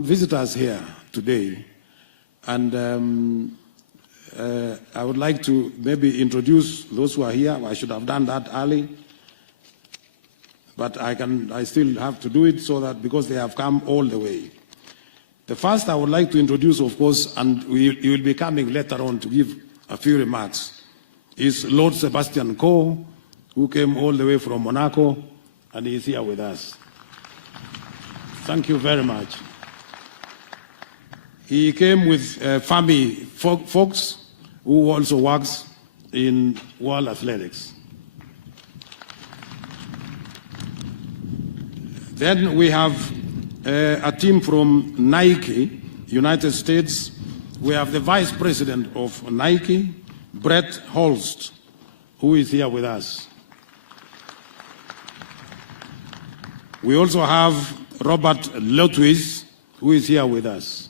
visitors here today, and I would like to maybe introduce those who are here. I should have done that early, but I still have to do it so that because they have come all the way. The first I would like to introduce, of course, and he will be coming later on to give a few remarks, is Lord Sebastian Coe, who came all the way from Monaco, and he is here with us. Thank you very much. He came with Fami Fox, who also works in World Athletics. Then we have a team from Nike, United States. We have the Vice President of Nike, Brett Holst, who is here with us. We also have Robert Lotwis, who is here with us.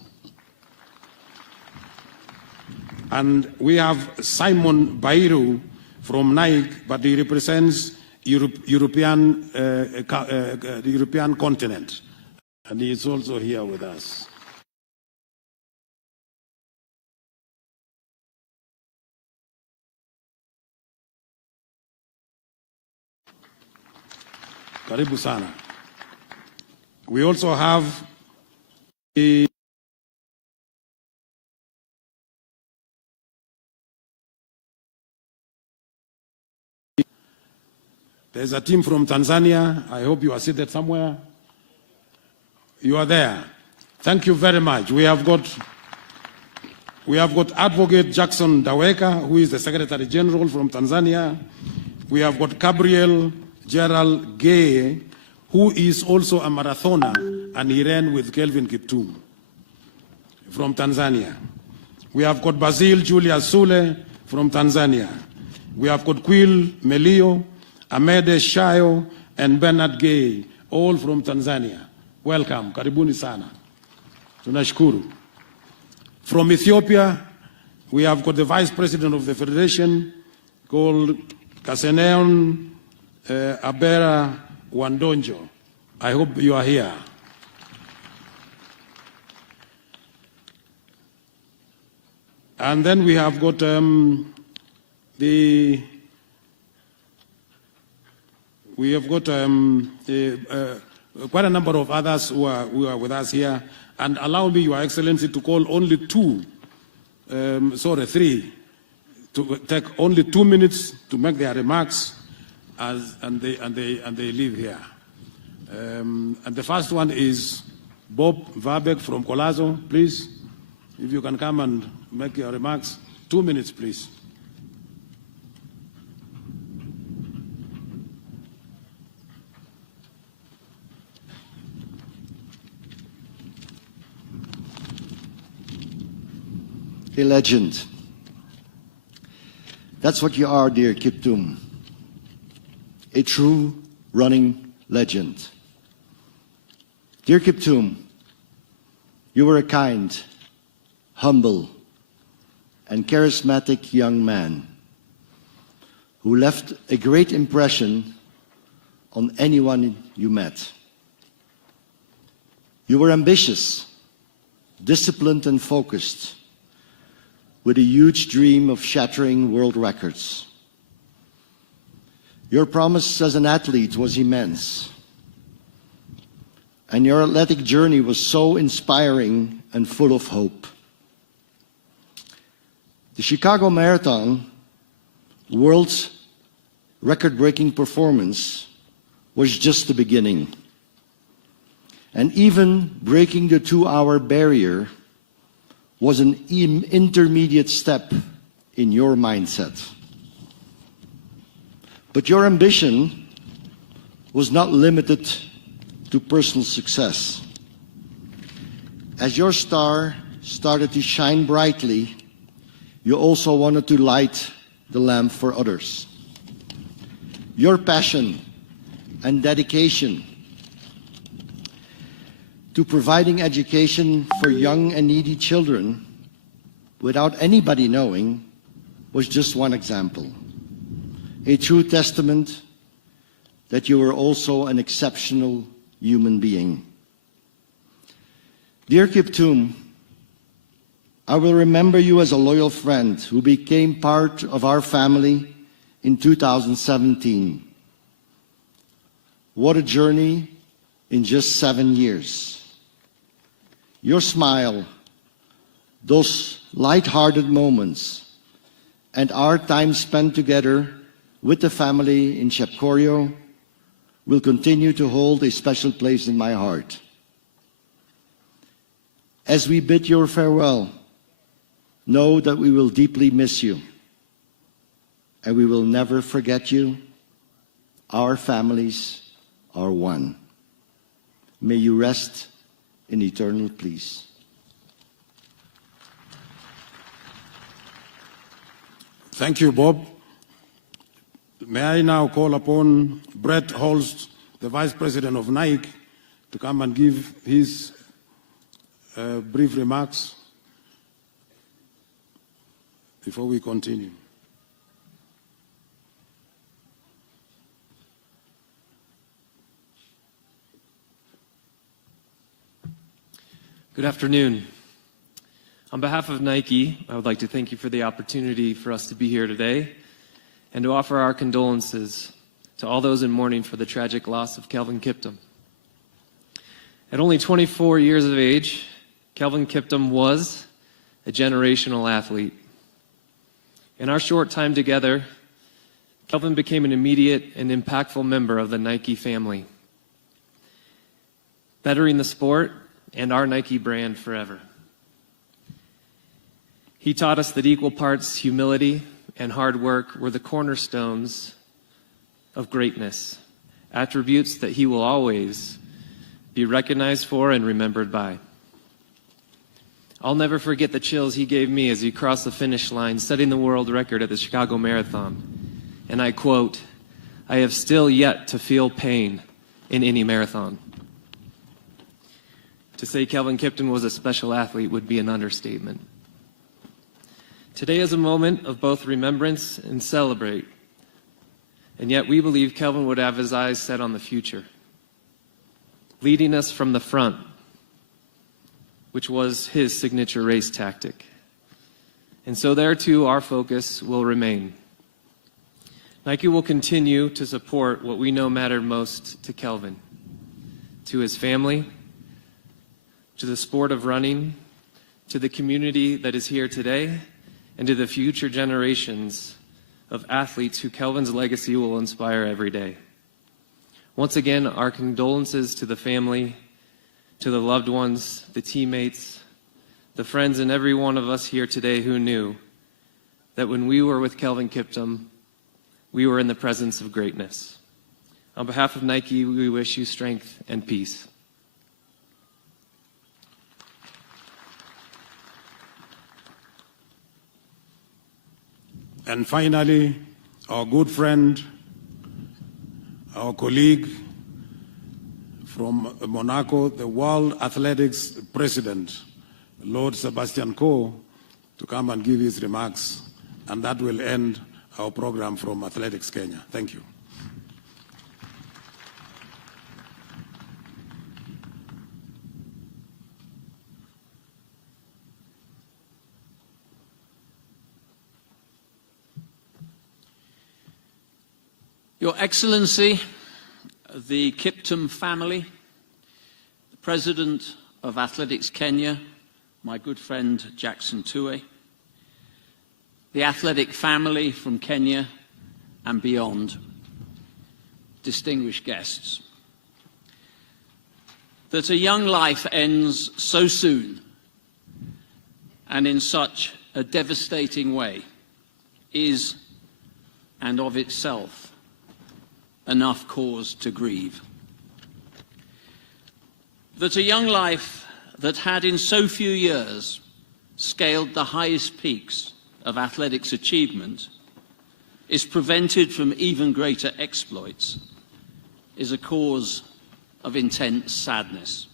And we have Simon Bayrou from Nike, but he represents the European continent, and he is also here with us. Karibu sana. We also have there's a team from Tanzania. I hope you are seated somewhere. You are there. Thank you very much. We have got Advocate Jackson Daweka, who is the Secretary General from Tanzania. We have got Gabriel Gerald Gay, who is also a marathoner, and he ran with Kelvin Kiptum from Tanzania. We have got Basil Julius Sule from Tanzania. We have got Quil Melio, Amede Shayo, and Bernard Gay, all from Tanzania. Welcome. Karibuni sana. Tunashukuru. From Ethiopia, we have got the Vice President of the Federation called Kaseneon Abera Wandonjo. I hope you are here. And then we have got quite a number of others who are with us here. And allow me, Your Excellency, to call only three, to take only 2 minutes to make their remarks, and they leave here. And the first one is Bob Verbeek from Colazo, please. If you can come and make your remarks. 2 minutes, please. A legend. That's what you are, dear Kiptum. A true running legend. Dear Kiptum, you were a kind, humble, and charismatic young man who left a great impression on anyone you met. You were ambitious, disciplined, and focused, with a huge dream of shattering world records. Your promise as an athlete was immense, and your athletic journey was so inspiring and full of hope. The Chicago Marathon, world's record-breaking performance, was just the beginning. And even breaking the 2-hour barrier was an intermediate step in your mindset. But your ambition was not limited to personal success. As your star started to shine brightly, you also wanted to light the lamp for others. Your passion and dedication to providing education for young and needy children without anybody knowing was just one example. A true testament that you were also an exceptional human being. Dear Kiptum, I will remember you as a loyal friend who became part of our family in 2017. What a journey in just 7 years. Your smile, those light-hearted moments, and our time spent together with the family in Shepkorio will continue to hold a special place in my heart. As we bid your farewell, know that we will deeply miss you, and we will never forget you. Our families are one. May you rest in eternal peace. Thank you, Bob. May I now call upon Brett Holst, the Vice President of Nike, to come and give his brief remarks before we continue. Good afternoon. On behalf of Nike, I would like to thank you for the opportunity for us to be here today and to offer our condolences to all those in mourning for the tragic loss of Kelvin Kiptum. At only 24 years of age, Kelvin Kiptum was a generational athlete. In our short time together, Kelvin became an immediate and impactful member of the Nike family, bettering the sport and our Nike brand forever. He taught us that equal parts humility and hard work were the cornerstones of greatness, attributes that he will always be recognized for and remembered by. I'll never forget the chills he gave me as he crossed the finish line, setting the world record at the Chicago Marathon. And I quote, "I have still yet to feel pain in any marathon." To say Kelvin Kiptum was a special athlete would be an understatement. Today is a moment of both remembrance and celebrate, and yet we believe Kelvin would have his eyes set on the future, leading us from the front, which was his signature race tactic. And so there too our focus will remain. Nike will continue to support what we know mattered most to Kelvin, to his family, to the sport of running, to the community that is here today, and to the future generations of athletes who Kelvin's legacy will inspire every day. Once again, our condolences to the family, to the loved ones, the teammates, the friends, and every one of us here today who knew that when we were with Kelvin Kiptum, we were in the presence of greatness. On behalf of Nike, we wish you strength and peace. And finally, our good friend, our colleague from Monaco, the World Athletics President, Lord Sebastian Coe, to come and give his remarks. And that will end our program from Athletics Kenya. Thank you. Your Excellency, the Kiptum family, the President of Athletics Kenya, my good friend Jackson Tue, the athletic family from Kenya and beyond, distinguished guests. That a young life ends so soon and in such a devastating way is, and of itself, enough cause to grieve. That a young life that had in so few years scaled the highest peaks of athletics achievement is prevented from even greater exploits is a cause of intense sadness.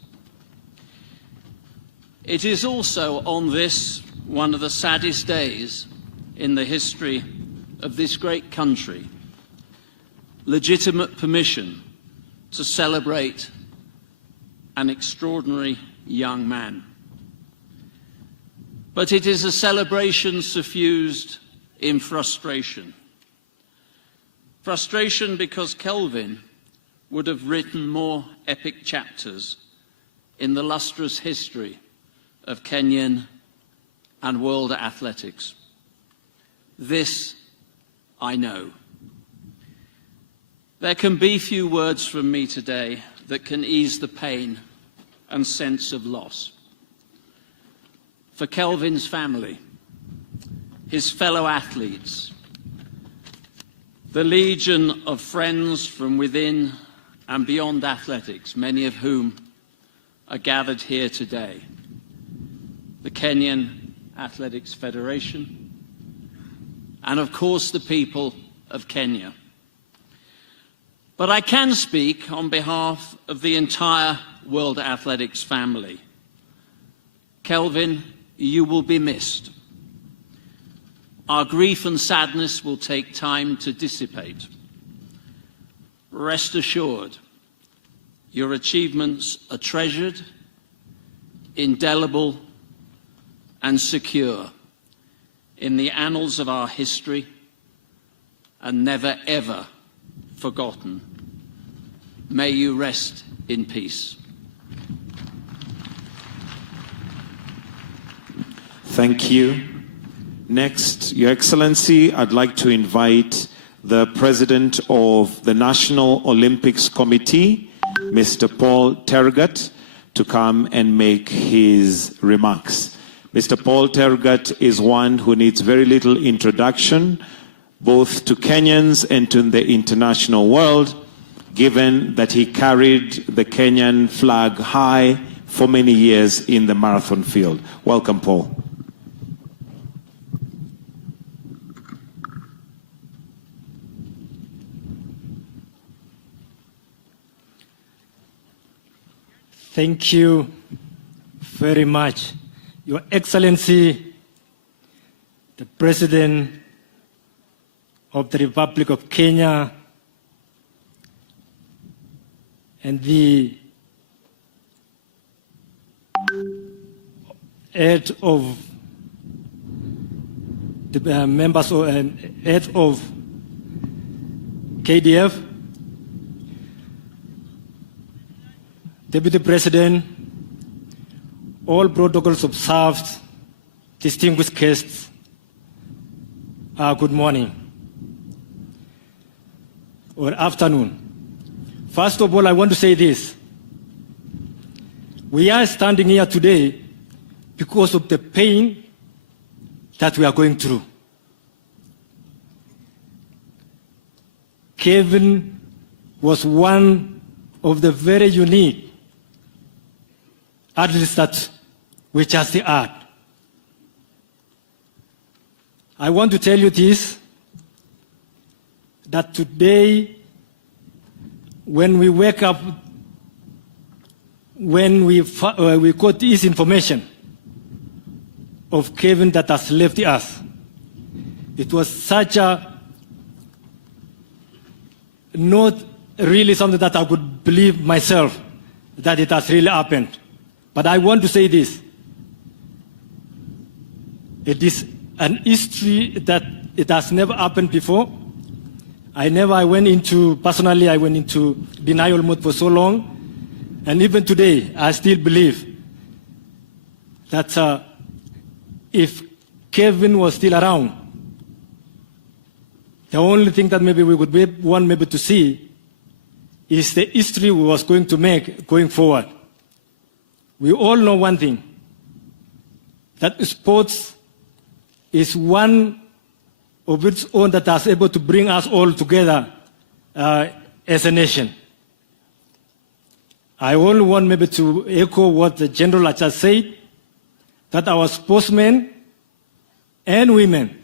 It is also on this, one of the saddest days in the history of this great country, legitimate permission to celebrate an extraordinary young man. but it is a celebration suffused in frustration. Frustration because Kelvin would have written more epic chapters in the lustrous history of Kenyan and world athletics. This I know. There can be few words from me today that can ease the pain and sense of loss. For Kelvin's family, his fellow athletes, the legion of friends from within and beyond athletics, many of whom are gathered here today, the Kenyan Athletics Federation, and of course the people of Kenya. But I can speak on behalf of the entire World Athletics family. Kelvin, you will be missed. Our grief and sadness will take time to dissipate. Rest assured, your achievements are treasured, indelible, and secure in the annals of our history and never ever forgotten. May you rest in peace. Thank you. Next, Your Excellency, I'd like to invite the President of the National Olympics Committee, Mr. Paul Tergat, to come and make his remarks. Mr. Paul Tergat is one who needs very little introduction, both to Kenyans and to the international world, given that he carried the Kenyan flag high for many years in the marathon field. Welcome, Paul. Thank you very much, Your Excellency, the President of the Republic of Kenya, and the head of the members of, head of KDF, Deputy President, all protocols observed, distinguished guests, good morning or afternoon. First of all, I want to say this. We are standing here today because of the pain that we are going through. Kelvin was one of the very unique athletes that we just had. I want to tell you this, that today, when we wake up, when we got this information of Kelvin that has left us, it was such a, not really something that I could believe myself that it has really happened. But I want to say this. It is an history that it has never happened before. I went into denial mode for so long. And even today, I still believe that if Kelvin was still around, the only thing that maybe we would want maybe to see is the history we was going to make going forward. We all know one thing, that sports is one of its own that is able to bring us all together as a nation. I only want maybe to echo what the General has just said, that our sportsmen and women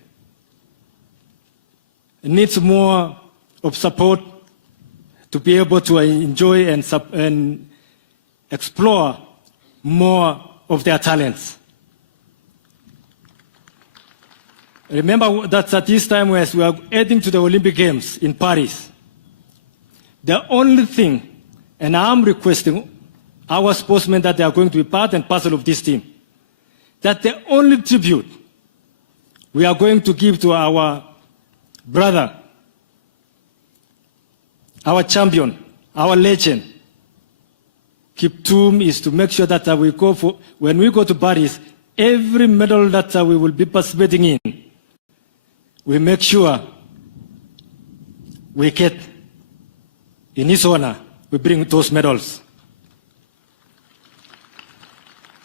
needs more of support to be able to enjoy and explore more of their talents. Remember that at this time as we are heading to the Olympic Games in Paris, the only thing, and I'm requesting our sportsmen that they are going to be part and parcel of this team, that the only tribute we are going to give to our brother, our champion, our legend, Kiptum, is to make sure that when we go to Paris, every medal that we will be participating in, we make sure we get, in his honor, we bring those medals.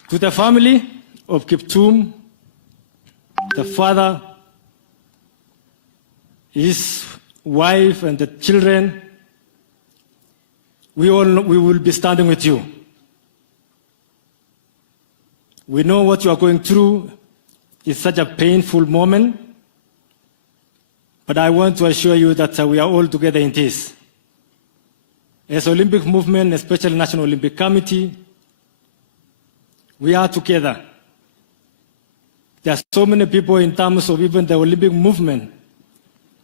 To the family of Kiptum, the father, his wife, and the children, we will be standing with you. We know what you are going through. It's such a painful moment. But I want to assure you that we are all together in this. As Olympic movement, especially National Olympic Committee, we are together. There are so many people in terms of even the Olympic movement.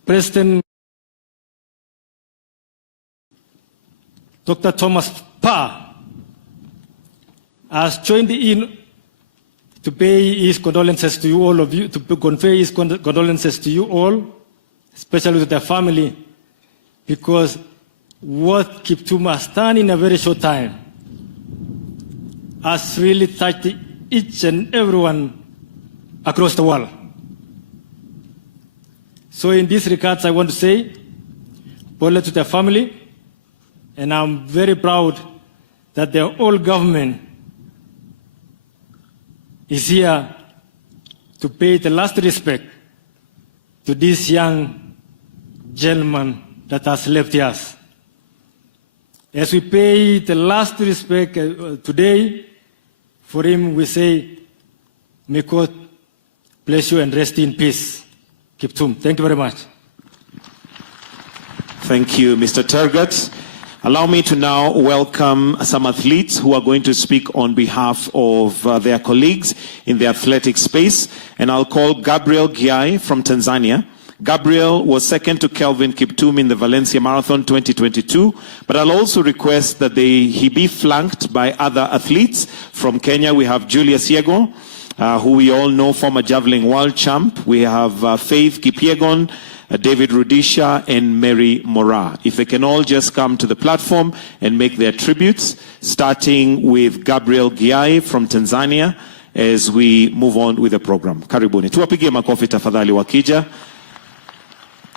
President Dr. Thomas Parr has joined in to pay his condolences to you, all of you, to convey his condolences to you all, especially to the family, because what Kiptum has done in a very short time has really touched each and everyone across the world. So in this regards, I want to say, Bola to the family, and I'm very proud that the whole government is here to pay the last respect to this young gentleman that has left us. As we pay the last respect today for him, we say, may God bless you and rest in peace. Kiptum, thank you very much. Thank you, Mr. Tergat. Allow me to now welcome some athletes who are going to speak on behalf of their colleagues in the athletic space. And I'll call Gabriel Giai from Tanzania. Gabriel was second to Kelvin Kiptum in the Valencia Marathon 2022, but I'll also request that he be flanked by other athletes. From Kenya, we have Julius Yego, who we all know, former javelin world champ. We have Faith Kipyegon, David Rudisha, and Mary Mora. If they can all just come to the platform and make their tributes, starting with Gabriel Giai from Tanzania as we move on with the program. Karibuni. Tuwapigie makofi tafadhali wakija.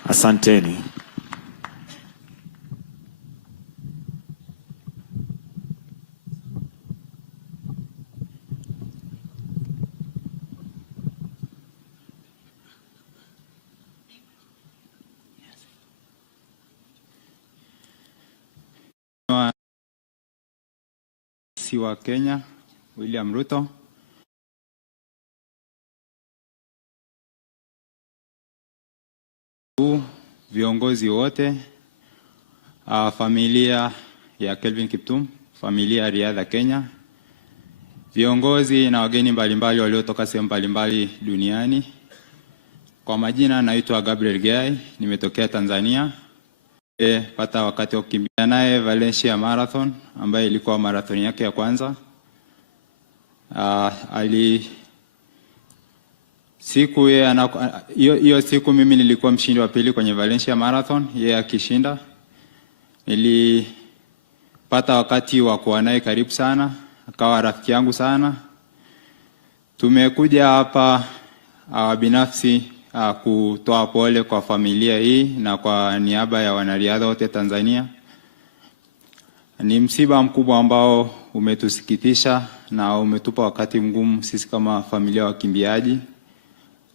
Asanteni. Rais wa Kenya William Ruto, viongozi wote, familia ya Kelvin Kiptum, familia ya riadha Kenya, viongozi na wageni mbalimbali waliotoka sehemu mbalimbali duniani. Kwa majina naitwa Gabriel Giai, nimetokea Tanzania. Pata wakati wa kukimbia naye Valencia Marathon ambayo ilikuwa marathon yake ya kwanza. Hiyo siku mimi nilikuwa mshindi wa pili kwenye Valencia Marathon, yeye akishinda. Nilipata wakati wa kuwa naye karibu sana, akawa rafiki yangu sana. Tumekuja hapa binafsi kutoa pole kwa familia hii na kwa niaba ya wanariadha wote Tanzania. Ni msiba mkubwa ambao umetusikitisha na umetupa wakati mgumu sisi kama familia ya wakimbiaji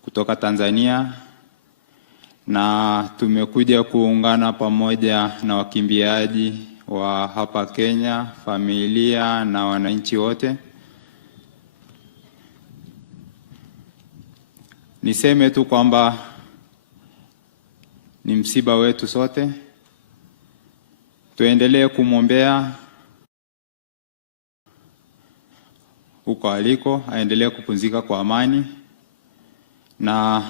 kutoka Tanzania, na tumekuja kuungana pamoja na wakimbiaji wa hapa Kenya, familia na wananchi wote. Niseme tu kwamba ni msiba wetu sote. Tuendelee kumwombea huko aliko, aendelee kupumzika kwa amani, na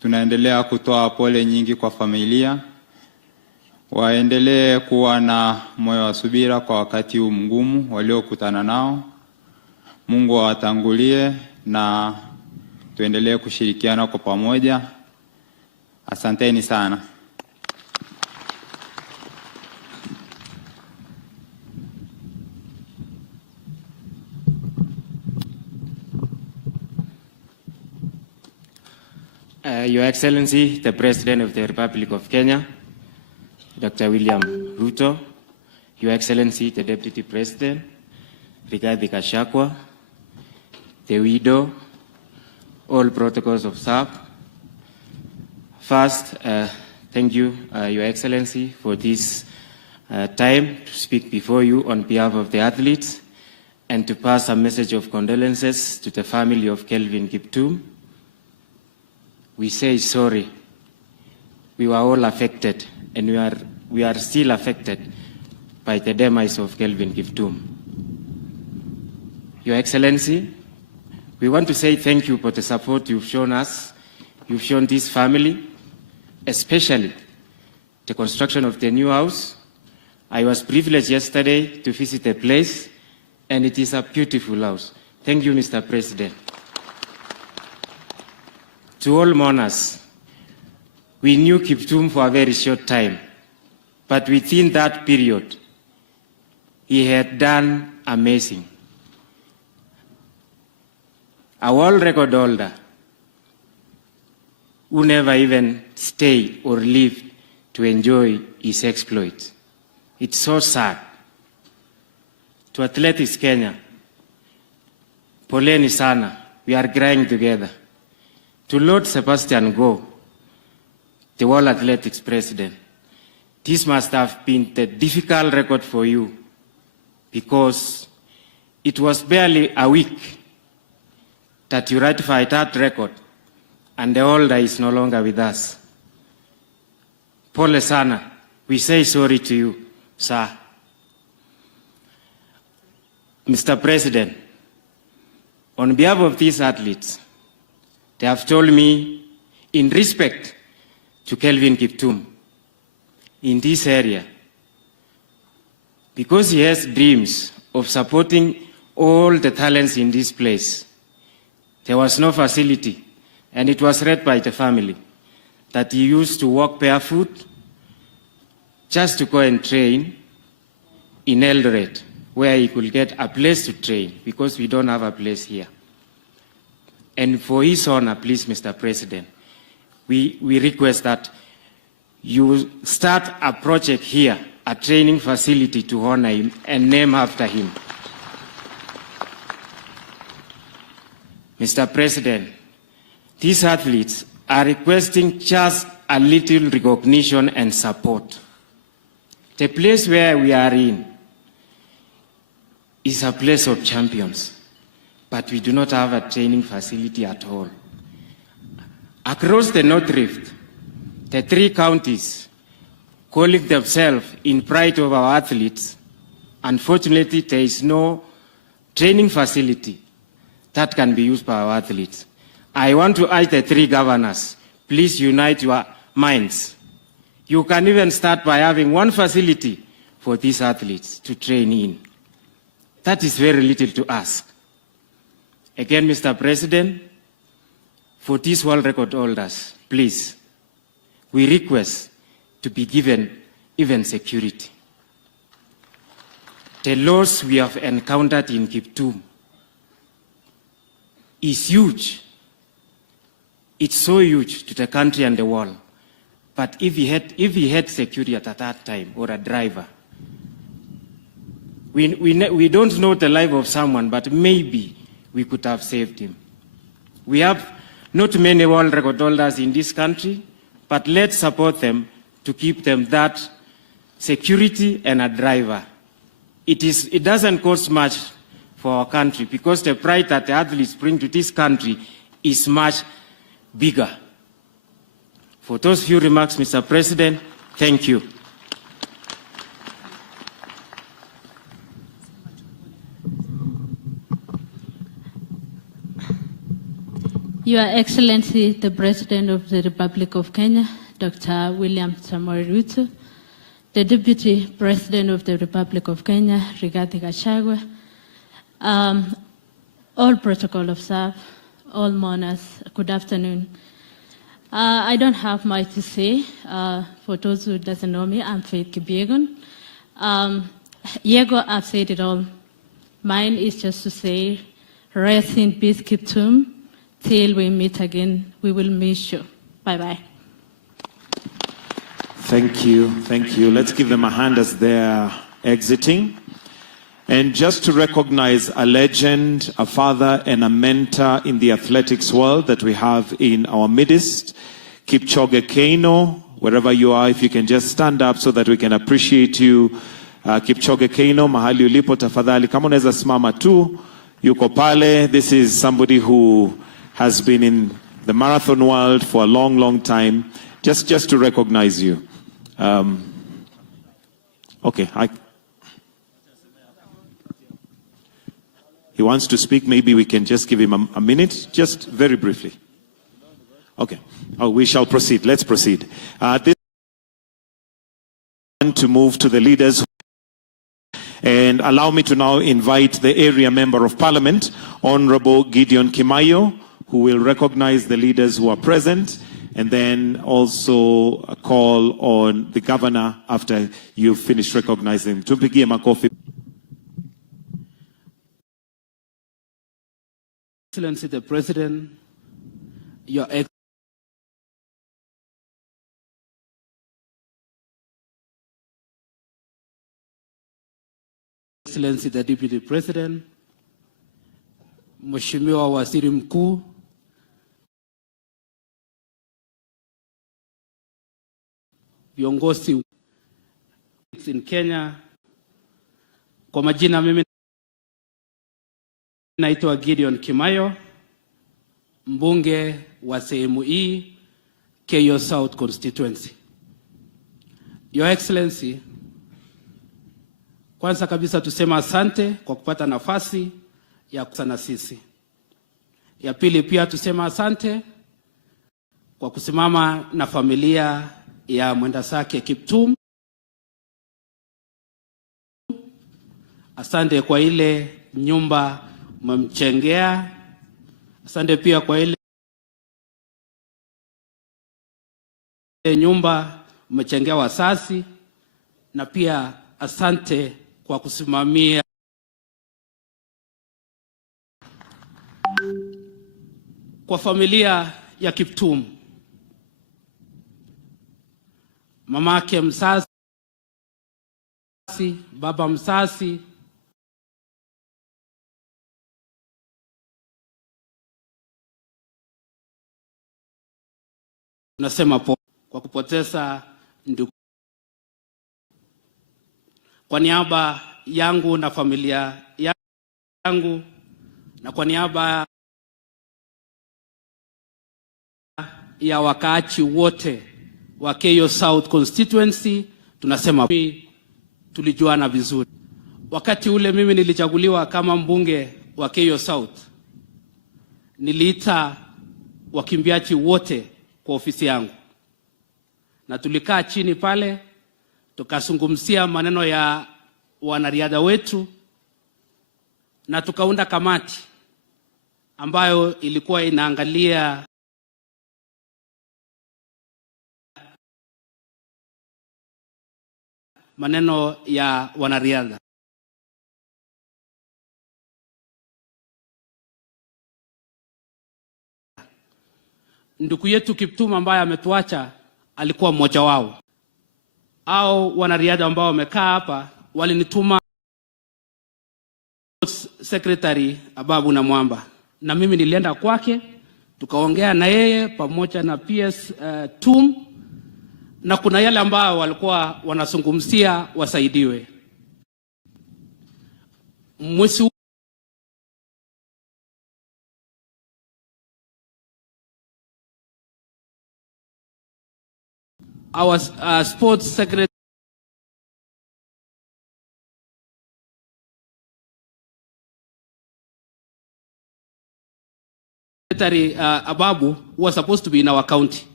tunaendelea kutoa pole nyingi kwa familia. Waendelee kuwa na moyo wa subira kwa wakati huu mgumu waliokutana nao. Mungu awatangulie na tuendelee kushirikiana kwa pamoja. Asanteni sana. Your Excellency, the President of the Republic of Kenya, Dr. William Ruto, Your Excellency, the Deputy President, Rigathi Gachagua, the widow, all protocols observed. First, thank you, Your Excellency, for this time to speak before you on behalf of the athletes and to pass a message of condolences to the family of Kelvin Kiptum. We say sorry. We were all affected, and we are still affected by the demise of Kelvin Kiptum. Your Excellency, we want to say thank you for the support you've shown us, you've shown this family, especially the construction of the new house. I was privileged yesterday to visit the place, and it is a beautiful house. Thank you, Mr. President. To all mourners, we knew Kiptum for a very short time, but within that period, he had done amazing. A world record holder who never even stayed or lived to enjoy his exploits. It's so sad. To Athletics Kenya, poleni sana, we are crying together. To Lord Sebastian Go, the World Athletics President, this must have been the difficult record for you because it was barely a week that you ratified that record and the holder is no longer with us. Pole sana, we say sorry to you, sir. Mr. President, on behalf of these athletes, they have told me, in respect to Kelvin Kiptum, in this area, because he has dreams of supporting all the talents in this place, there was no facility, and it was read by the family, that he used to walk barefoot just to go and train in Eldoret, where he could get a place to train, because we don't have a place here. And for his honor, please, Mr. President, we request that you start a project here, a training facility to honor him and name after him. Mr. President, these athletes are requesting just a little recognition and support. The place where we are in is a place of champions, but we do not have a training facility at all. Across the North Rift, the 3 counties calling themselves in pride of our athletes, unfortunately there is no training facility that can be used by our athletes. I want to urge the 3 governors, please unite your minds. You can even start by having one facility for these athletes to train in. That is very little to ask. Again, Mr. President, for these world record holders, please, we request to be given even security. The loss we have encountered in Kiptum is huge. It's so huge to the country and the world. But if he had security at that time, or a driver, we don't know the life of someone, but maybe we could have saved him. We have not many world record holders in this country, but let's support them to keep them that security and a driver. It doesn't cost much for our country because the pride that the athletes bring to this country is much bigger. For those few remarks, Mr. President, thank you. Your Excellency, the President of the Republic of Kenya, Dr. William Samoei Ruto, the Deputy President of the Republic of Kenya, Rigathi Gachagua, all protocol observed, all mourners, good afternoon. I don't have much to say. For those who doesn't know me, I'm Faith Kipyegon. Diego, I've said it all. Mine is just to say, rest in peace, Kiptum. Till we meet again, we will miss you. Bye-bye. Thank you. Thank you. Let's give them a hand as they're exiting. And just to recognize a legend, a father, and a mentor in the athletics world that we have in our midst, Kipchoge Keino, wherever you are, if you can just stand up so that we can appreciate you. Kipchoge Keino, mahali ulipo tafadhali, kama unaweza simama tu, yuko pale. This is somebody who has been in the marathon world for a long, long time. Just to recognize you. Okay, he wants to speak. Maybe we can just give him a minute, just very briefly. Okay. Oh, we shall proceed. Let's proceed. This to move to the leaders. And allow me to now invite the area member of parliament, Honorable Gideon Kimayo, who will recognize the leaders who are present, and then also call on the governor after you've finished recognizing. Tumpigie makofi. Excellency the President, Your Excellency the Deputy President, Mheshimiwa Waziri Mkuu, viongozi in Kenya. Kwa majina mimi naitwa Gideon Kimayo, mbunge wa sehemu hii Keyo South constituency. Your Excellency, kwanza kabisa tusema asante kwa kupata nafasi ya kusana sisi. Ya pili pia tusema asante kwa kusimama na familia ya mwendasake Kiptum. Asante kwa ile nyumba mmemchengea. Asante pia kwa ile nyumba mmechengea wasasi, na pia asante kwa kusimamia kwa familia ya Kiptum. Mamake msasi, baba msasi, nasema kwa kupoteza ndugu. Kwa niaba yangu na familia yangu na kwa niaba ya wakaachi wote wa Keyo South constituency tunasema tulijuana vizuri. Wakati ule mimi nilichaguliwa kama mbunge wa Keyo South, niliita wakimbiaji wote kwa ofisi yangu, na tulikaa chini pale tukazungumzia maneno ya wanariadha wetu, na tukaunda kamati ambayo ilikuwa inaangalia maneno ya wanariadha. Ndugu yetu Kiptum ambaye ametuacha alikuwa mmoja wao. Au wanariadha ambao wamekaa hapa walinituma Secretary Ababu na Mwamba, na mimi nilienda kwake tukaongea na yeye pamoja na PS Tum, na kuna yale ambao walikuwa wanazungumzia wasaidiwe. Mwezi our sports secretary Ababu was supposed to be in our county.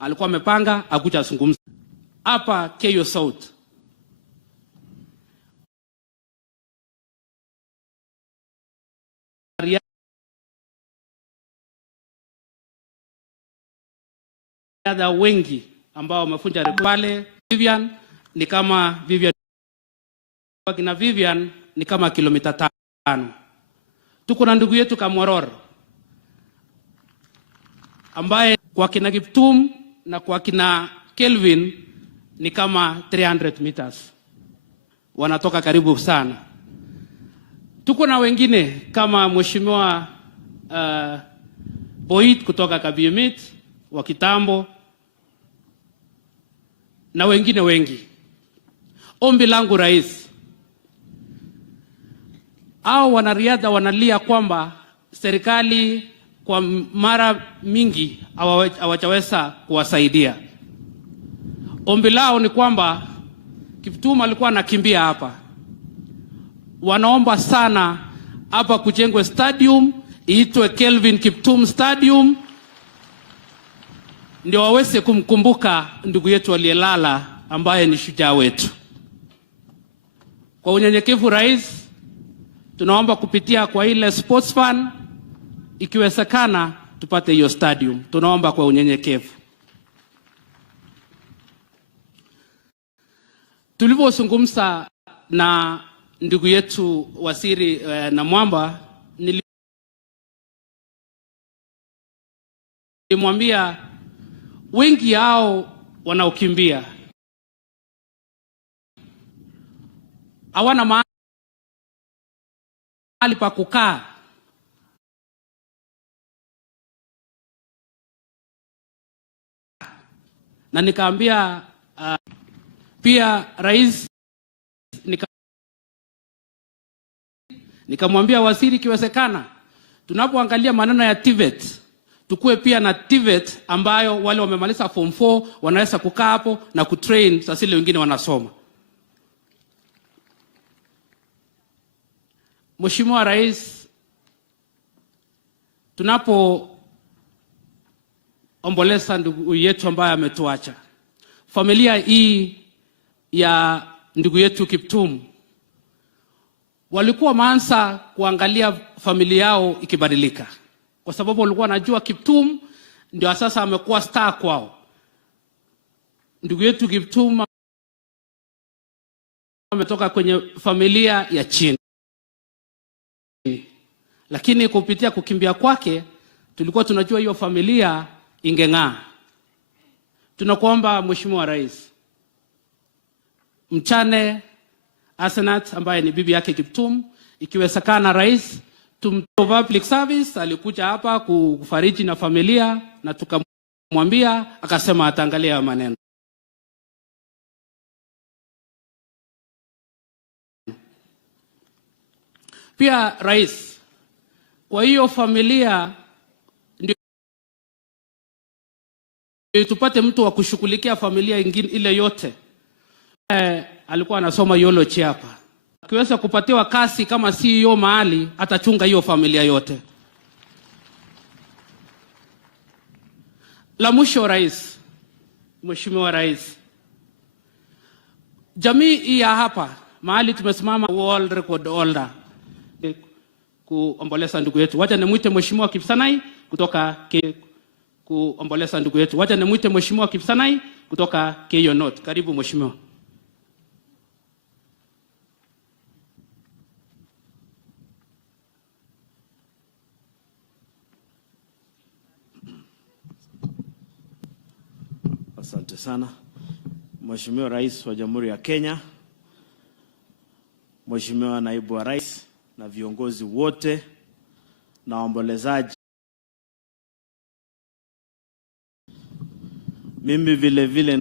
Alikuwa amepanga akuja zungumza hapa Keyo South. wanariadha wengi ambao wamefunja rekodi pale. Vivian ni kama kilomita 5. Tuko na ndugu yetu Kamworor ambaye kwa kina Kiptum na kwa kina Kelvin ni kama 300 meters. Wanatoka karibu sana. Tuko na wengine kama Mheshimiwa Boit kutoka Kabiemit wa kitambo na wengine wengi. Ombi langu Rais, hao wanariadha wanalia kwamba serikali kwa mara mingi hawajaweza kuwasaidia. Ombi lao ni kwamba Kiptum alikuwa anakimbia hapa. Wanaomba sana hapa kujengwe stadium iitwe Kelvin Kiptum Stadium, ndio waweze kumkumbuka ndugu yetu aliyelala ambaye ni shujaa wetu. Kwa unyenyekevu Rais, tunaomba kupitia kwa ile sports fund ikiwezekana tupate hiyo stadium. Tunaomba kwa unyenyekevu. Tulipozungumza na ndugu yetu Waziri na Mwamba, nilimwambia wengi hao wanaokimbia hawana mahali pa kukaa. Na nikaambia pia Rais, nikamwambia waziri ikiwezekana tunapoangalia maneno ya TVET tukue pia na TVET ambayo wale wamemaliza form 4 wanaweza kukaa hapo na kutrain sasa ile wengine wanasoma. Mheshimiwa Rais, tunapoomboleza ndugu yetu ambaye ametuacha, familia hii ya ndugu yetu Kiptum walikuwa maanza kuangalia familia yao ikibadilika, kwa sababu walikuwa wanajua Kiptum ndio sasa amekuwa star kwao. Ndugu yetu Kiptum ametoka kwenye familia ya chini, lakini kupitia kukimbia kwake tulikuwa tunajua hiyo familia ingeng'aa. Tunakuomba Mheshimiwa Rais, mchane Asenat ambaye ni bibi yake Kiptum, ikiwezekana Rais public service alikuja hapa kufariji na familia, na tukamwambia akasema ataangalia maneno. Pia Rais, kwa hiyo familia ndio tupate mtu wa kushughulikia familia ingine ile yote. Alikuwa anasoma biology hapa. Akiweza kupatiwa kazi kama CEO mahali, atachunga hiyo familia yote. La mwisho Rais, Mheshimiwa Rais, jamii hii ya hapa mahali tumesimama world record holder kuomboleza ndugu yetu. Wacha nimuite Mheshimiwa Kipsanai kutoka kuomboleza ndugu yetu. Wacha nimuite Mheshimiwa Kipsanai kutoka Keyo North. Karibu Mheshimiwa. Asante sana. Mheshimiwa Rais wa Jamhuri ya Kenya, Mheshimiwa Naibu wa Rais na viongozi wote na waombolezaji. Mimi vile vile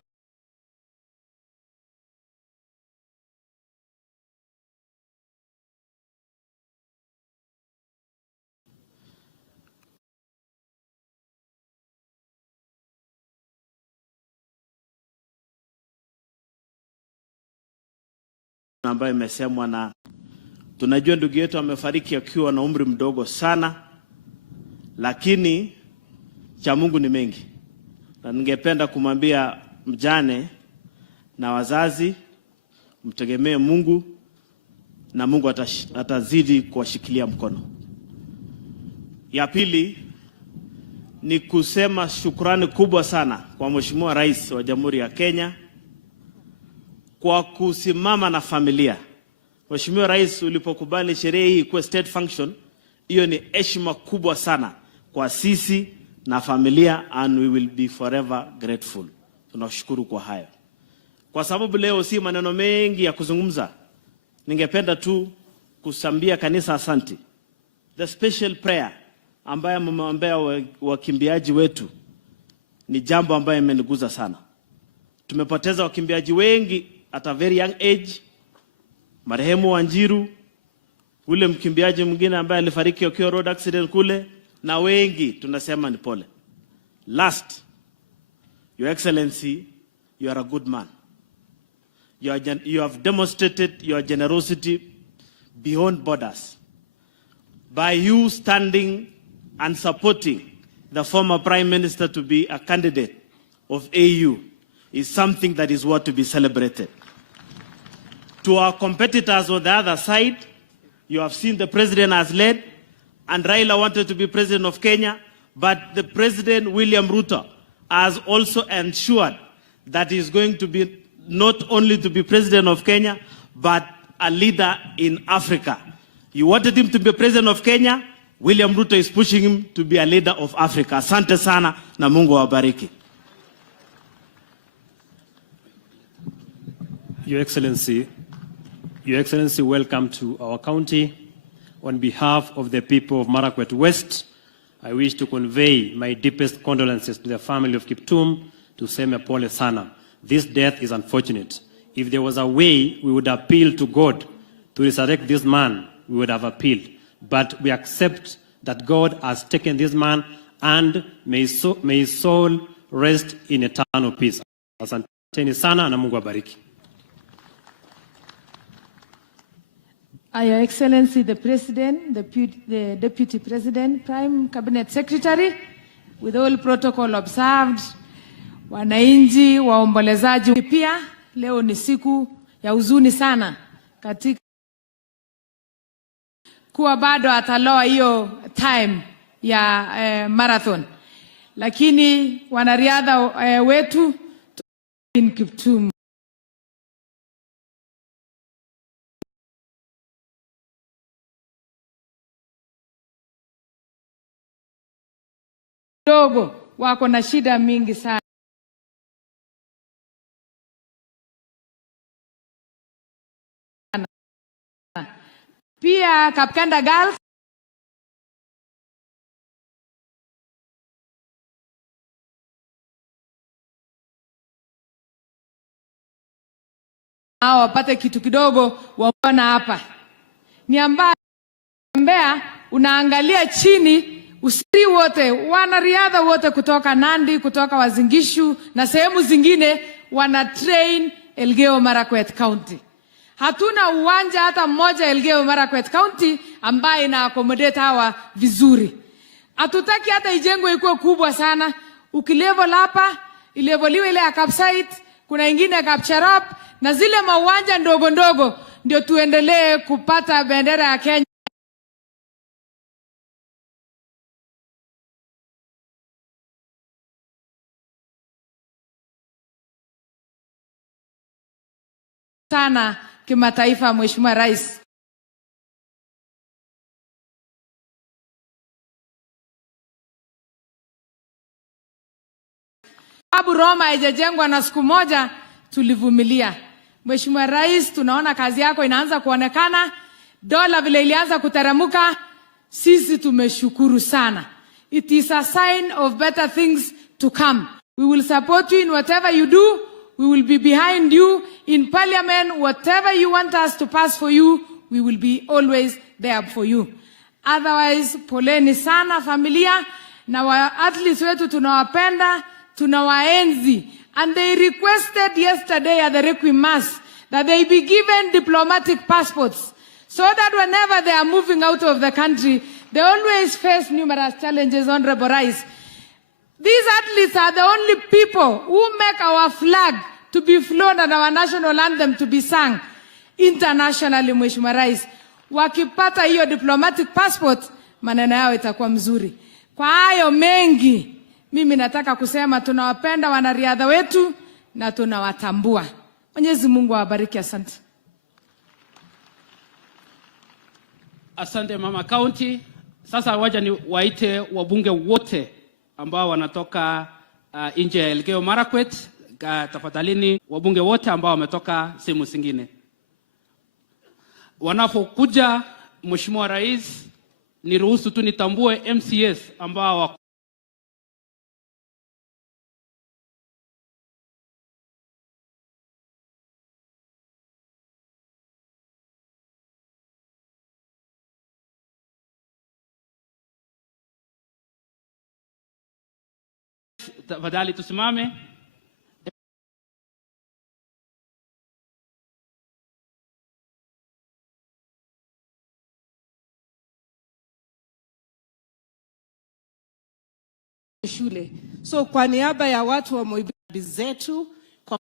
ambayo imesemwa, na tunajua ndugu yetu amefariki akiwa na umri mdogo sana, lakini cha Mungu ni mengi, na ningependa kumwambia mjane na wazazi mtegemee Mungu na Mungu atazidi kuwashikilia mkono. Ya pili ni kusema shukrani kubwa sana kwa Mheshimiwa Rais wa Jamhuri ya Kenya kwa kusimama na familia. Mheshimiwa Rais, ulipokubali sherehe hii kuwa state function, hiyo ni heshima kubwa sana kwa sisi na familia, and we will be forever grateful. Tunashukuru kwa hayo. Kwa sababu leo si maneno mengi ya kuzungumza, ningependa tu kusambia kanisa asanti. The special prayer ambaye mmeombea wakimbiaji wetu ni jambo ambaye imeniguza sana. Tumepoteza wakimbiaji wengi at a very young age. Marehemu Wanjiru, ule mkimbiaji mwingine ambaye alifariki akiwa road accident kule, na wengi tunasema ni pole. Last, Your Excellency, you are a good man. You have demonstrated your generosity beyond borders by you standing and supporting the former Prime Minister to be a candidate of AU is something that is worth to be celebrated. To our competitors on the other side, you have seen the president has led, and Raila wanted to be president of Kenya, but the president, William Ruto, has also ensured that he is going to be not only to be president of Kenya, but a leader in Africa. You wanted him to be president of Kenya, William Ruto is pushing him to be a leader of Africa. Asante sana na Mungu awabariki. Your Excellency, welcome to our county. On behalf of the people of Marakwet West, I wish to convey my deepest condolences to the family of Kiptum, to seme pole sana. This death is unfortunate. If there was a way we would appeal to God to resurrect this man, we would have appealed. But we accept that God has taken this man, and may his soul rest in eternal peace. Asanteni sana na Mungu abariki. Your Excellency, the President, the Deputy President, Prime Cabinet Secretary, with all protocol observed, wananchi, waombolezaji. Pia leo ni siku ya huzuni sana katika kuwa bado ataloa hiyo time ya marathon, lakini wanariadha wetu Kelvin Kiptum dogo wako na shida mingi sana. Pia Kapkanda Girls hao wapate kitu kidogo waona hapa. Ni ambaye unaangalia chini, usiri wote, wanariadha wote kutoka Nandi, kutoka Wazingishu na sehemu zingine wana train Elgeyo Marakwet County. Hatuna uwanja hata mmoja Elgeyo Marakwet County ambaye ina accommodate hawa vizuri. Hatutaki hata ijengwe ikuwe kubwa sana. Ukilevel hapa, ileveliwe ile ya Kapsait, kuna ingine ya Kapcharop, na zile mawanja ndogo ndogo ndio tuendelee kupata bendera ya Kenya. Sana kimataifa, Mheshimiwa Rais. Abu Roma haijajengwa na siku moja, tulivumilia. Mheshimiwa Rais, tunaona kazi yako inaanza kuonekana, dola vile ilianza kuteremka, sisi tumeshukuru sana. It is a sign of better things to come. We will support you in whatever you do. We will be behind you in Parliament. Whatever you want us to pass for you, we will be always there for you. Otherwise, poleni sana familia, na athletes wetu tunawapenda, tunawaenzi. And they requested yesterday at the Requiem Mass that they be given diplomatic passports, so that whenever they are moving out of the country, they always face numerous challenges, Honorable Rais. These athletes are the only people who make our flag to be flown and our national anthem to be sung internationally, Mheshimiwa Rais. Wakipata hiyo diplomatic passport, maneno yao itakuwa mzuri. Kwa hayo mengi, Mimi nataka kusema tunawapenda wanariadha wetu na tunawatambua. Mwenyezi Mungu awabariki. Asante. Asante Mama County. Sasa waja ni waite wabunge wote ambao wanatoka nje ya Elgeyo Marakwet. Tafadhalini wabunge wote ambao wametoka sehemu zingine. Wanapokuja, Mheshimiwa Rais, niruhusu tu nitambue MCS ambao tafadhali tusimame. Shule. So kwa niaba ya watu wa Moibi zetu, kwa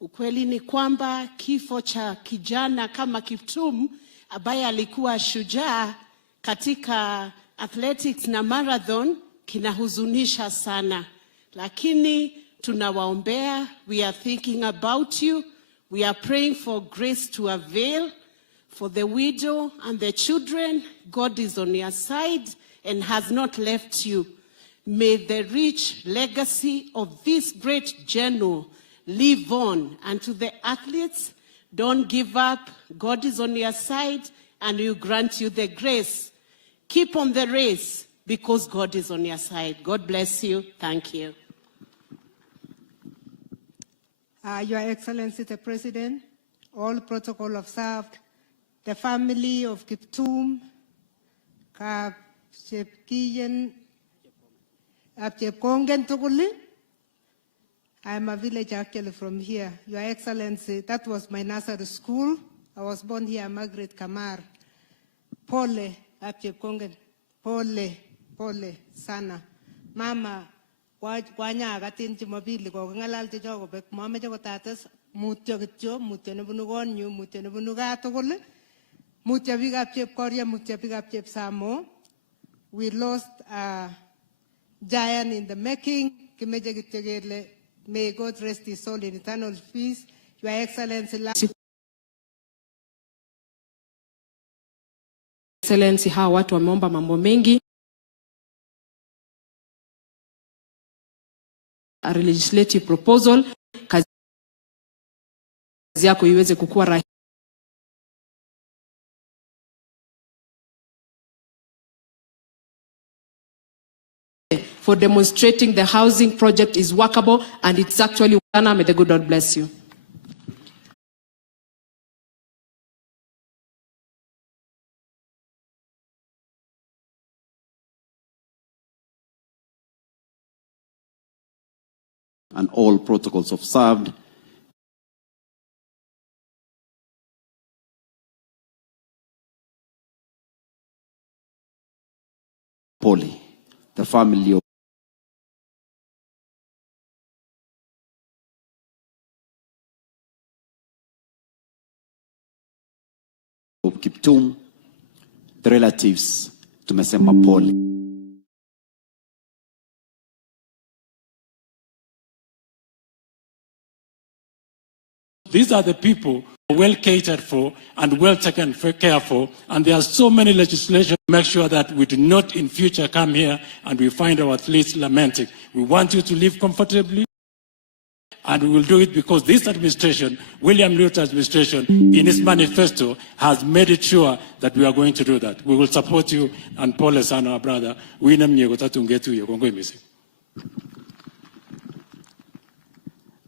ukweli ni kwamba kifo cha kijana kama Kiptum ambaye alikuwa shujaa katika athletics na marathon kinahuzunisha sana, lakini tunawaombea. We are thinking about you. We are praying for grace to avail. For the widow and the children, God is on your side and has not left you. May the rich legacy of this great general live on. And to the athletes, don't give up. God is on your side and will grant you the grace. Keep on the race because God is on your side. God bless you. Thank you. Your Excellency the President, all protocol observed, the family of Kiptum, Kapchepkiyen, Apchepkongen Tuguli. I am a village actually from here. Your Excellency, that was my nursery school. I was born here, Margaret Kamar. Pole, Apchepkongen. Pole, sana. Mama, wanya agatin chimabili ko ngalal ti jogo bek mama jogo tatas mutyo kityo mutyo nebunu gonyu mutyo nebunu ga tugul. Mutya bigap Chepkoria, mutya bigap Chepsamo. We lost a giant in the making. May God rest his soul in eternal peace. Your Excellency. Excellency, hawa watu wameomba mambo mengi. A legislative proposal. Kazi yako iweze kukua rahisi. For demonstrating the housing project is workable and it's actually done. May the good Lord bless you. And all protocols observed. Polly, the family of Kiptum, the relatives, tumesema pole. These are the people well catered for and well taken care for, and there are so many legislation to make sure that we do not in future come here and we find our athletes lamenting. We want you to live comfortably, and we will do it because this administration, William Ruto's administration, in its manifesto, has made it sure that we are going to do that. We will support you, and Paul is our brother.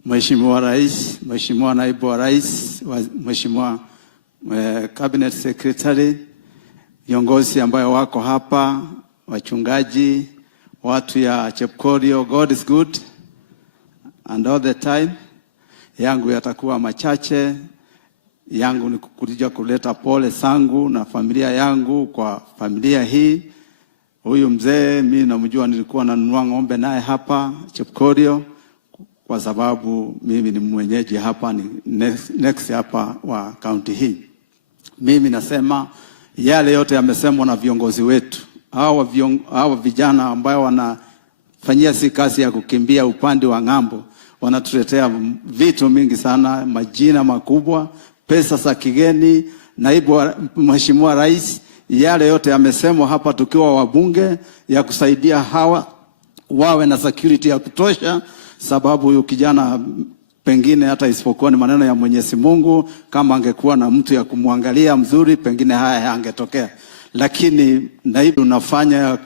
Mheshimiwa Rais, Mheshimiwa Naibu wa Rais, Mheshimiwa Cabinet Secretary, viongozi ambao wako hapa, wachungaji, watu ya Chepkorio, God is good and all the time. Yangu yatakuwa machache. Yangu ni kukuja kuleta pole zangu na familia yangu kwa familia hii. Huyu mzee mimi namjua, nilikuwa nanunua ng'ombe naye hapa Chepkorio, kwa sababu mimi ni mwenyeji hapa, ni next hapa wa county hii. Mimi nasema yale yote yamesemwa na viongozi wetu. Hawa vijana ambao wanafanyia si kazi ya kukimbia upande wa ng'ambo, wanatuletea vitu mingi sana, majina makubwa, pesa za kigeni. Naibu Mheshimiwa Rais, yale yote yamesemwa hapa tukiwa wabunge, ya kusaidia hawa wawe na security ya kutosha, sababu huyu kijana pengine hata isipokuwa ni maneno ya Mwenyezi Mungu, kama angekuwa na mtu ya kumwangalia mzuri, pengine haya yangetokea. Lakini naibu unafanya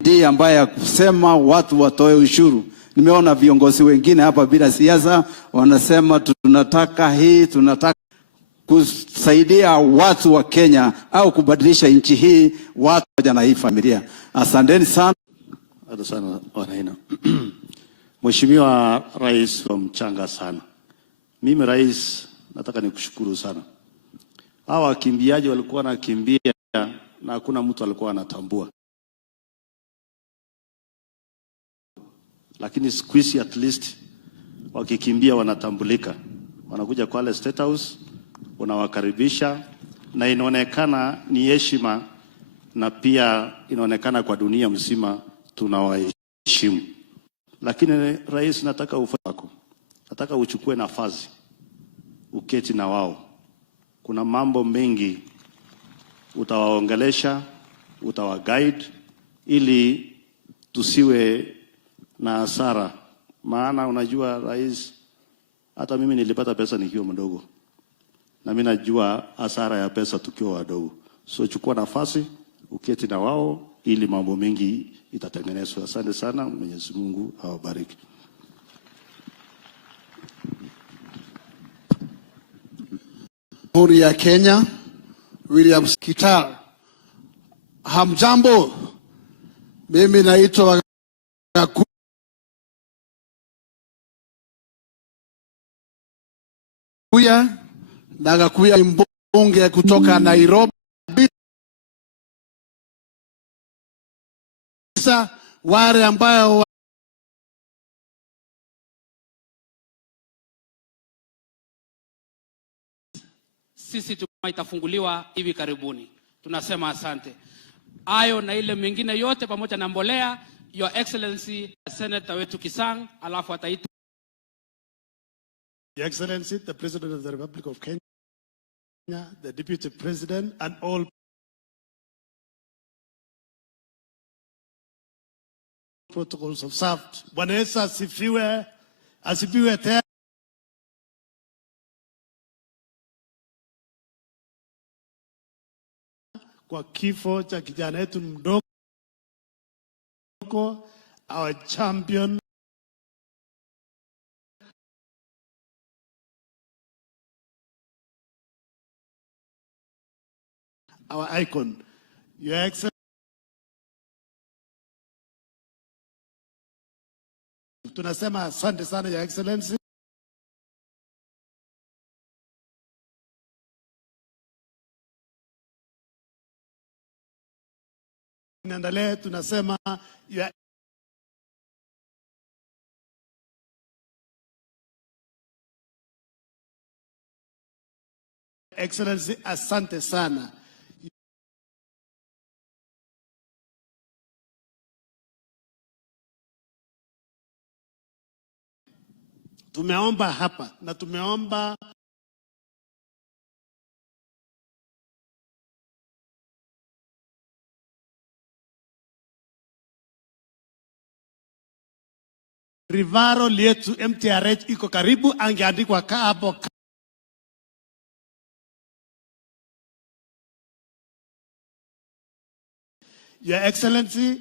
ndiye ambaye ya kusema watu watoe ushuru. Nimeona viongozi wengine hapa bila siasa wanasema tunataka hii, tunataka kusaidia watu wa Kenya au kubadilisha nchi hii, watu moja na hii familia. Asanteni sana. Asante sana wanaina. Mheshimiwa Rais wa mchanga sana. Mimi Rais, nataka nikushukuru sana. Hawa wakimbiaji walikuwa wanakimbia na hakuna mtu alikuwa anatambua. Lakini siku hizi at least wakikimbia wanatambulika. Wanakuja kwa State House, unawakaribisha, na inaonekana ni heshima, na pia inaonekana kwa dunia mzima tunawaheshimu. Lakini Rais, nataka ufako, nataka uchukue nafasi, uketi na wao. Kuna mambo mengi utawaongelesha, utawaguide, ili tusiwe na hasara. Maana unajua Rais, hata mimi nilipata pesa nikiwa mdogo, na mimi najua hasara ya pesa tukiwa wadogo. So chukua nafasi, uketi na wao, ili mambo mengi itatengenezwa. Asante sana, Mwenyezi Mungu awabariki. Jamhuri ya Kenya, William Kitar. Hamjambo, mimi naitwa Gakuya ni mbunge kutoka Nairobi. Wale ambao sisi itafunguliwa hivi karibuni. Tunasema asante. Hayo na ile mengine yote pamoja na mbolea, Your Excellency Senator wetu Kisang, alafu ataita Your Excellency, the President of the Republic of Kenya, the Deputy President, and all protocols observed. Bwana Yesu asifiwe, asifiwe tena. Kwa kifo cha kijana wetu mdogo, our champion, our icon, Your Excellency. Tunasema asante sana, Your Excellency. Niendelee, tunasema Your Excellency, asante sana. Tumeomba hapa na tumeomba Rivaro letu MTRH iko karibu, angeandikwa hapo. Your Excellency,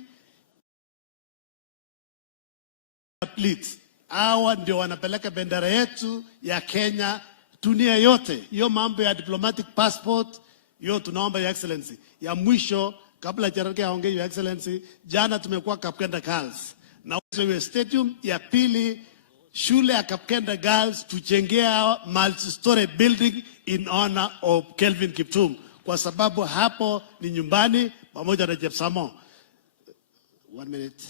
athletes hawa ndio wanapeleka bendera yetu ya Kenya dunia yote. Hiyo mambo ya diplomatic passport, hiyo tunaomba Your Excellency. Ya mwisho kabla Cherargei aongee, Your Excellency, jana tumekuwa Kapkenda Girls na Uwezo Stadium ya pili, shule ya Kapkenda Girls tujengea multi-story building in honor of Kelvin Kiptum, kwa sababu hapo ni nyumbani pamoja na Jepsamo. 1 minute.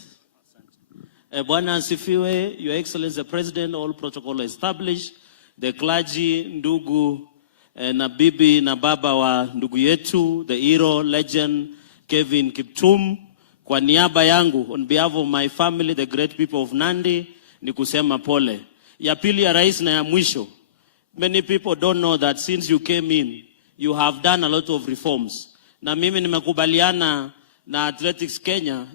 Bwana asifiwe. Your Excellency the President, all protocol established. The clergy, ndugu na bibi na baba wa ndugu yetu, the hero legend Kelvin Kiptum. Kwa niaba yangu, on behalf of my family, the great people of Nandi, ni kusema pole. Ya pili ya rais na ya mwisho. Many people don't know that since you came in, you have done a lot of reforms. Na mimi nimekubaliana na Athletics Kenya,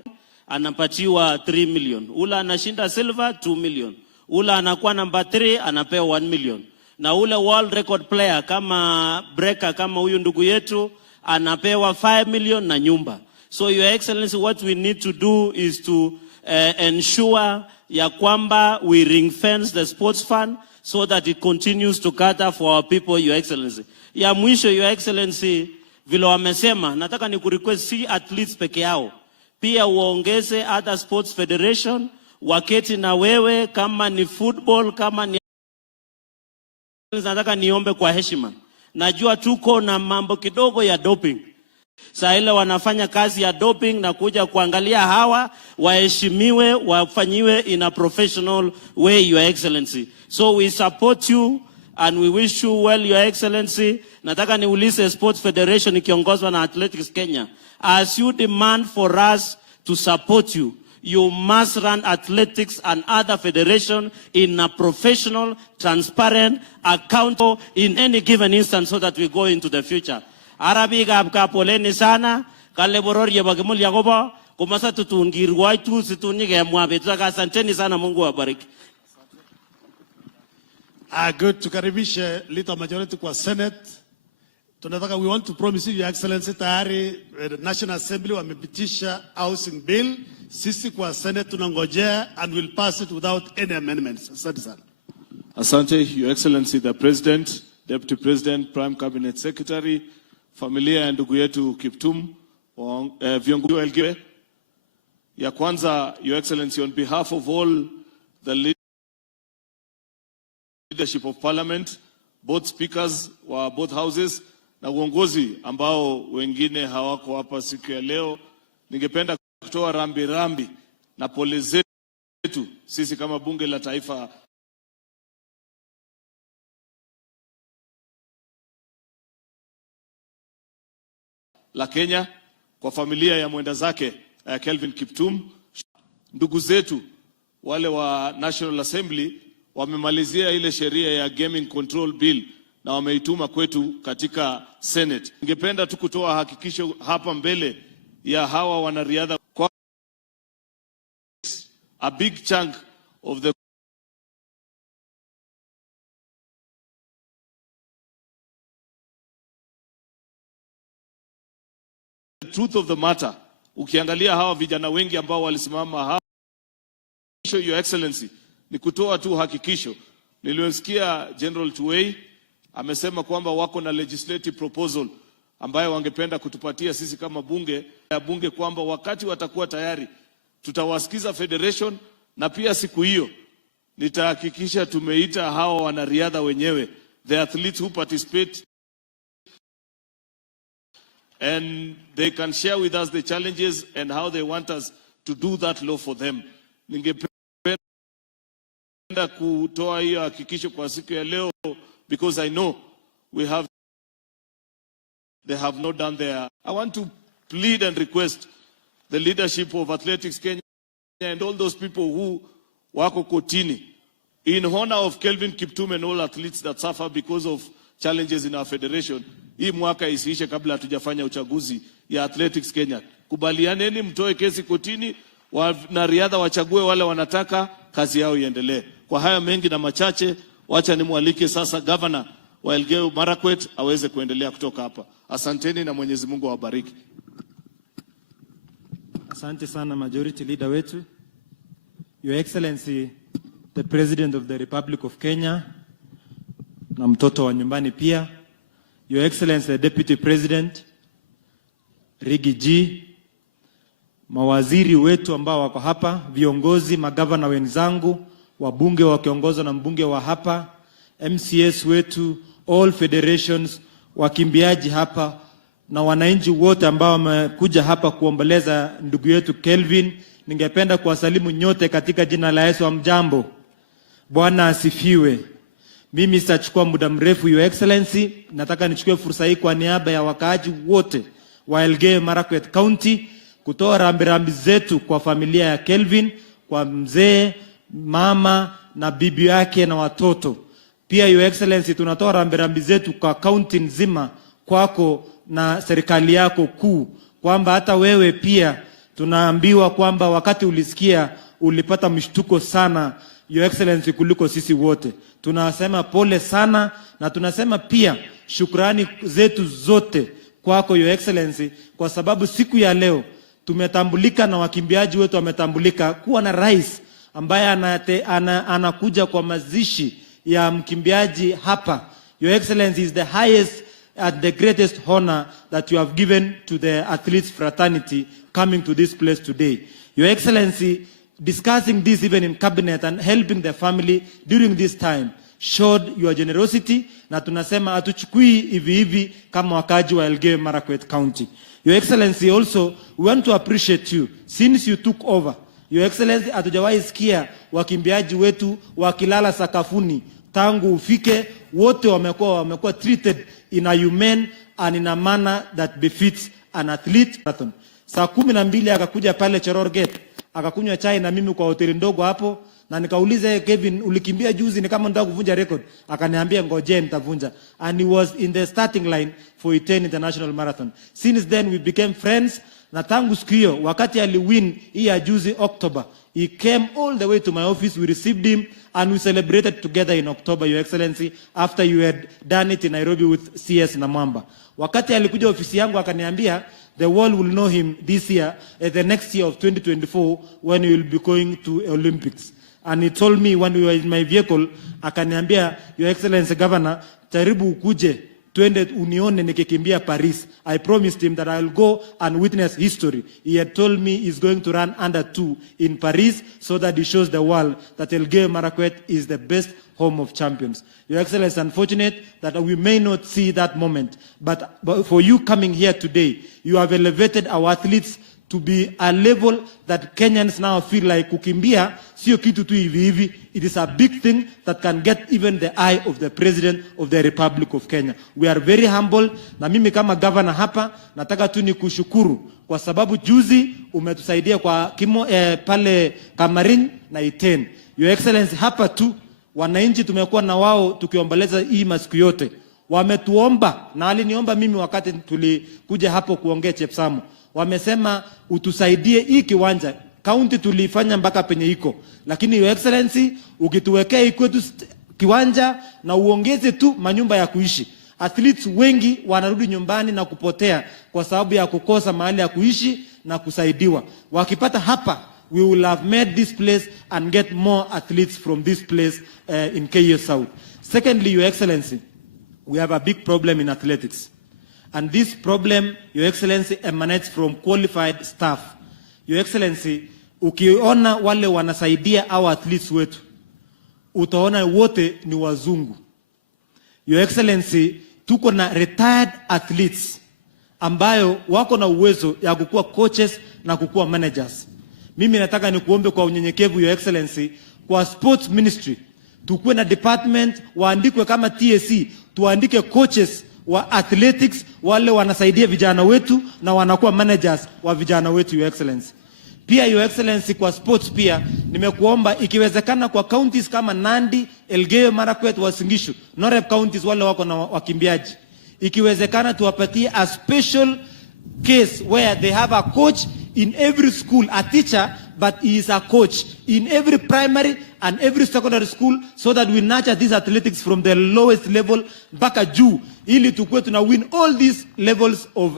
anapatiwa 3 million. Ula anashinda silver, 2 million. Ula anakuwa number 3, anapewa 1 million. Na ule world record player kama breaker kama huyu ndugu yetu, anapewa 5 million na nyumba. So Your Excellency, what we need to do is to ensure ya kwamba we ring fence the sports fund so that it continues to cater for our people, Your Excellency. Ya mwisho, Your Excellency, vile wamesema, nataka ni kurequest si athletes peke yao. Pia uongeze other sports federation, waketi na wewe kama ni football, kama ni... Nataka niombe kwa heshima. Najua tuko na mambo kidogo ya doping. Saa ile wanafanya kazi ya doping na kuja kuangalia hawa, waheshimiwe, wafanyiwe in a professional way, Your Excellency. So we support you and we wish you well, Your Excellency. Nataka niulize Sports Federation ikiongozwa na Athletics Kenya. As you demand for us to support you, you must run athletics and other federation in a professional, transparent, accountable in any given instance so that we go into the future. Arabi gabka poleni sana, kaleboror yebagimul yagoba, kumasa tutungirwa tu situnyige mwabetu asanteni sana, Mungu awabariki. Good, tukaribishe Leader Majority kwa Senate. Tunataka, we want to promise you, Your Excellency, tayari National Assembly wamepitisha housing bill. Sisi kwa Senate tunangojea and will pass it without any amendments. Asante sana. Asante, Your Excellency, the President, Deputy President, Prime Cabinet Secretary, familia ya ndugu yetu Kiptum, viongozi wa LGA. Ya kwanza, Your Excellency, on behalf of all the leadership of Parliament, both speakers wa both houses, na uongozi ambao wengine hawako hapa siku ya leo, ningependa kutoa rambi na pole zetu sisi kama bunge la taifa la Kenya kwa familia ya mwenda zake Kelvin Kiptum. Ndugu zetu wale wa National Assembly wamemalizia ile sheria ya Gaming Control Bill na wameituma kwetu katika Senate. Ningependa tu kutoa hakikisho hapa mbele ya hawa wanariadha kwa a big chunk of the truth of the matter. Ukiangalia hawa vijana wengi ambao walisimama hapa, Your Excellency, ni kutoa tu hakikisho. Niliosikia General Tuwei amesema kwamba wako na legislative proposal ambayo wangependa kutupatia sisi kama bunge kwamba wakati watakuwa tayari tutawasikiza federation, na pia siku hiyo nitahakikisha tumeita hawa wanariadha wenyewe, the athletes who participate, and they can share with us the challenges and how they want us to do that law for them. Ningependa kutoa hiyo hakikisho kwa siku ya leo because I know they have not done their... I want to plead and request the leadership of Athletics Kenya and all those people who wako kotini in honor of Kelvin Kiptum and all athletes that suffer because of challenges in our federation. Hii mwaka isiishe kabla hatujafanya uchaguzi ya Athletics Kenya. Kubalianeni mtoe kesi kotini, wanariadha wachague wale wanataka, kazi yao iendelee. Kwa haya mengi na machache, wacha nimwalike sasa Governor wa Elgeyo Marakwet aweze kuendelea kutoka hapa. Asanteni na Mwenyezi Mungu awabariki. Asante sana Majority Leader wetu. Your Excellency, the President of the Republic of Kenya, na mtoto wa nyumbani pia. Your Excellency, the Deputy President, Rigi G, mawaziri wetu ambao wako hapa, viongozi, magavana wenzangu, wabunge wakiongozwa na mbunge wa hapa, MCS wetu, all federations, wakimbiaji hapa, na wananchi wote ambao wamekuja hapa kuomboleza ndugu yetu Kelvin. Ningependa kuwasalimu nyote katika jina la Yesu. Amjambo. Bwana asifiwe. Mimi sitachukua muda mrefu, Your Excellency. Nataka nichukue fursa hii kwa niaba ya wakaaji wote wa Elgeyo Marakwet County kutoa rambirambi zetu kwa familia ya Kelvin, kwa mzee, mama na bibi yake na watoto. Pia Your Excellency, tunatoa rambirambi zetu kwa county nzima, kwako na serikali yako kuu, kwamba hata wewe pia tunaambiwa kwamba wakati ulisikia ulipata mshtuko sana, Your Excellency, kuliko sisi wote. Tunasema pole sana, na tunasema pia shukrani zetu zote kwako Your Excellency, kwa sababu siku ya leo tumetambulika na wakimbiaji wetu wametambulika kuwa na rais ambaye anakuja kwa mazishi ya mkimbiaji hapa. Your Excellency, is the highest and the greatest honor that you have given to the athletes fraternity coming to this place today. Your Excellency, discussing this even in cabinet and helping the family during this time showed your generosity, na tunasema hatuchukui hivi hivi kama wakaji wa Elgeyo Marakwet County. Your Excellency, also we want to appreciate you since you took over. Your Excellency, hatujawahi sikia wakimbiaji wetu wakilala sakafuni tangu ufike. Wote wamekuwa treated in a humane and in a manner that befits an athlete. Saa 12 akakuja pale Cherorget akakunywa chai na mimi kwa hoteli ndogo hapo, na nikauliza, Kevin, ulikimbia juzi ni kama nataka kuvunja record? Akaniambia ngoje nitavunja. And he was in the starting line for Iten International Marathon. Since then we became friends, na tangu siku hiyo wakati aliwin hii ya juzi October, he came all the way to my office, we received him and we celebrated together in October, Your Excellency, after you had done it in Nairobi with CS Namwamba. Wakati alikuja ofisi yangu akaniambia the world will know him this year, the next year of 2024, when he will be going to Olympics. And he told me when we were in my vehicle, akaniambia, Your Excellency Governor, jaribu ukuje twende unione nikikimbia Paris. I promised him that I will go and witness history. He had told me he's going to run under 2 in Paris so that he shows the world that Elgeyo Marakwet is the best home of champions. Your Excellency, unfortunate that we may not see that moment, but for you coming here today, you have elevated our athletes to be a level that Kenyans now feel like kukimbia sio kitu tu hivi hivi. It is a big thing that can get even the eye of the President of the Republic of Kenya. We are very humble, na mimi kama governor hapa nataka tu ni kushukuru kwa sababu juzi umetusaidia kwa pale Kamarin na Iten. Your Excellency, hapa tu wananchi tumekuwa na wao tukiomboleza hii masiku yote. Wametuomba na aliniomba mimi wakati tulikuja hapo kuongea Chepsamu. Wamesema utusaidie hii kiwanja. County tulifanya mpaka penye iko. Lakini Your Excellency, ukituwekea hii kwetu kiwanja na uongeze tu manyumba ya kuishi, athletes wengi wanarudi nyumbani na kupotea kwa sababu ya kukosa mahali ya kuishi na kusaidiwa. Wakipata hapa, we will have made this place and get more athletes from this place in KU South. Secondly, Your Excellency, we have a big problem in athletics. And this problem, Your Excellency, emanates from qualified staff. Your Excellency, ukiona wale wanasaidia our athletes wetu, utaona wote ni wazungu. Your Excellency, tuko na retired athletes ambayo wako na uwezo ya kukua coaches na kukua managers. Mimi nataka nikuombe kwa unyenyekevu, Your Excellency, kwa sports ministry tukuwe na department waandikwe kama TSC, tuandike coaches wa athletics wale wanasaidia vijana wetu na wanakuwa managers wa vijana wetu, Your Excellency. Pia Your Excellency, kwa sports pia nimekuomba ikiwezekana kwa counties kama Nandi, Elgeyo Marakwet, Uasin Gishu, non-rep counties wale wako na wakimbiaji, ikiwezekana tuwapatie a special case where they have a coach in every school, a teacher, but he is a coach in every primary and every secondary school, so that we nurture these athletics from the lowest level mpaka juu, ili tukue tuna win all these levels of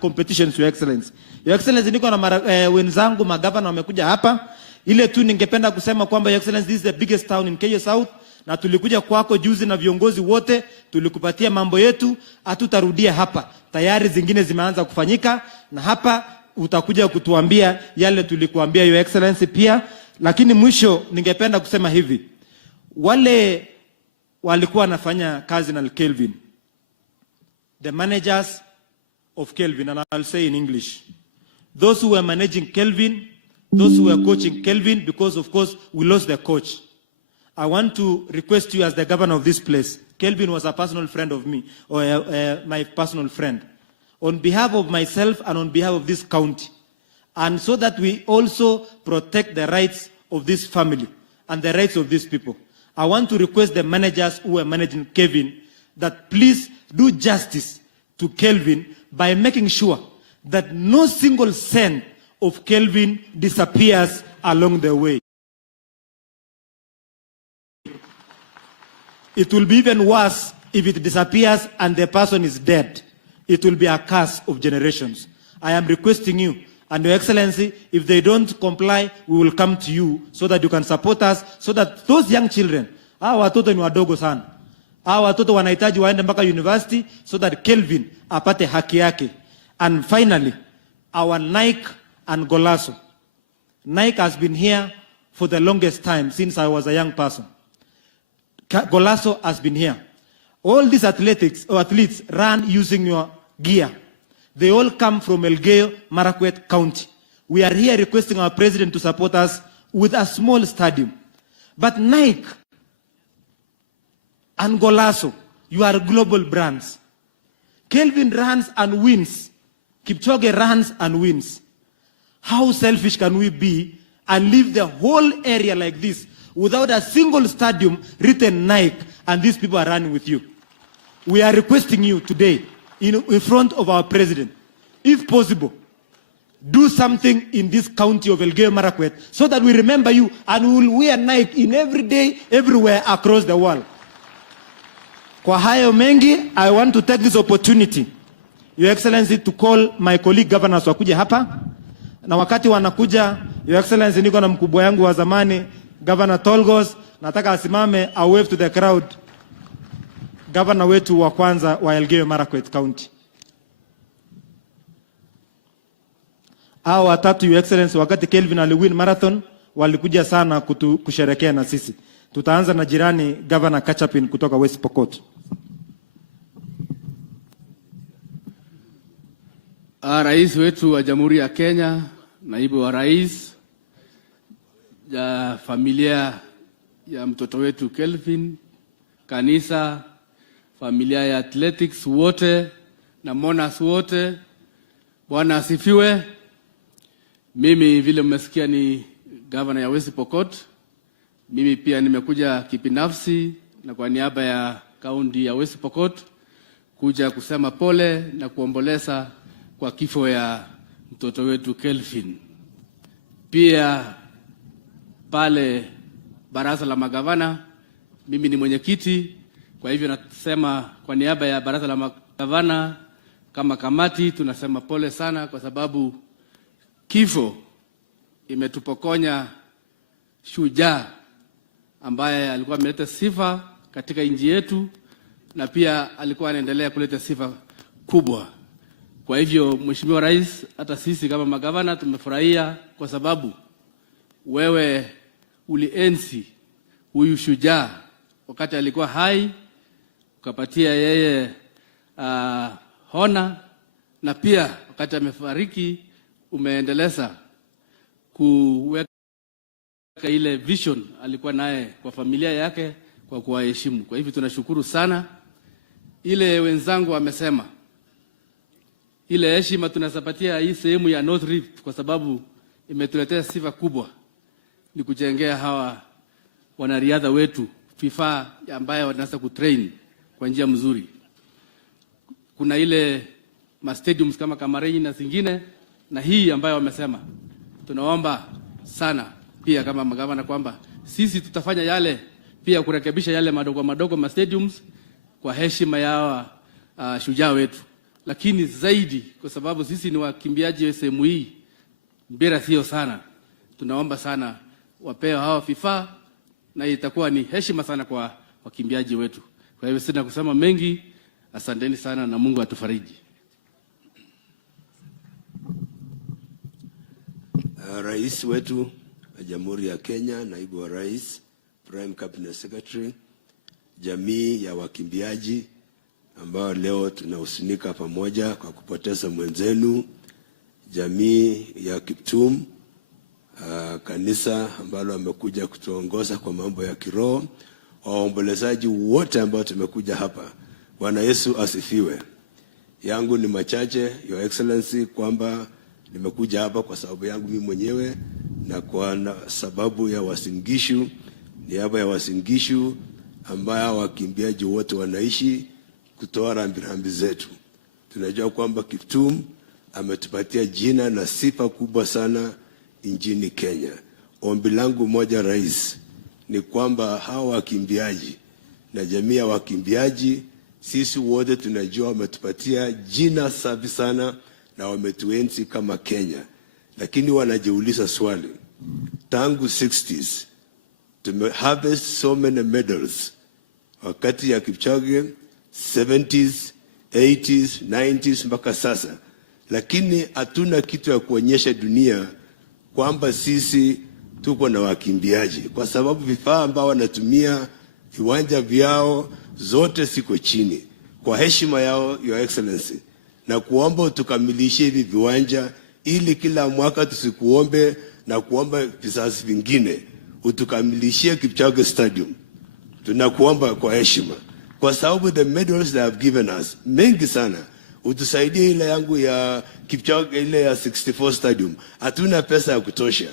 competitions, Your Excellency. Your Excellency, niko na wenzangu magavana wamekuja hapa. Ile tu ningependa kusema kwamba, Your Excellency, this is the biggest town in KU South, na tulikuja kwako juzi na viongozi wote, tulikupatia mambo yetu, hatutarudia hapa. Tayari zingine zimeanza kufanyika, na hapa utakuja kutuambia yale tulikuambia, Your Excellency, pia. Lakini mwisho ningependa kusema hivi, wale walikuwa wanafanya kazi na Kelvin, the managers of Kelvin, and I'll say in English, those who were managing Kelvin, those who were coaching Kelvin, because of course we lost the coach, I want to request you as the governor of this place. Kelvin was a personal friend of me, or my personal friend. On behalf of myself and on behalf of this county, and so that we also protect the rights of this family and the rights of these people, I want to request the managers who are managing Kelvin that please do justice to Kelvin by making sure that no single cent of Kelvin disappears along the way. It will be even worse if it disappears and the person is dead. It will be a curse of generations. I am requesting you, and Your Excellency, if they don't comply, we will come to you so that you can support us, so that those young children, hawa watoto ni wadogo sana, hawa watoto wanahitaji waende mpaka university, so that Kelvin apate haki yake. And finally, our Nike and Golasso. Nike has been here for the longest time, since I was a young person. Golasso has been here. All these athletes run using your gear. They all come from Elgeyo Marakwet County. We are here requesting our president to support us with a small stadium. But Nike and Golasso, you are global brands. Kelvin runs and wins. Kipchoge runs and wins. How selfish can we be and leave the whole area like this without a single stadium written Nike, and these people are running with you? We are requesting you today in front of our president, if possible, do something in this county of Elgeyo Marakwet so that we remember you, and we will wear Nike in every day, everywhere across the world. Kwa hayo mengi, I want to take this opportunity, Your Excellency, to call my colleague governors wakuje hapa. Na wakati wanakuja, Your Excellency, niko na mkubwa yangu wa zamani, Governor Tolgos, nataka asimame a wave to the crowd. Governor wetu wa kwanza wa Elgeyo Marakwet County. Hao watatu, Your Excellency, wakati Kelvin aliwin marathon, walikuja sana kusherekea na sisi. Tutaanza na jirani Governor Kachapin kutoka West Pokot. Rais wetu wa Jamhuri ya Kenya, naibu wa rais, ya familia ya mtoto wetu Kelvin, kanisa, familia ya athletics wote na monas wote, Bwana asifiwe. Mimi vile mmesikia ni governor ya West Pokot. Mimi pia nimekuja kibinafsi na kwa niaba ya kaunti ya West Pokot kuja kusema pole na kuomboleza kwa kifo ya mtoto wetu Kelvin. Pia pale baraza la magavana, mimi ni mwenyekiti, kwa hivyo nasema kwa niaba ya baraza la magavana kama kamati tunasema pole sana, kwa sababu kifo imetupokonya shujaa ambaye alikuwa ameleta sifa katika nchi yetu, na pia alikuwa anaendelea kuleta sifa kubwa. Kwa hivyo Mheshimiwa Rais, hata sisi kama magavana tumefurahia, kwa sababu wewe ulienzi huyu shujaa wakati alikuwa hai, ukapatia yeye hona, na pia wakati amefariki umeendeleza kuweka ile vision alikuwa naye kwa familia yake kwa kuwaheshimu. Kwa hivyo tunashukuru sana. Ile wenzangu wamesema, ile heshima tunasapatia hii sehemu ya North Rift kwa sababu imetuletea sifa kubwa, ni kujengea hawa wanariadha wetu vifaa ambayo wanaweza kutrain kwa njia mzuri. Kuna ile stadiums kama Kamareni na zingine, na hii ambayo wamesema, tunaomba sana pia kama magavana kwamba sisi tutafanya yale pia kurekebisha yale madogo madogo stadiums kwa heshima ya shujaa wetu. Lakini zaidi kwa sababu sisi ni wakimbiaji wa sehemu hii, mpira sio sana, tunaomba sana wapewe hawa vifaa, na itakuwa ni heshima sana kwa wakimbiaji wetu. Kwa hivyo sina kusema mengi, asanteni sana na Mungu atufariji. Rais wetu wa Jamhuri ya Kenya, naibu wa rais, Prime Cabinet Secretary, jamii ya wakimbiaji ambao leo tunahusunika pamoja kwa kupoteza mwenzenu, jamii ya Kiptum, kanisa ambalo wamekuja kutuongoza kwa mambo ya kiroho, waombolezaji wote ambao tumekuja hapa. Bwana Yesu asifiwe. Yangu ni machache, Your Excellency, kwamba nimekuja hapa kwa sababu yangu mimi mwenyewe na kwa sababu ya Uasin Gishu, niaba ya Uasin Gishu ambao wakimbiaji wote wanaishi, kutoa rambirambi zetu. Tunajua kwamba Kiptum ametupatia jina na sifa kubwa sana nchini Kenya. Ombi langu moja, Rais, ni kwamba hawa wakimbiaji na jamii ya wakimbiaji, sisi wote tunajua wametupatia jina safi sana na wametuenzi kama Kenya. Lakini wanajiuliza swali, tangu 60s tumeharvest so many medals, wakati ya Kipchoge 70s, 80s, 90s mpaka sasa, lakini hatuna kitu ya kuonyesha dunia kwamba sisi tuko na wakimbiaji, kwa sababu vifaa ambao wanatumia, viwanja vyao zote siko chini. Kwa heshima yao, Your Excellency, na kuomba utukamilishie hivi viwanja, ili kila mwaka tusikuombe na kuomba vizazi vingine, utukamilishie Kipchoge Stadium. Tunakuomba kwa heshima, kwa sababu the medals they have given us mengi sana. Utusaidie ile yangu ya Kipchoge, ile ya 64 Stadium, hatuna pesa ya kutosha.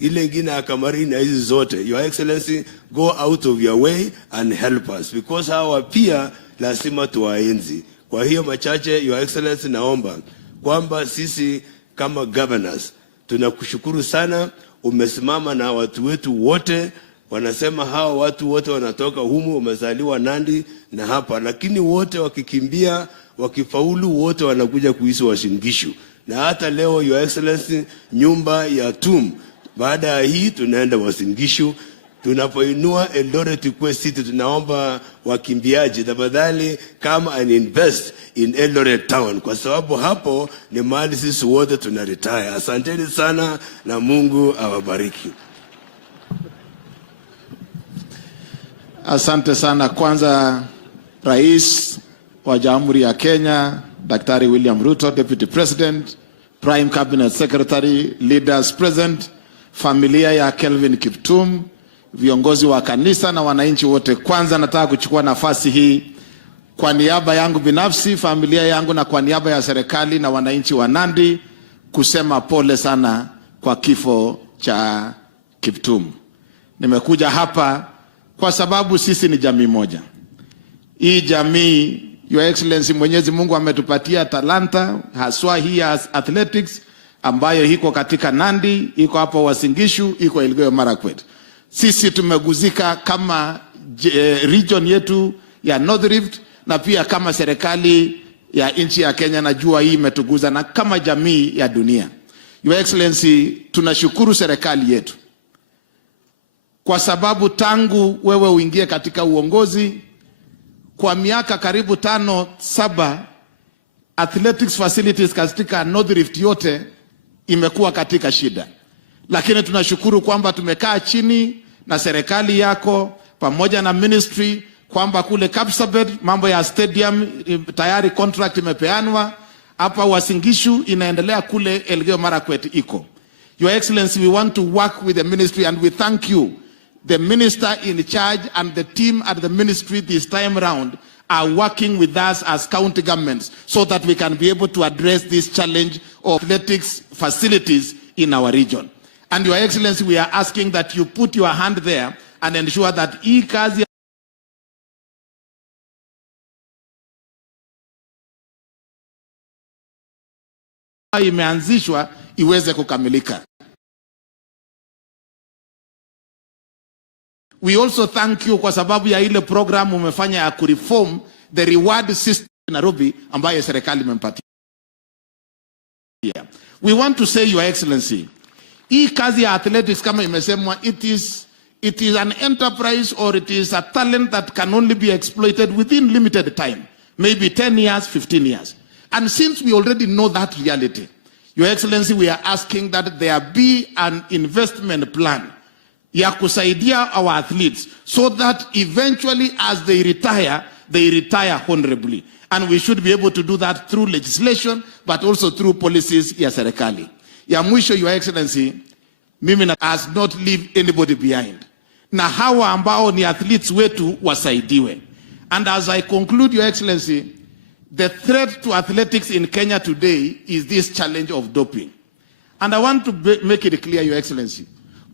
Ile ingine ya Kamari na hizi zote, Your Excellency, go out of your way and help us, because hawa pia lazima tuwaenzi. Kwa hiyo machache, Your Excellency, naomba kwamba sisi kama governors tunakushukuru sana, umesimama na watu wetu wote. Wanasema hawa watu wote wanatoka humu, umezaliwa Nandi na hapa, lakini wote wakikimbia, wakifaulu, wote wanakuja kuishi Uasin Gishu. Na hata leo, Your Excellency, nyumba ya TUM, baada ya hii tunaenda Uasin Gishu. Tunapoinua Eldoret ikuwe city, tunaomba wakimbiaji tafadhali come and invest in Eldoret town, kwa sababu hapo ni mahali sisi wote tunaretire. Asanteni sana na Mungu awabariki. Asante sana. Kwanza, Rais wa Jamhuri ya Kenya Daktari William Ruto, Deputy President, Prime Cabinet Secretary, leaders present, familia ya Kelvin Kiptum, viongozi wa kanisa na wananchi wote. Kwanza nataka kuchukua nafasi hii kwa niaba yangu binafsi, familia yangu, na kwa niaba ya serikali na wananchi wa Nandi kusema pole sana kwa kifo cha Kiptum. Nimekuja hapa kwa sababu sisi ni jamii moja. Hii jamii, Your Excellency, Mwenyezi Mungu ametupatia talanta haswa hii ya athletics ambayo iko katika Nandi, iko hapo Uasin Gishu, iko Elgeyo Marakwet. Sisi tumeguzika kama region yetu ya North Rift, na pia kama serikali ya nchi ya Kenya, najua hii imetuguza, na kama jamii ya dunia. Your Excellency, tunashukuru serikali yetu kwa sababu tangu wewe uingie katika uongozi, kwa miaka karibu 5-7, athletics facilities katika North Rift yote imekuwa katika shida. Lakini tunashukuru kwamba tumekaa chini na serikali yako pamoja na ministry, kwamba kule Kapsabet mambo ya stadium tayari contract imepeanwa, hapa Uasin Gishu inaendelea, kule Elgeyo Marakwet iko. Your Excellency, we want to work with the ministry and we thank you. The minister in charge and the team at the ministry this time around are working with us as county governments so that we can be able to address this challenge of athletics facilities in our region. And Your Excellency, we are asking that you put your hand there and ensure that hii kazi imeanzishwa iweze kukamilika. We also thank you kwa sababu ya ile program umefanya ya kureform the reward system in Nairobi ambayo serikali imempatia. We want to say, Your Excellency, hii kazi ya athletics kama imesemwa, it is an enterprise or it is a talent that can only be exploited within limited time, maybe 10 years, 15 years. And since we already know that reality, Your Excellency, we are asking that there be an investment plan ya kusaidia our athletes so that eventually as they retire honorably. And we should be able to do that through legislation, but also through policies ya serikali. Ya mwisho, Your Excellency, mimi has not leave anybody behind. Na hawa ambao ni athletes wetu wasaidiwe. And as I conclude, Your Excellency, the threat to athletics in Kenya today is this challenge of doping. And I want to make it clear, Your Excellency,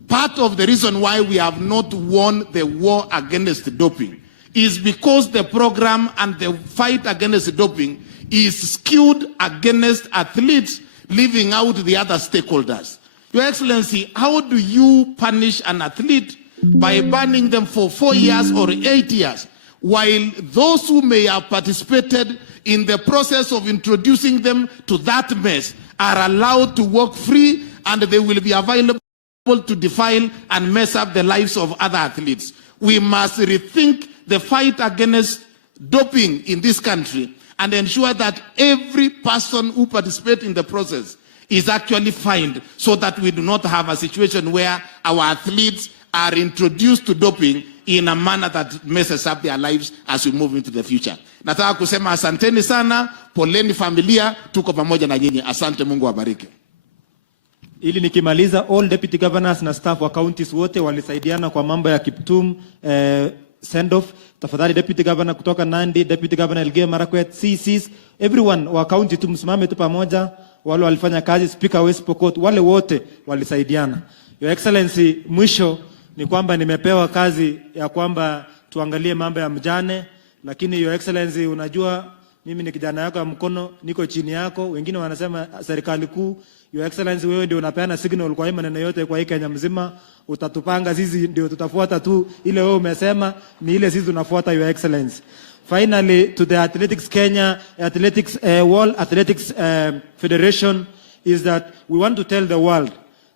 part of the reason why we have not won the war against doping is because the program and the fight against doping is skewed against athletes, leaving out the other stakeholders. Your Excellency, how do you punish an athlete by banning them for 4 years or 8 years, while those who may have participated in the process of introducing them to that mess are allowed to walk free and they will be available to defile and mess up the lives of other athletes? We must rethink the fight against doping in this country and ensure that every person who participates in the process is actually fined, so that we do not have a situation where our athletes are introduced to doping in a manner that messes up their lives as we move into the future. Nataka kusema asanteni sana, poleni familia, tuko pamoja na nyinyi. Asante, Mungu awabariki. Ili nikimaliza, all deputy governors na staff wa counties wote walisaidiana kwa mambo ya Kiptum send off. Tafadhali deputy governor kutoka Nandi, deputy governor Elgeyo Marakwet, CCs, everyone wa county tumsimame tu pamoja. Wale walifanya kazi, speaker West Pokot, wale wote walisaidiana. Your Excellency, mwisho ni kwamba nimepewa kazi ya kwamba tuangalie mambo ya mjane, lakini Your Excellency, unajua mimi ni kijana yako ya mkono, niko chini yako. Wengine wanasema serikali kuu. Your Excellency, wewe ndio unapeana signal kwa hii maneno yote kwa hii Kenya mzima. Utatupanga sisi ndio tutafuata tu ile wewe umesema, ni ile sisi tunafuata, Your Excellency. Finally, to the Athletics Kenya, World Athletics Federation, is that we want to tell the world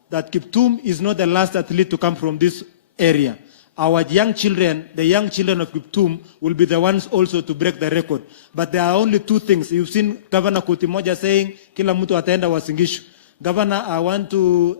that Kiptum is not the last athlete to come from this area. Our young children, the young children of Kiptum, will be the ones also to break the record. But there are only two things. You've seen Governor Kutimoja saying, kila mtu ataenda Wasingishu. Governor, I want to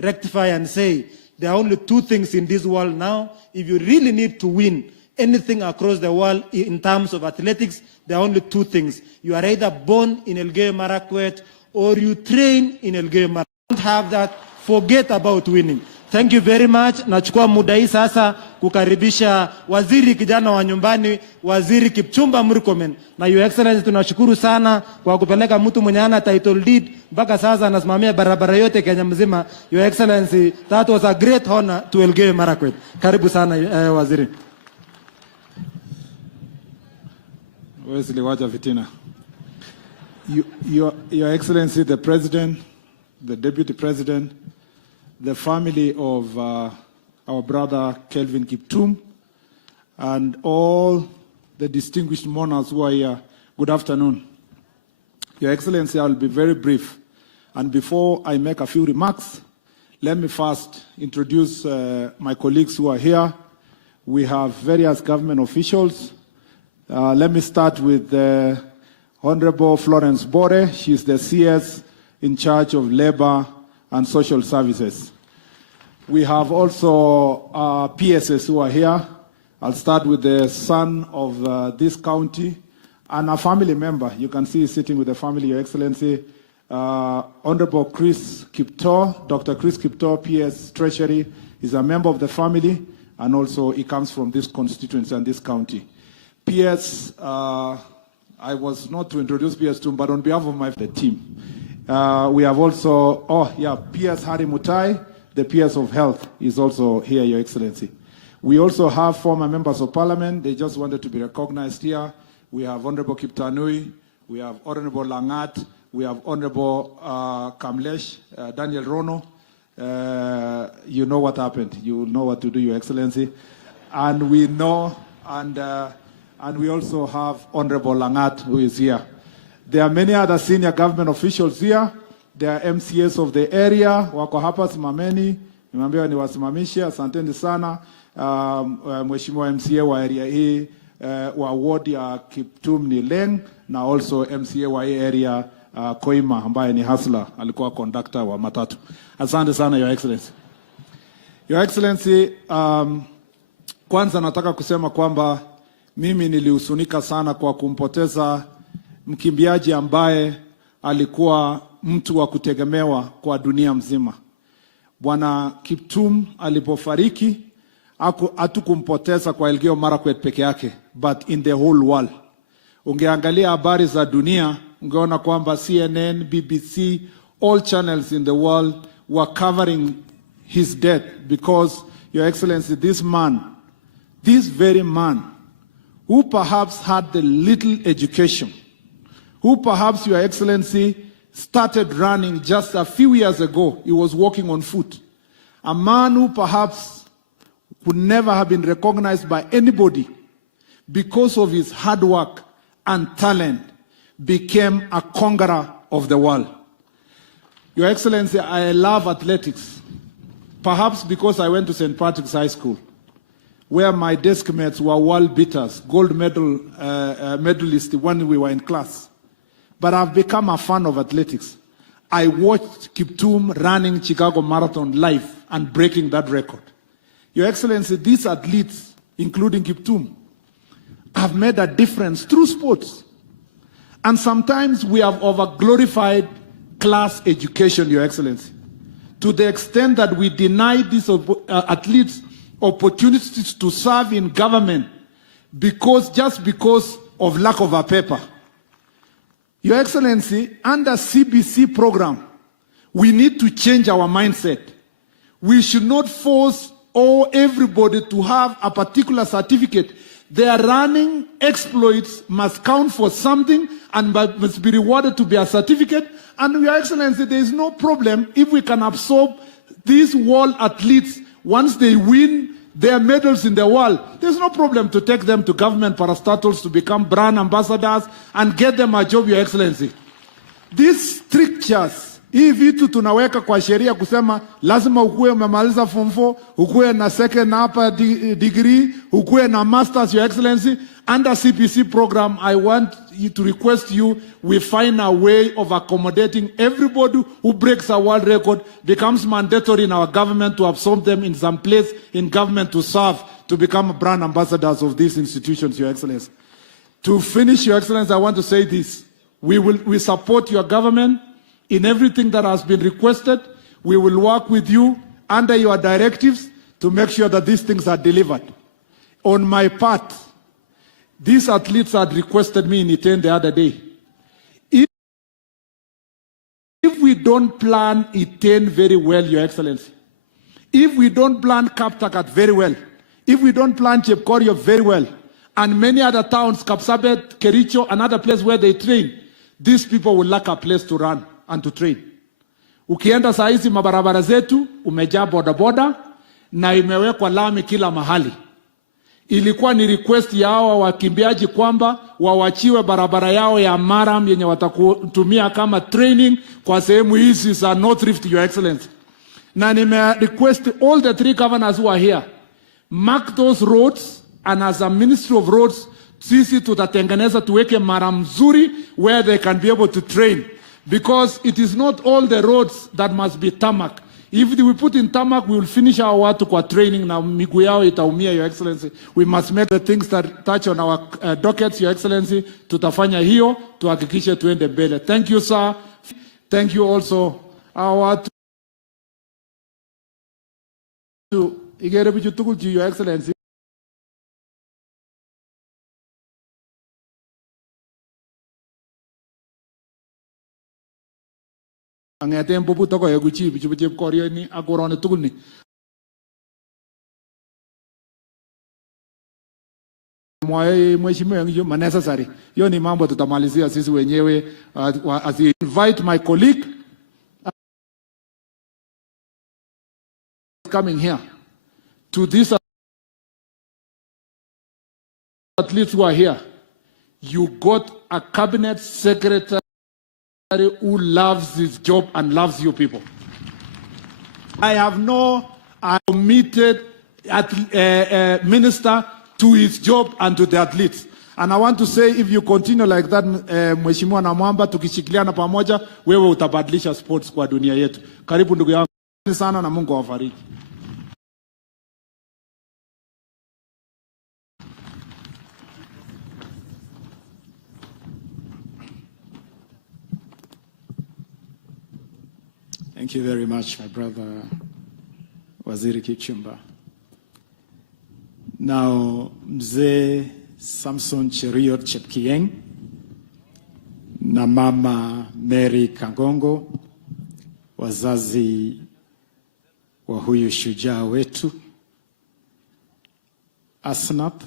rectify and say, there are only two things in this world now. If you really need to win anything across the world in terms of athletics, there are only two things. You are either born in Elgeyo Marakwet or you train in Elgeyo Marakwet. Don't have that, forget about winning. Thank you very much. Nachukua muda hii sasa kukaribisha waziri kijana wa nyumbani, Waziri Kipchumba Murkomen. Na Your Excellency, tunashukuru sana kwa kupeleka mtu mwenye ana title deed mpaka sasa anasimamia barabara yote Kenya mzima. Your Excellency, that was a great honor to Elgeyo Marakwet. Karibu sana waziri. Wesley wacha fitina. Your Excellency, the President, the Deputy President, the family of our brother Kelvin Kiptum, and all the distinguished mourners who are here, good afternoon. Your Excellency, I'll be very brief. And before I make a few remarks, let me first introduce my colleagues who are here. We have various government officials. Let me start with Honorable Florence Bore. She's the CS in charge of Labor and Social Services. We have also PSS who are here. I'll start with the son of this county and a family member. You can see he's sitting with the family, Your Excellency. Honorable Chris Kiptum, Dr. Chris Kiptum, PS Treasury, is a member of the family, and also he comes from this constituency and this county. PS, I was not to introduce PS to him, but on behalf of the team, we have also, PS Hari Mutai, the PS of Health, is also here, Your Excellency. We also have former members of parliament. They just wanted to be recognized here. We have Honorable Kiptanui, we have Honorable Langat, we have Honorable Kamlesh, Daniel Rono. You know what happened. You know what to do, Your Excellency. And we know, and we also have Honorable Langat, who is here. There are many other senior government officials here. There are MCAs of the area. Wako hapa, simameni. Nimeambiwa niwasimamishe. Asanteni sana. Mheshimiwa MCA wa area hii, wa ward ya Kiptum ni Leng, na also MCA wa hii area Koima, ambaye ni Hasla, alikuwa conductor wa matatu. Asante sana, Your Excellency. Your Excellency, kwanza nataka kusema kwamba mimi nilihusunika sana kwa kumpoteza mkimbiaji ambaye alikuwa mtu wa kutegemewa kwa dunia mzima. Bwana Kiptum alipofariki hatukumpoteza kwa Elgeyo Marakwet peke yake, but in the whole world. Ungeangalia habari za dunia, ungeona kwamba CNN, BBC, all channels in the world were covering his death because, Your Excellency, this man, this very man, who perhaps had the little education, who perhaps, Your Excellency, started running just a few years ago. He was walking on foot. A man who perhaps would never have been recognized by anybody because of his hard work and talent became a conqueror of the world. Your Excellency, I love athletics, perhaps because I went to St. Patrick's High School, where my desk mates were world beaters, gold medal medalists when we were in class. But I've become a fan of athletics. I watched Kiptum running Chicago Marathon live and breaking that record. Your Excellency, these athletes, including Kiptum, have made a difference through sports. And sometimes we have over-glorified class education, Your Excellency, to the extent that we deny these athletes opportunities to serve in government just because of lack of a paper. Your Excellency, under CBC program, we need to change our mindset. We should not force everybody to have a particular certificate. Their running exploits must count for something and must be rewarded to be a certificate. And Your Excellency, there is no problem if we can absorb these world athletes once they win their medals in the world. There's no problem to take them to government parastatals to become brand ambassadors and get them a job, Your Excellency. These strictures, hii vitu tunaweka kwa sheria kusema lazima ukue umemaliza form 4, ukue na second hapa degree, ukue na masters, Your Excellency. Under CPC program, I want you to request you, we find a way of accommodating everybody who breaks a world record, becomes mandatory in our government to absorb them in some place in government to serve, to become brand ambassadors of these institutions, Your Excellency. To finish, Your Excellency, I want to say this. We support your government in everything that has been requested. We will work with you under your directives to make sure that these things are delivered. On my part, these athletes had requested me in Iten the other day. If we don't plan Iten very well, Your Excellency, if we don't plan Kaptagat very well, if we don't plan Chepkorio very well, and many other towns, Kapsabet, Kericho, and other places where they train, these people will lack a place to run and to train. Ukienda saa hizi mabarabara zetu umejaa bodaboda na imewekwa lami kila mahali. Ilikuwa ni request ya hawa wakimbiaji kwamba wawachiwe barabara yao ya Maram yenye watakutumia kama training kwa sehemu hizi za North Rift, Your Excellency. Na nime request all the 3 governors who are here, mark those roads, and as a Ministry of Roads, sisi tutatengeneza tuweke mara mzuri where they can be able to train. Because it is not all the roads that must be tarmac. If we put in tarmac, we will finish our watu kwa training na miguu yao itaumia, Your Excellency. We must make the things that touch on our dockets, Your Excellency. Tutafanya hiyo, tuhakikishe tuende mbele. Thank you, sir. Thank you also. Our watu igere bijutukul to Your Excellency. Angeten popu toko ya guchi bichu korio ni akorone tukul ni. Mheshimiwa yangu necessary. Hiyo ni mambo tutamalizia sisi wenyewe. As I invite my colleague coming here to these athletes who are here. You got a cabinet secretary who loves his job and loves you people. I have no committed minister to his job and to the athletes. And I want to say, if you continue like that, Mheshimiwa Namwamba, tukishikiliana pamoja, wewe utabadilisha sports kwa dunia yetu. Karibu ndugu yangu sana na Mungu awabariki. Thank you very much, my brother Waziri Kipchumba. Now, Mzee Samson Cheruiyot Chepkieng na Mama Mary Kangongo, wazazi wa huyu shujaa wetu, Asnath,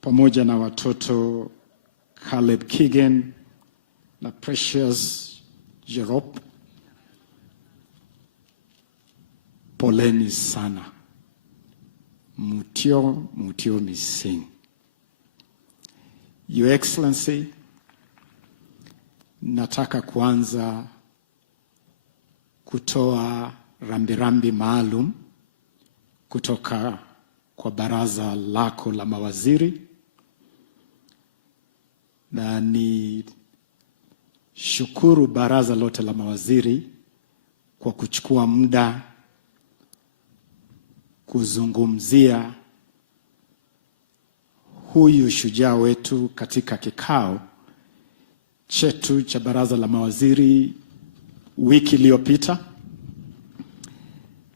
pamoja na watoto Caleb Kigen na Precious Jerop, poleni sana. Mutio mising. Your Excellency, nataka kuanza kutoa rambirambi maalum kutoka kwa baraza lako la mawaziri, na ni shukuru baraza lote la mawaziri kwa kuchukua muda kuzungumzia huyu shujaa wetu katika kikao chetu cha baraza la mawaziri wiki iliyopita,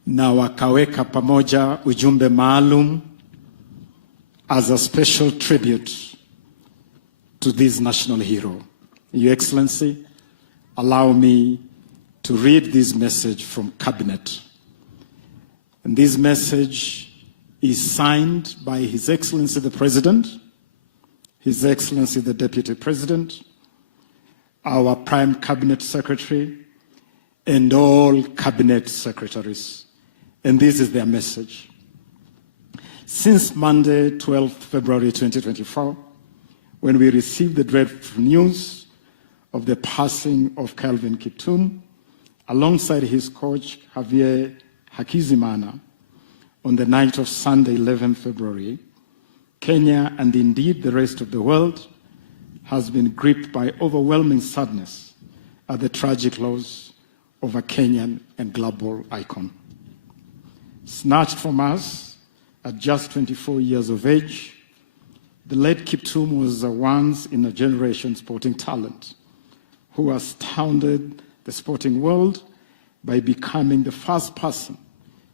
na wakaweka pamoja ujumbe maalum as a special tribute to this national hero. Your Excellency, allow me to read this message from Cabinet. And this message is signed by His Excellency the President, His Excellency the Deputy President, our Prime Cabinet Secretary, and all Cabinet Secretaries. And this is their message. Since Monday, 12th February 2024, when we received the dreadful news of the passing of Kelvin Kiptum, alongside his coach, Javier Hakizimana, on the night of Sunday, 11th February, Kenya, and indeed the rest of the world, has been gripped by overwhelming sadness at the tragic loss of a Kenyan and global icon. Snatched from us at just 24 years of age, the late Kiptum was a once-in-a-generation sporting talent who astounded the sporting world by becoming the first person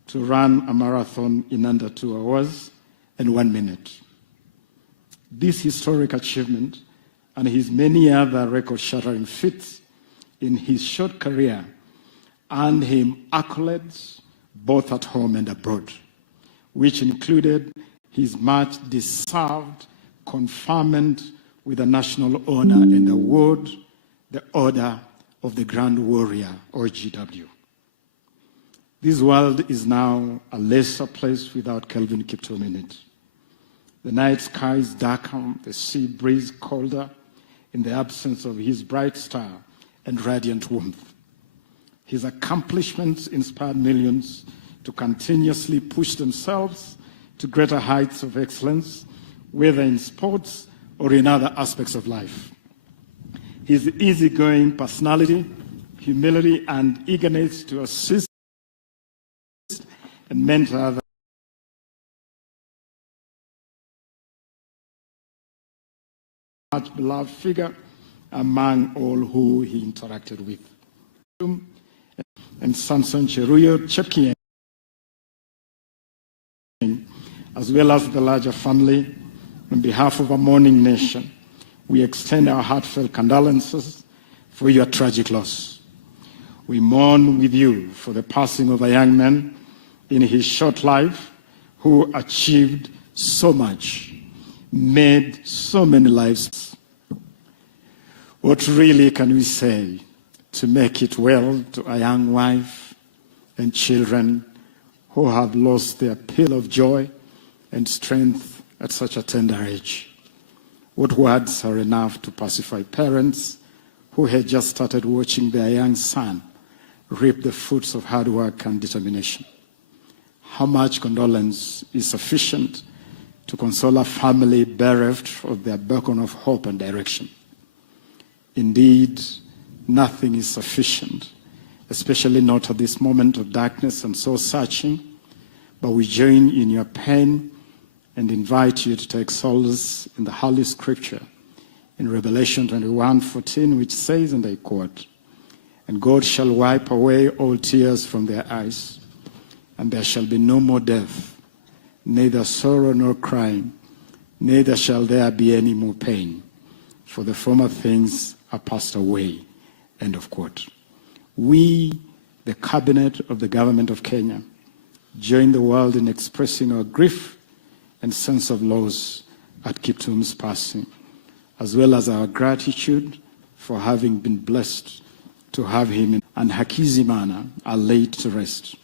to run a marathon in under 2 hours and 1 minute. This historic achievement and his many other record-shattering feats in his short career earned him accolades both at home and abroad, which included his much-deserved conferment with a national honor and award, the Order of the Grand Warrior, or GW. This world is now a lesser place without Kelvin Kiptum in it. The night skies darken, the sea breeze colder in the absence of his bright star and radiant warmth. His accomplishments inspired millions to continuously push themselves to greater heights of excellence, whether in sports or in other aspects of life. His easygoing personality, humility, and eagerness to assist and mentor others much beloved figure among all who he interacted with. And Samson Cheruiyot Chepkieng, as well as the larger family, on behalf of our mourning nation, we extend our heartfelt condolences for your tragic loss. We mourn with you for the passing of a young man in his short life who achieved so much, made so many lives. What really can we say to make it well to a young wife and children who have lost their pill of joy and strength at such a tender age? What words are enough to pacify parents who had just started watching their young son reap the fruits of hard work and determination? How much condolence is sufficient to console a family bereft of their beacon of hope and direction? Indeed, nothing is sufficient, especially not at this moment of darkness and soul-searching, but we join in your pain and invite you to take solace in the Holy Scripture in Revelation 21:14, which says, and I quote, "And God shall wipe away all tears from their eyes, and there shall be no more death, neither sorrow nor crying, neither shall there be any more pain, for the former things are passed away." End of quote. We, the cabinet of the government of Kenya, join the world in expressing our grief and sense of loss at Kiptum's passing, as well as our gratitude for having been blessed to have him and Hakizimana are laid to rest.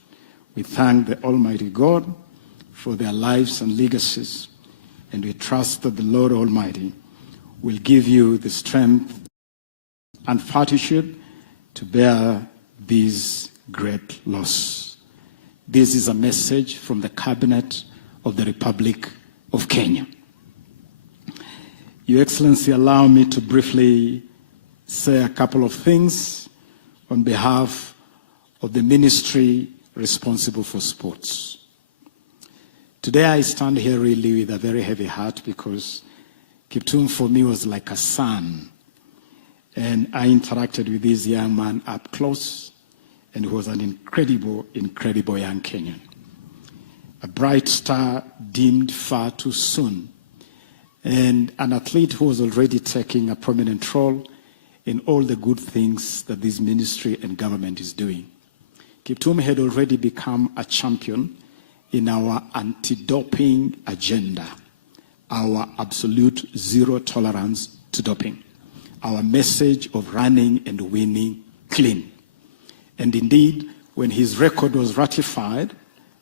We thank the Almighty God for their lives and legacies, and we trust that the Lord Almighty will give you the strength and fortitude to bear this great loss. This is a message from the Cabinet of the Republic of Kenya. Your Excellency, allow me to briefly say a couple of things on behalf of the ministry responsible for sports. Today I stand here really with a very heavy heart because Kiptum for me was like a son, and I interacted with this young man up close, and he was an incredible, incredible young Kenyan. A bright star dimmed far too soon, and an athlete who was already taking a prominent role in all the good things that this ministry and government is doing. Kiptum had already become a champion in our anti-doping agenda, our absolute zero tolerance to doping, our message of running and winning clean. And indeed, when his record was ratified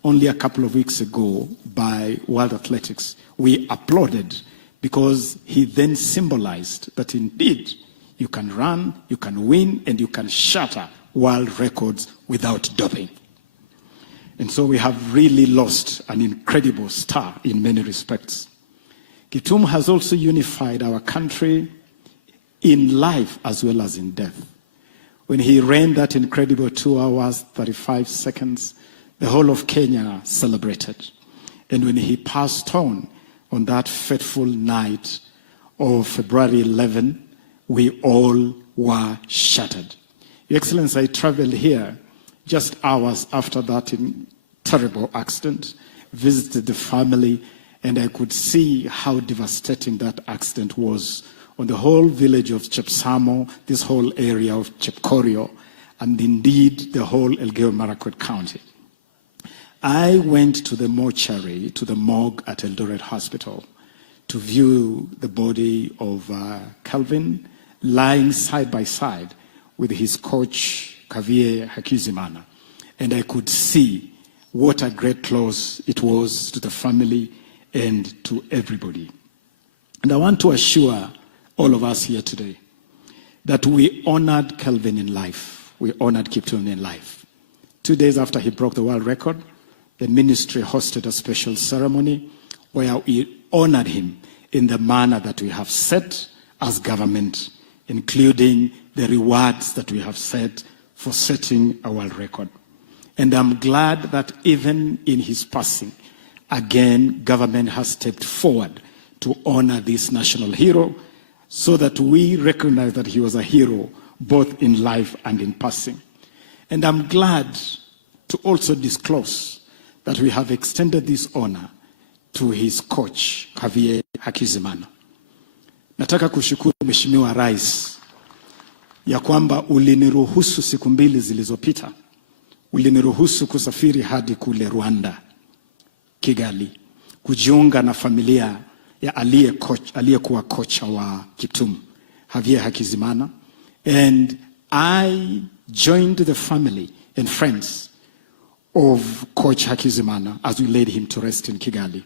only a couple of weeks ago by World Athletics, we applauded because he then symbolized that indeed you can run, you can win, and you can shatter world records without doping. And so we have really lost an incredible star in many respects. Kiptum has also unified our country in life as well as in death. When he ran that incredible 2 hours, 35 seconds, the whole of Kenya celebrated. And when he passed on that fateful night of February 11, we all were shattered. Your Excellency, I traveled here just hours after that terrible accident, visited the family, and I could see how devastating that accident was on the whole village of Chepsamo, this whole area of Chepkorio, and indeed the whole Elgeyo-Marakwet County. I went to the mortuary, to the morgue at Eldoret Hospital, to view the body of Kelvin lying side by side with his coach, Kavie Hakizimana. And I could see what a great loss it was to the family and to everybody. And I want to assure all of us here today that we honored Kelvin in life. We honored Kiptum in life. 2 days after he broke the world record, the ministry hosted a special ceremony where we honored him in the manner that we have set as government, including the rewards that we have set for setting a world record. And I'm glad that even in his passing, again, government has stepped forward to honor this national hero so that we recognize that he was a hero both in life and in passing. And I'm glad to also disclose that we have extended this honor to his coach, Kavie Hakizimana. Nataka kushukuru Mheshimiwa Rais ya kwamba uliniruhusu siku 2 zilizopita, uliniruhusu kusafiri hadi kule Rwanda, Kigali, kujiunga na familia ya aliyekuwa kocha wa Kiptum, Kavie Hakizimana, and I joined the family and friends of Coach Hakizimana as we laid him to rest in Kigali.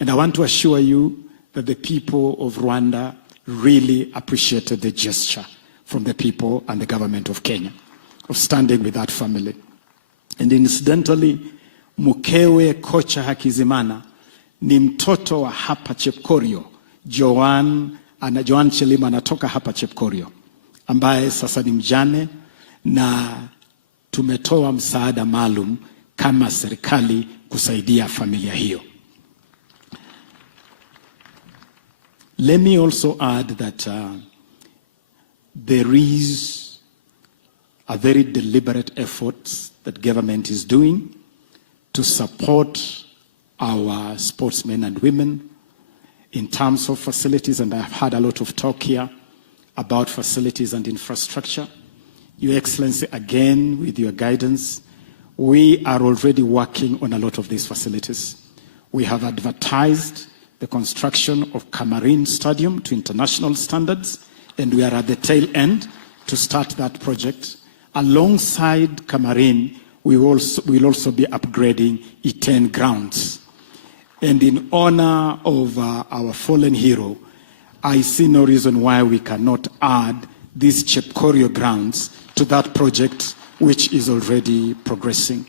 And I want to assure you that the people of Rwanda really appreciated the gesture from the people and the government of Kenya of standing with that family. And incidentally, mkewe Kocha Hakizimana ni mtoto wa hapa Chepkorio, Joan Chelima anatoka hapa Chepkorio, ambaye sasa ni mjane, na tumetoa msaada maalum kama serikali kusaidia familia hiyo. Let me also add that there is a very deliberate effort that government is doing to support our sportsmen and women in terms of facilities, and I've had a lot of talk here about facilities and infrastructure. Your Excellency, again, with your guidance, we are already working on a lot of these facilities. We have advertised the construction of Camarine Stadium to international standards, and we are at the tail end to start that project. Alongside Camarine, we will also be upgrading E10 grounds. And in honor of our fallen hero, I see no reason why we cannot add these Chepkorio grounds to that project, which is already progressing.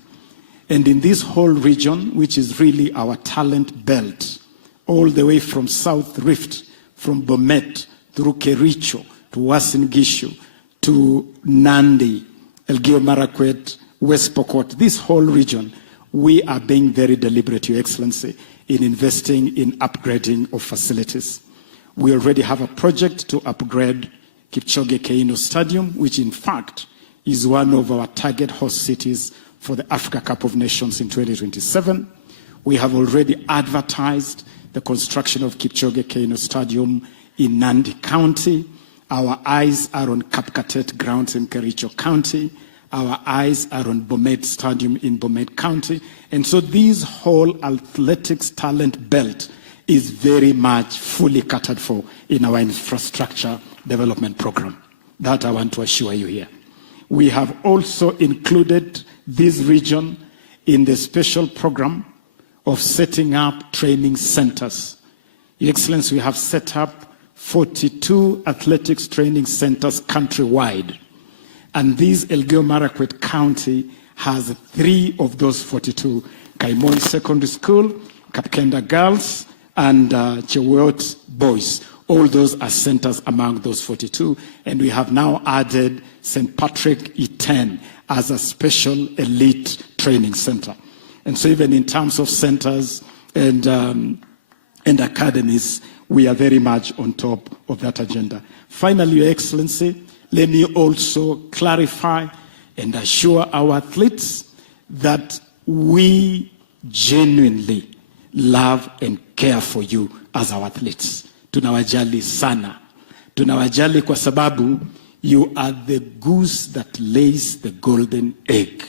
And in this whole region, which is really our talent belt, all the way from South Rift, from Bomet, through Kericho, to Uasin Gishu, to Nandi, Elgeyo Marakwet, West Pokot, this whole region, we are being very deliberate, Your Excellency, in investing in upgrading of facilities. We already have a project to upgrade Kipchoge Keino Stadium, which in fact is one of our target host cities for the Africa Cup of Nations in 2027. We have already advertised the construction of Kipchoge Keino Stadium in Nandi County. Our eyes are on Kapkatet grounds in Kericho County. Our eyes are on Bomet Stadium in Bomet County. And so this whole athletics talent belt is very much fully catered for in our infrastructure development program. That I want to assure you here. We have also included this region in the special program of setting up training centers. Your Excellency, we have set up 42 athletics training centers countrywide. And this Elgeyo Marakwet County has 3 of those 42. Kaimon Secondary School, Kapkenda Girls, and Chewot Boys. All those are centers among those 42. And we have now added St. Patrick E10 as a special elite training center. And so even in terms of centers and academies, we are very much on top of that agenda. Finally, Your Excellency, let me also clarify and assure our athletes that we genuinely love and care for you as our athletes. Tunawajali sana. Tunawajali kwa sababu you are the goose that lays the golden egg.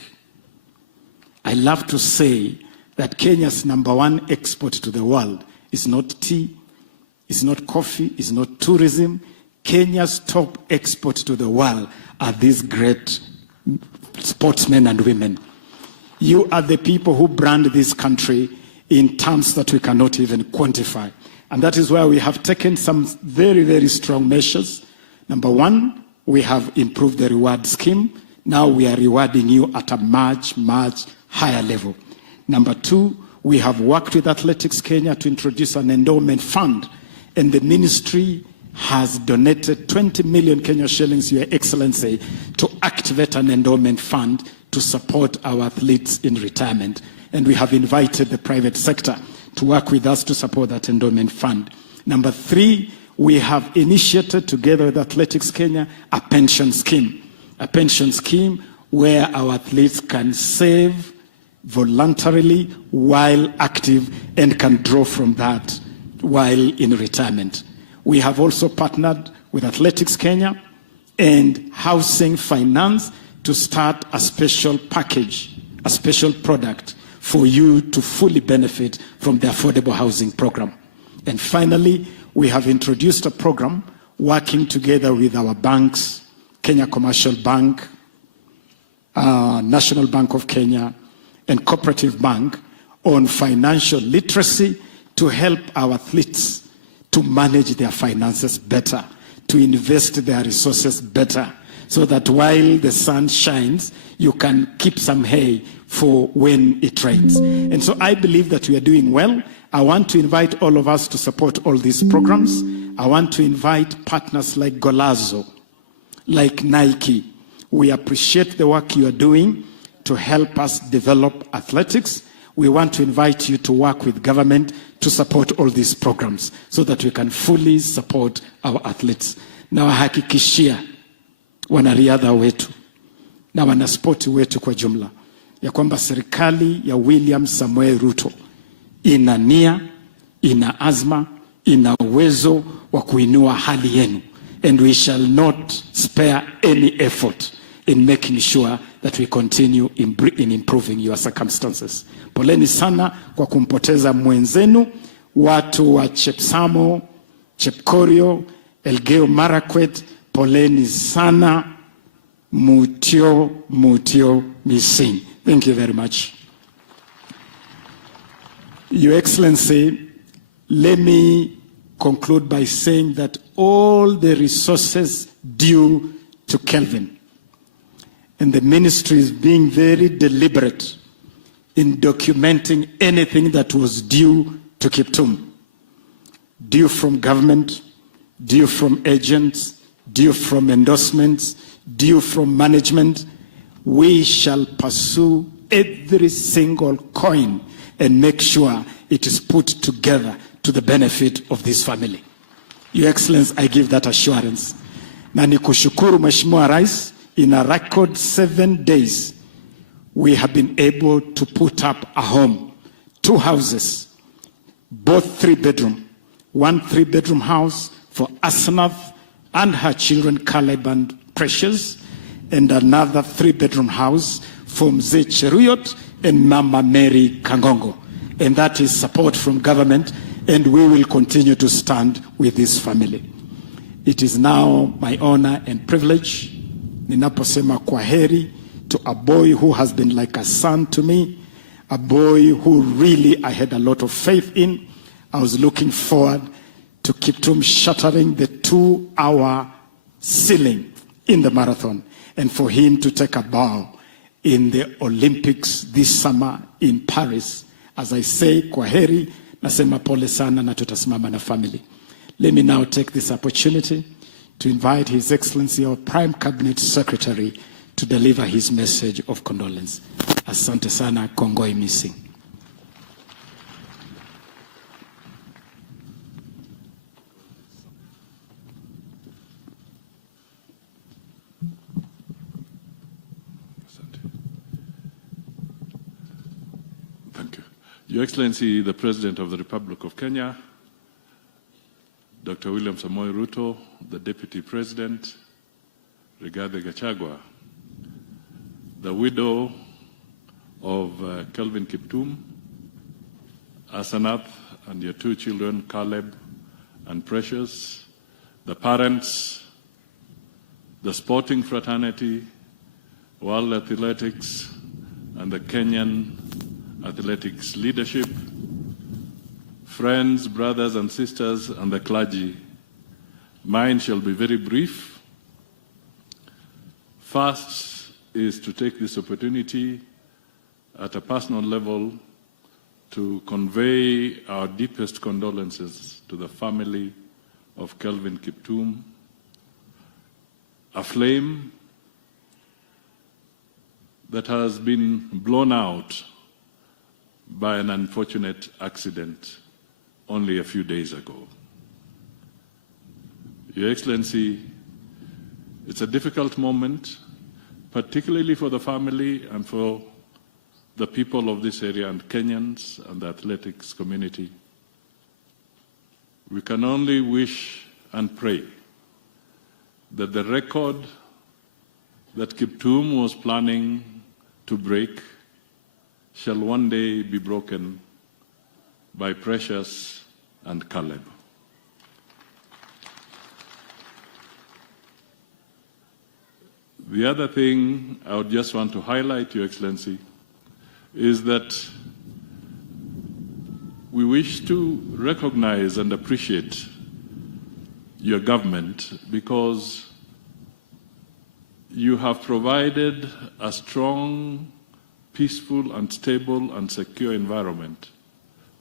I love to say that Kenya's #1 export to the world is not tea, is not coffee, is not tourism. Kenya's top export to the world are these great sportsmen and women. You are the people who brand this country in terms that we cannot even quantify. And that is why we have taken some very, very strong measures. #1, we have improved the reward scheme. Now we are rewarding you at a much, much higher level. #2, we have worked with Athletics Kenya to introduce an endowment fund, and the ministry has donated 20 million Kenya shillings, Your Excellency, to activate an endowment fund to support our athletes in retirement. And we have invited the private sector to work with us to support that endowment fund. #3, we have initiated together with Athletics Kenya a pension scheme where our athletes can save voluntarily while active and can draw from that while in retirement. We have also partnered with Athletics Kenya and Housing Finance to start a special package, a special product for you to fully benefit from the affordable housing program. And finally, we have introduced a program working together with our banks, Kenya Commercial Bank, National Bank of Kenya, and Cooperative Bank on financial literacy to help our athletes to manage their finances better, to invest their resources better, so that while the sun shines, you can keep some hay for when it rains. And so I believe that we are doing well. I want to invite all of us to support all these programs. I want to invite partners like Golazo, like Nike. We appreciate the work you are doing to help us develop athletics. We want to invite you to work with government to support all these programs so that we can fully support our athletes. Na wahakikishia wanariadha wetu na wanaspoti wetu kwa jumla ya kwamba serikali ya William Samoei Ruto ina nia, ina azma, ina uwezo wa kuinua hali yenu, and we shall not spare any effort in making sure that we continue in improving your circumstances. Poleni sana kwa kumpoteza mwenzenu. Watu wa Chepsamo, Chepkorio, Elgeyo Marakwet, poleni sana. Mutio missing. Thank you very much. Your Excellency, let me conclude by saying that all the resources due to Kelvin, and the ministry is being very deliberate in documenting anything that was due to Kiptum, due from government, due from agents, due from endorsements, due from management. We shall pursue every single coin and make sure it is put together to the benefit of this family. Your Excellency, I give that assurance. Na nikushukuru Mheshimiwa Rais, in a record 7 days, we have been able to put up a home, 2 houses, both 3-bedroom, 1 3-bedroom house for Asanath and her children Caleb and Precious, and another 3-bedroom house for Mzee Cheruyot and Mama Mary Kangongo. And that is support from government, and we will continue to stand with this family. It is now my honor and privilege, ninaposema kwaheri, to a boy who has been like a son to me, a boy who really I had a lot of faith in. I was looking forward to Kiptum shattering the 2-hour ceiling in the marathon, and for him to take a bow in the Olympics this summer in Paris. As I say, kwaheri, nasema pole sana na tutasimama na family. Let me now take this opportunity to invite His Excellency, our Prime Cabinet Secretary, to deliver his message of condolence. Asante sana, Kongoi missing. Thank you. Your Excellency, the President of the Republic of Kenya, Dr. William Samoei Ruto, the Deputy President, Rigathi Gachagua, the widow of Kelvin Kiptum, Asanath, and your 2 children, Caleb and Precious, the parents, the sporting fraternity, World Athletics, and the Kenyan athletics leadership, friends, brothers and sisters, and the clergy. Mine shall be very brief. First is to take this opportunity at a personal level to convey our deepest condolences to the family of Kelvin Kiptum, a flame that has been blown out by an unfortunate accident only a few days ago. Your Excellency, it's a difficult moment, particularly for the family and for the people of this area and Kenyans and the athletics community. We can only wish and pray that the record that Kiptum was planning to break shall one day be broken by Precious and Caleb. The other thing I would just want to highlight, Your Excellency, is that we wish to recognize and appreciate your government because you have provided a strong, peaceful and stable and secure environment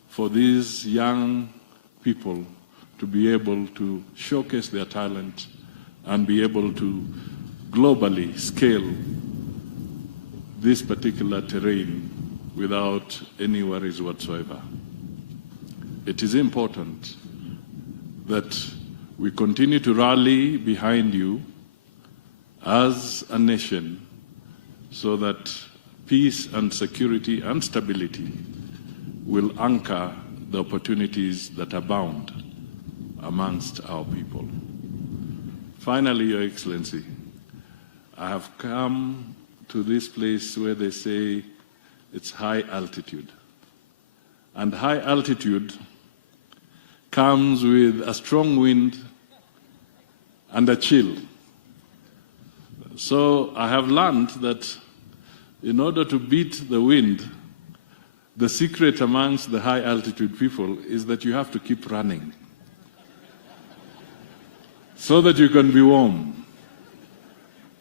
for these young people to be able to showcase their talent and be able to globally scale this particular terrain without any worries whatsoever. It is important that we continue to rally behind you as a nation so that peace and security and stability will anchor the opportunities that abound amongst our people. Finally, Your Excellency, I have come to this place where they say it's high altitude. And high altitude comes with a strong wind and a chill. So I have learned that in order to beat the wind, the secret amongst the high altitude people is that you have to keep running so that you can be warm.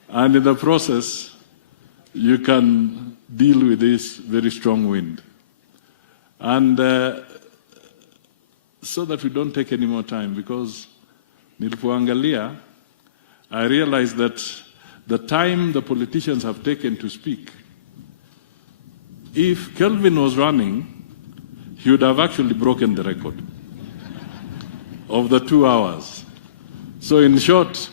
And in the process, you can deal with this very strong wind. And so that we don't take any more time, because nilipoangalia, I realized that the time the politicians have taken to speak, if Kelvin was running, he would have actually broken the record of the 2 hours. So in short,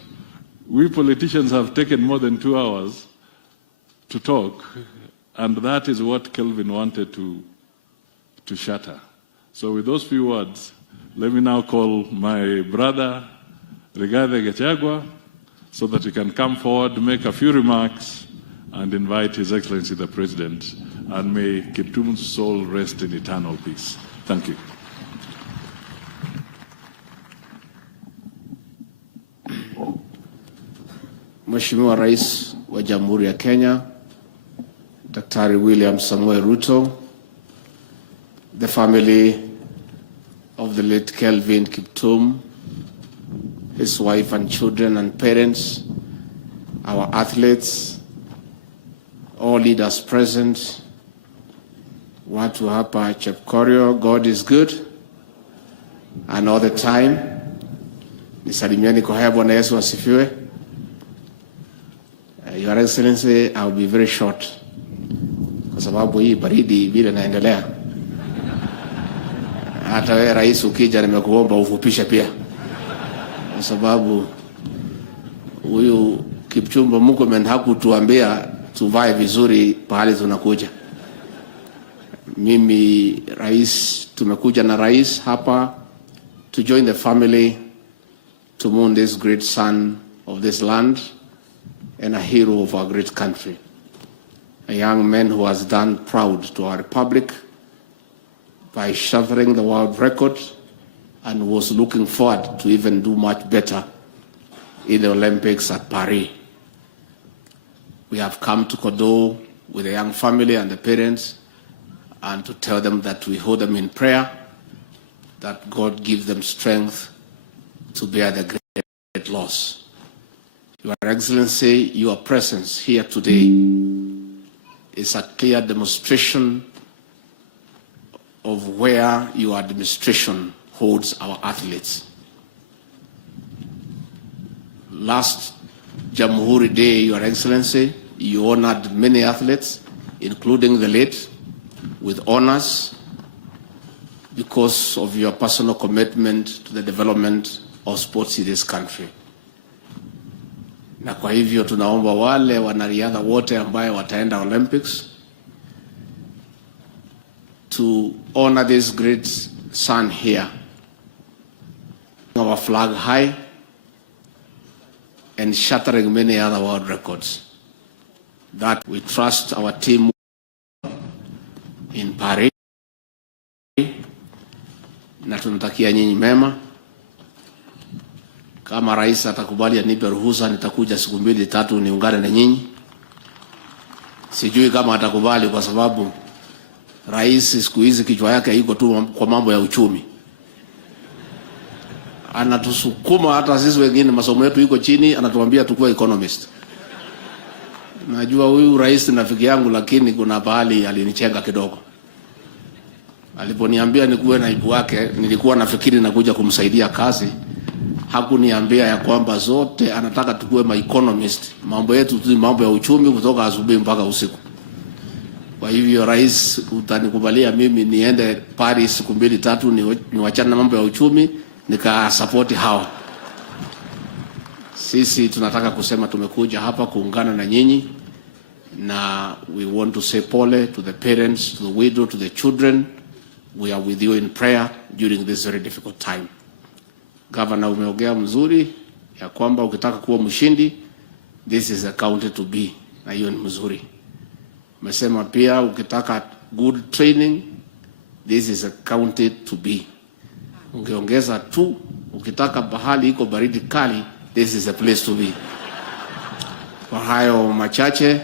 we politicians have taken more than 2 hours to talk, and that is what Kelvin wanted to shatter. So with those few words, let me now call my brother, Rigathi Gachagua, so that he can come forward, make a few remarks, and invite His Excellency the President. And may Kiptum's soul rest in eternal peace. Thank you. Mheshimiwa Rais wa Jamhuri ya Kenya, Daktari William Samoei Ruto, the family of the late Kelvin Kiptum, his wife and children and parents, our athletes, all leaders present, watu hapa Chepkorio, God is good, and all the time. Nisalimiani kwa haya, Bwana Yesu asifiwe. Your Excellency, I will be very short, kwa sababu hii baridi vile naendelea. Hata wewe rais ukija nimekuomba ufupishe pia, kwa sababu huyu Kipchumba Murkomen hakutuambia tuvae vizuri pahali tunakuja. Mimi rais, tumekuja na rais hapa to join the family to mourn this great son of this land and a hero of our great country, a young man who has done proud to our republic by shattering the world record and was looking forward to even do much better in the Olympics at Paris. We have come to condole with the young family and the parents and to tell them that we hold them in prayer, that God gives them strength to bear the great loss. Your Excellency, your presence here today is a clear demonstration of where your administration holds our athletes. Last Jamhuri Day, Your Excellency, you honored many athletes, including the late, with honors because of your personal commitment to the development of sports in this country. Na kwa hivyo tunaomba wale wanariadha wote ambao wataenda Olympics to honor this great son here, our flag high and shattering many other world records. That we trust our team in Paris, na tunatakia nyinyi mema. Kama rais atakubali anipe ruhusa, nitakuja siku 2-3 niungane na nyinyi. Sijui kama atakubali, kwa sababu rais siku hizi kichwa yake iko tu kwa mambo ya uchumi. Anatusukuma hata sisi wengine masomo yetu iko chini, anatuambia tukue economist. Najua huyu rais ni rafiki yangu, lakini kuna bahali alinichenga kidogo. Aliponiambia nikuwe naibu wake, nilikuwa nafikiri nakuja kumsaidia kazi. Hakuniambia ya kwamba zote anataka tukue ma economist. Mambo yetu tu mambo ya uchumi kutoka asubuhi mpaka usiku. Kwa hivyo rais, utanikubalia mimi niende Paris siku 2-3 niwachane na mambo ya uchumi, nika support hawa. Sisi tunataka kusema tumekuja hapa kuungana na nyinyi na we want to say pole to the parents, to the widow, to the children. We are with you in prayer during this very difficult time. Governor, umeongea mzuri ya kwamba ukitaka kuwa mshindi, this is a county to be, na hiyo ni mzuri. Umesema pia ukitaka good training, this is a county to be. Ungeongeza tu, ukitaka bahali iko baridi kali, this is a place to be. Kwa hayo machache,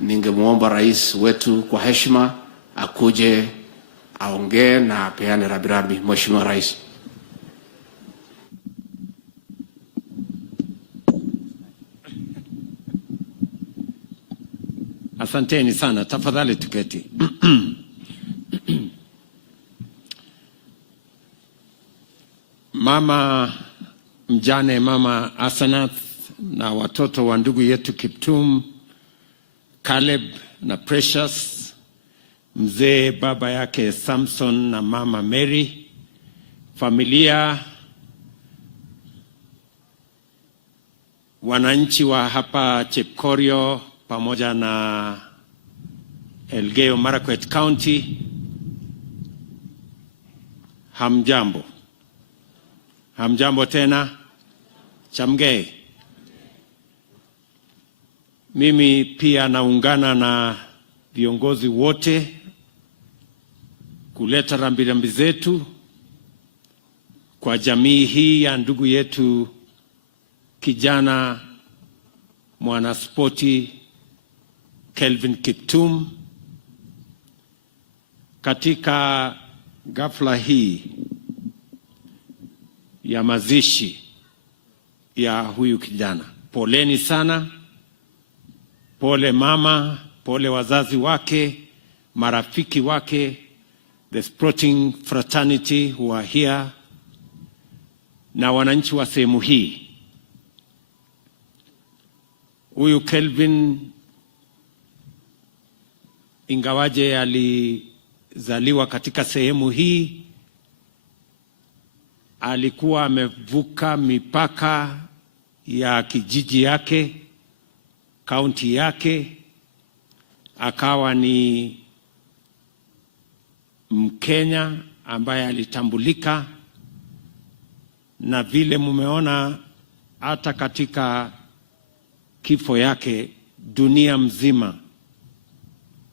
ningemuomba rais wetu kwa heshima akuje aongee na apeane rabirabi. Mheshimiwa Rais. Asanteni sana, tafadhali tuketi. Mama mjane, Mama Asanath na watoto wa ndugu yetu Kiptum, Caleb na Precious, mzee baba yake Samson na Mama Mary, familia, wananchi wa hapa Chepkorio pamoja na Elgeyo Marakwet County, hamjambo. Hamjambo tena. Chamgei. Mimi pia naungana na viongozi wote kuleta rambirambi zetu kwa jamii hii ya ndugu yetu kijana mwanaspoti Kelvin Kiptum katika ghafla hii ya mazishi ya huyu kijana. Poleni sana. Pole mama, pole wazazi wake, marafiki wake, the sporting fraternity who are here, na wananchi wa sehemu hii. Huyu Kelvin, ingawaje alizaliwa katika sehemu hii, alikuwa amevuka mipaka ya kijiji yake, kaunti yake, akawa ni Mkenya ambaye alitambulika, na vile mumeona hata katika kifo yake dunia mzima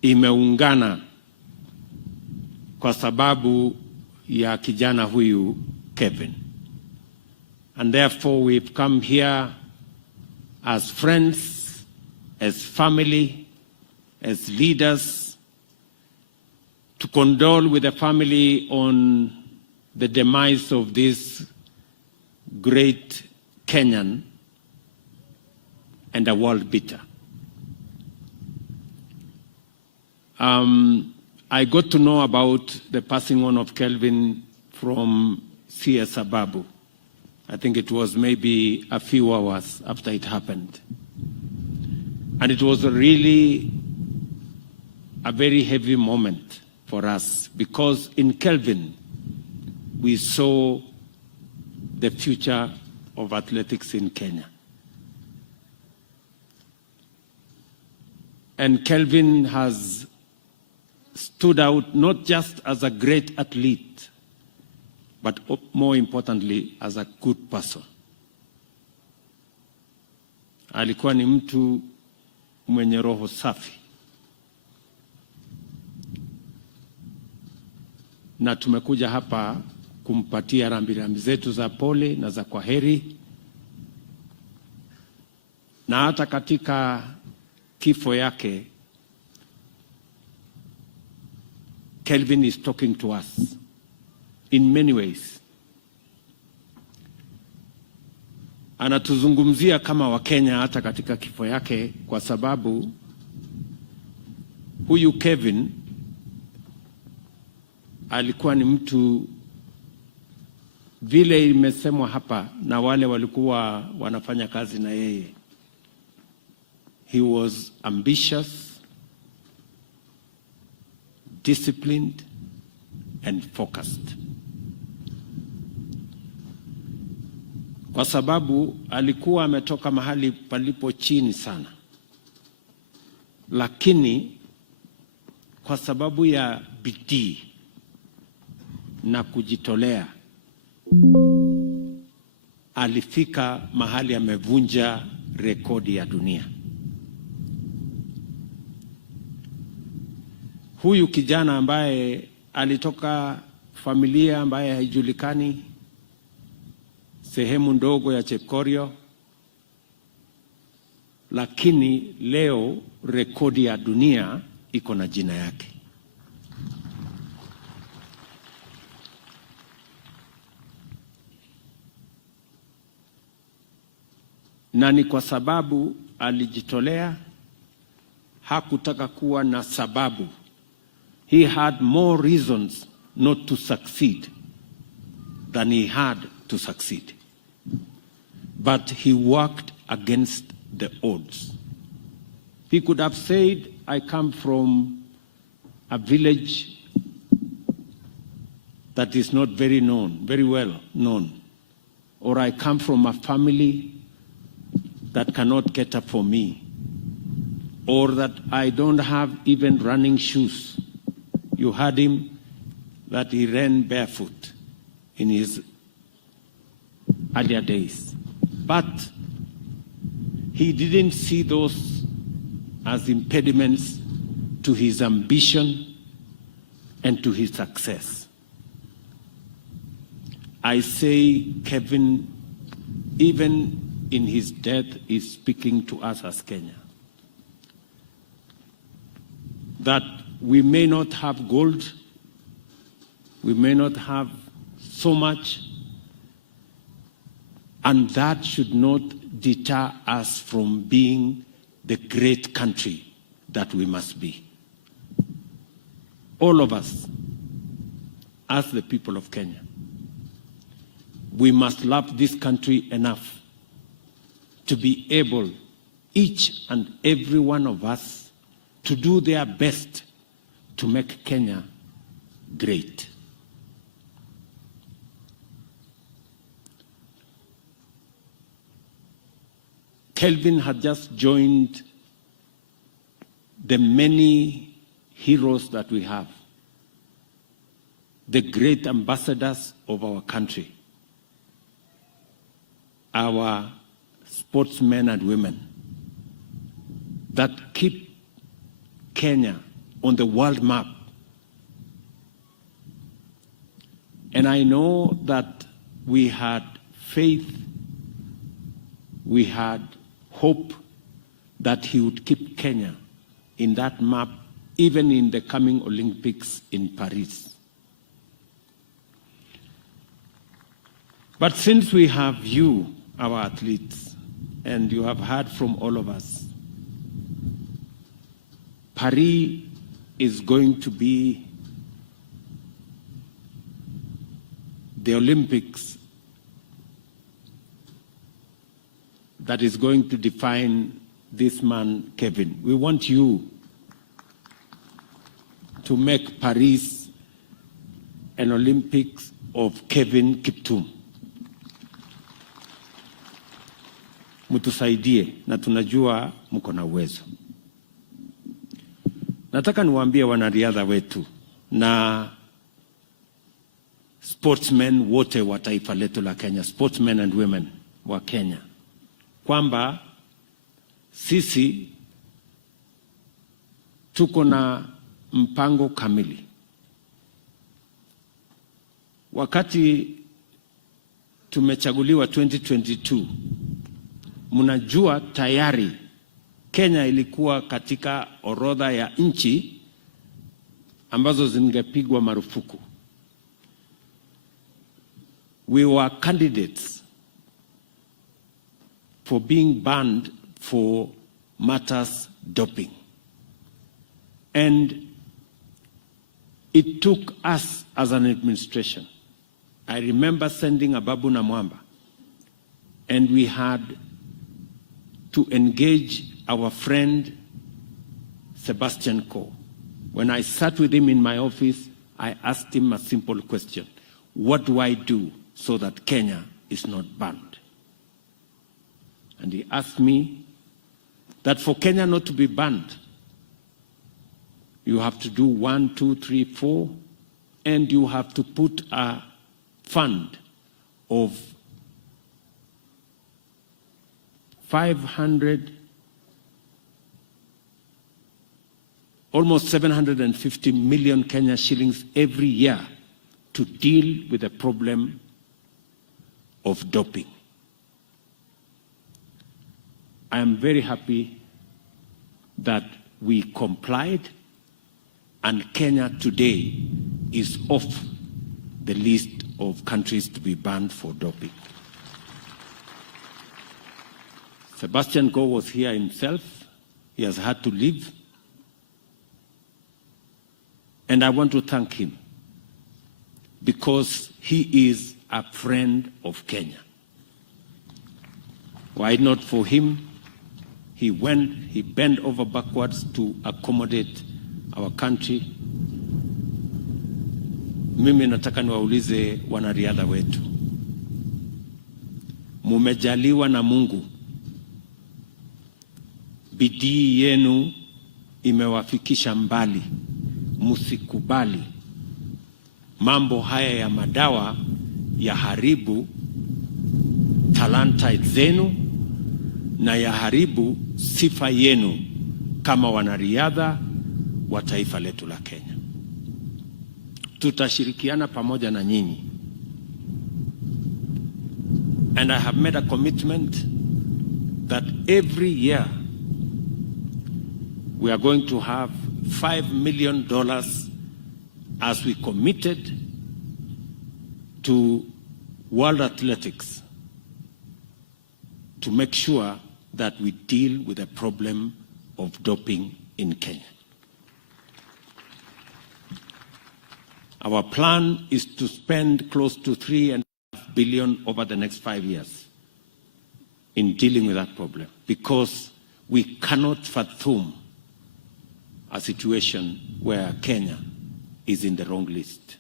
imeungana kwa sababu ya kijana huyu Kevin. And therefore we've come here as friends, as family, as leaders, to condole with the family on the demise of this great Kenyan and a world beater. I got to know about the passing on of Kelvin from CS Ababu. I think it was maybe a few hours after it happened. And it was really a very heavy moment for us, because in Kelvin we saw the future of athletics in Kenya. And Kelvin has stood out not just as a great athlete, but more importantly, as a good person. Alikuwa ni mtu mwenye roho safi. Na tumekuja hapa kumpatia rambirambi zetu za pole na za kwaheri. Na hata katika kifo yake, Kelvin is talking to us in many ways. Anatuzungumzia kama Wakenya hata katika kifo yake, kwa sababu huyu Kevin alikuwa ni mtu, vile imesemwa hapa na wale walikuwa wanafanya kazi na yeye, he was ambitious, disciplined and focused. Kwa sababu alikuwa ametoka mahali palipo chini sana. lakini kwa sababu ya bidii na kujitolea alifika mahali amevunja rekodi ya dunia. Huyu kijana ambaye alitoka familia ambaye haijulikani, sehemu ndogo ya Chepkorio, lakini leo rekodi ya dunia iko na jina yake. Na ni kwa sababu alijitolea, hakutaka kuwa na sababu. He had more reasons not to succeed than he had to succeed. But he worked against the odds. He could have said, I come from a village that is not very well known, or I come from a family that cannot get up for me, or that I don't have even running shoes. You heard him that he ran barefoot in his earlier days. But he didn't see those as impediments to his ambition and to his success. I say Kevin, even in his death, is speaking to us as Kenya. That we may not have gold, we may not have so much, and that should not deter us from being the great country that we must be. All of us, as the people of Kenya, we must love this country enough to be able, each and every one of us, to do their best to make Kenya great. Kelvin had just joined the many heroes that we have, the great ambassadors of our country, our sportsmen and women that keep Kenya on the world map. And I know that we had faith, we had hope that he would keep Kenya in that map, even in the coming Olympics in Paris. But since we have you, our athletes, and you have heard from all of us, Paris is going to be the Olympics that is going to define this man, Kevin. We want you to make Paris an Olympics of Kelvin Kiptum. Mutusaidie na tunajua mko na uwezo. Nataka niwaambie wanariadha wetu na sportsmen wote wa taifa letu la Kenya, sportsmen and women wa Kenya, kwamba sisi tuko na mpango kamili. Wakati tumechaguliwa 2022, mnajua tayari Kenya ilikuwa katika orodha ya nchi ambazo zingepigwa marufuku. We were candidates for being banned for matters doping. And it took us as an administration. I remember sending Ababu Namwamba, and we had to engage our friend Sebastian Coe. When I sat with him in my office, I asked him a simple question: what do I do so that Kenya is not banned? And he asked me that for Kenya not to be banned, You have to do 1, 2, 3, 4, and you have to put a fund of 500, almost 750 million Kenya shillings every year to deal with the problem of doping. I am very happy that we complied, and Kenya today is off the list of countries to be banned for doping. Sebastian Go was here himself. He has had to leave. And I want to thank him because he is a friend of Kenya. Why not for him? He bent over backwards to accommodate our country. Mimi nataka niwaulize wanariadha wetu. Mumejaliwa na Mungu. Bidii yenu imewafikisha mbali. Musikubali mambo haya ya madawa ya haribu talanta zenu na ya haribu sifa yenu kama wanariadha wa taifa letu la Kenya. Tutashirikiana pamoja na nyinyi. And I have made a commitment that every year we are going to have $5 million as we committed to World Athletics to make sure that we deal with the problem of doping in Kenya. Our plan is to spend close to $3.5 billion over the next 5 years in dealing with that problem, because we cannot fathom a situation where Kenya is in the wrong list.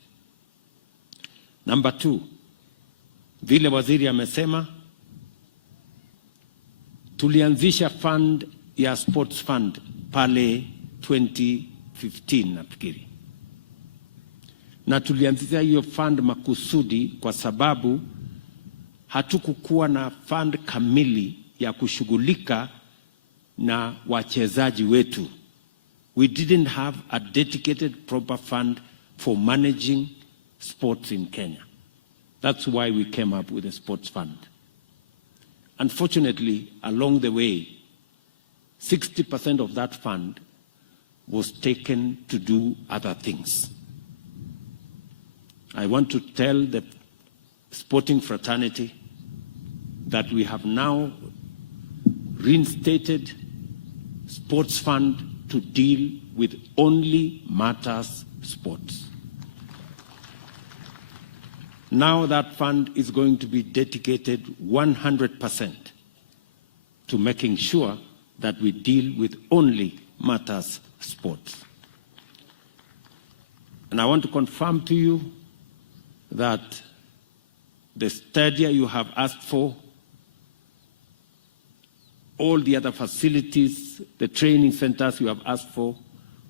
Number 2, vile waziri amesema, tulianzisha fund ya sports fund pale 2015 nafikiri. Na tulianzisha hiyo fund makusudi kwa sababu hatukukuwa na fund kamili ya kushughulika na wachezaji wetu. We didn't have a dedicated proper fund for managing sports in Kenya. That's why we came up with a sports fund. Unfortunately, along the way, 60% of that fund was taken to do other things. I want to tell the sporting fraternity that we have now reinstated sports fund to deal with only matters sports. Now that fund is going to be dedicated 100% to making sure that we deal with only matters sports. And I want to confirm to you that the stadia you have asked for, all the other facilities, the training centers you have asked for,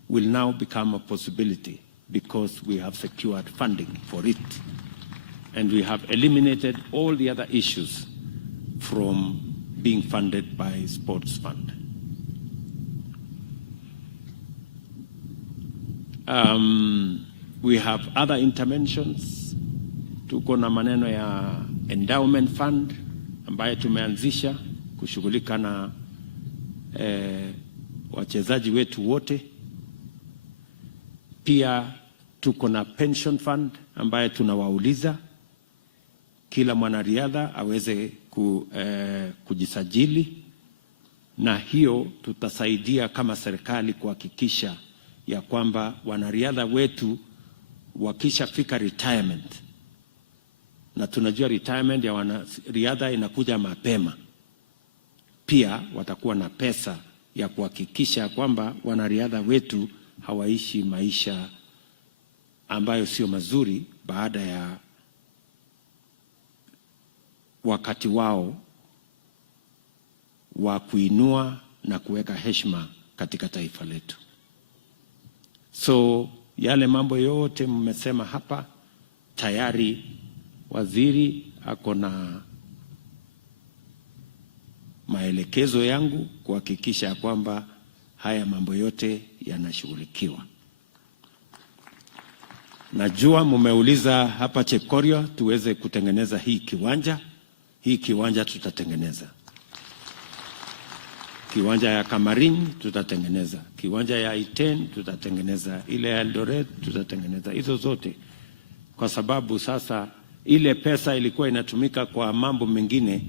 will now become a possibility because we have secured funding for it. And we have eliminated all the other issues from being funded by Sports Fund. We have other interventions. Tuko na maneno ya endowment fund ambayo tumeanzisha kushughulika na wachezaji wetu wote. Pia tuko na pension fund ambayo tunawauliza kila mwanariadha aweze kujisajili, na hiyo tutasaidia kama serikali kuhakikisha ya kwamba wanariadha wetu wakishafika retirement, na tunajua retirement ya wanariadha inakuja mapema, pia watakuwa na pesa ya kuhakikisha kwamba wanariadha wetu hawaishi maisha ambayo sio mazuri baada ya wakati wao wa kuinua na kuweka heshima katika taifa letu. So yale mambo yote mmesema hapa tayari waziri ako na maelekezo yangu kuhakikisha kwamba haya mambo yote yanashughulikiwa. Najua mumeuliza hapa Chepkorio tuweze kutengeneza hii kiwanja. Hii kiwanja tutatengeneza. Kiwanja ya Kamarin tutatengeneza. Kiwanja ya Iten tutatengeneza. Ile ya Eldoret tutatengeneza. Hizo zote. Kwa sababu sasa ile pesa ilikuwa inatumika kwa mambo mengine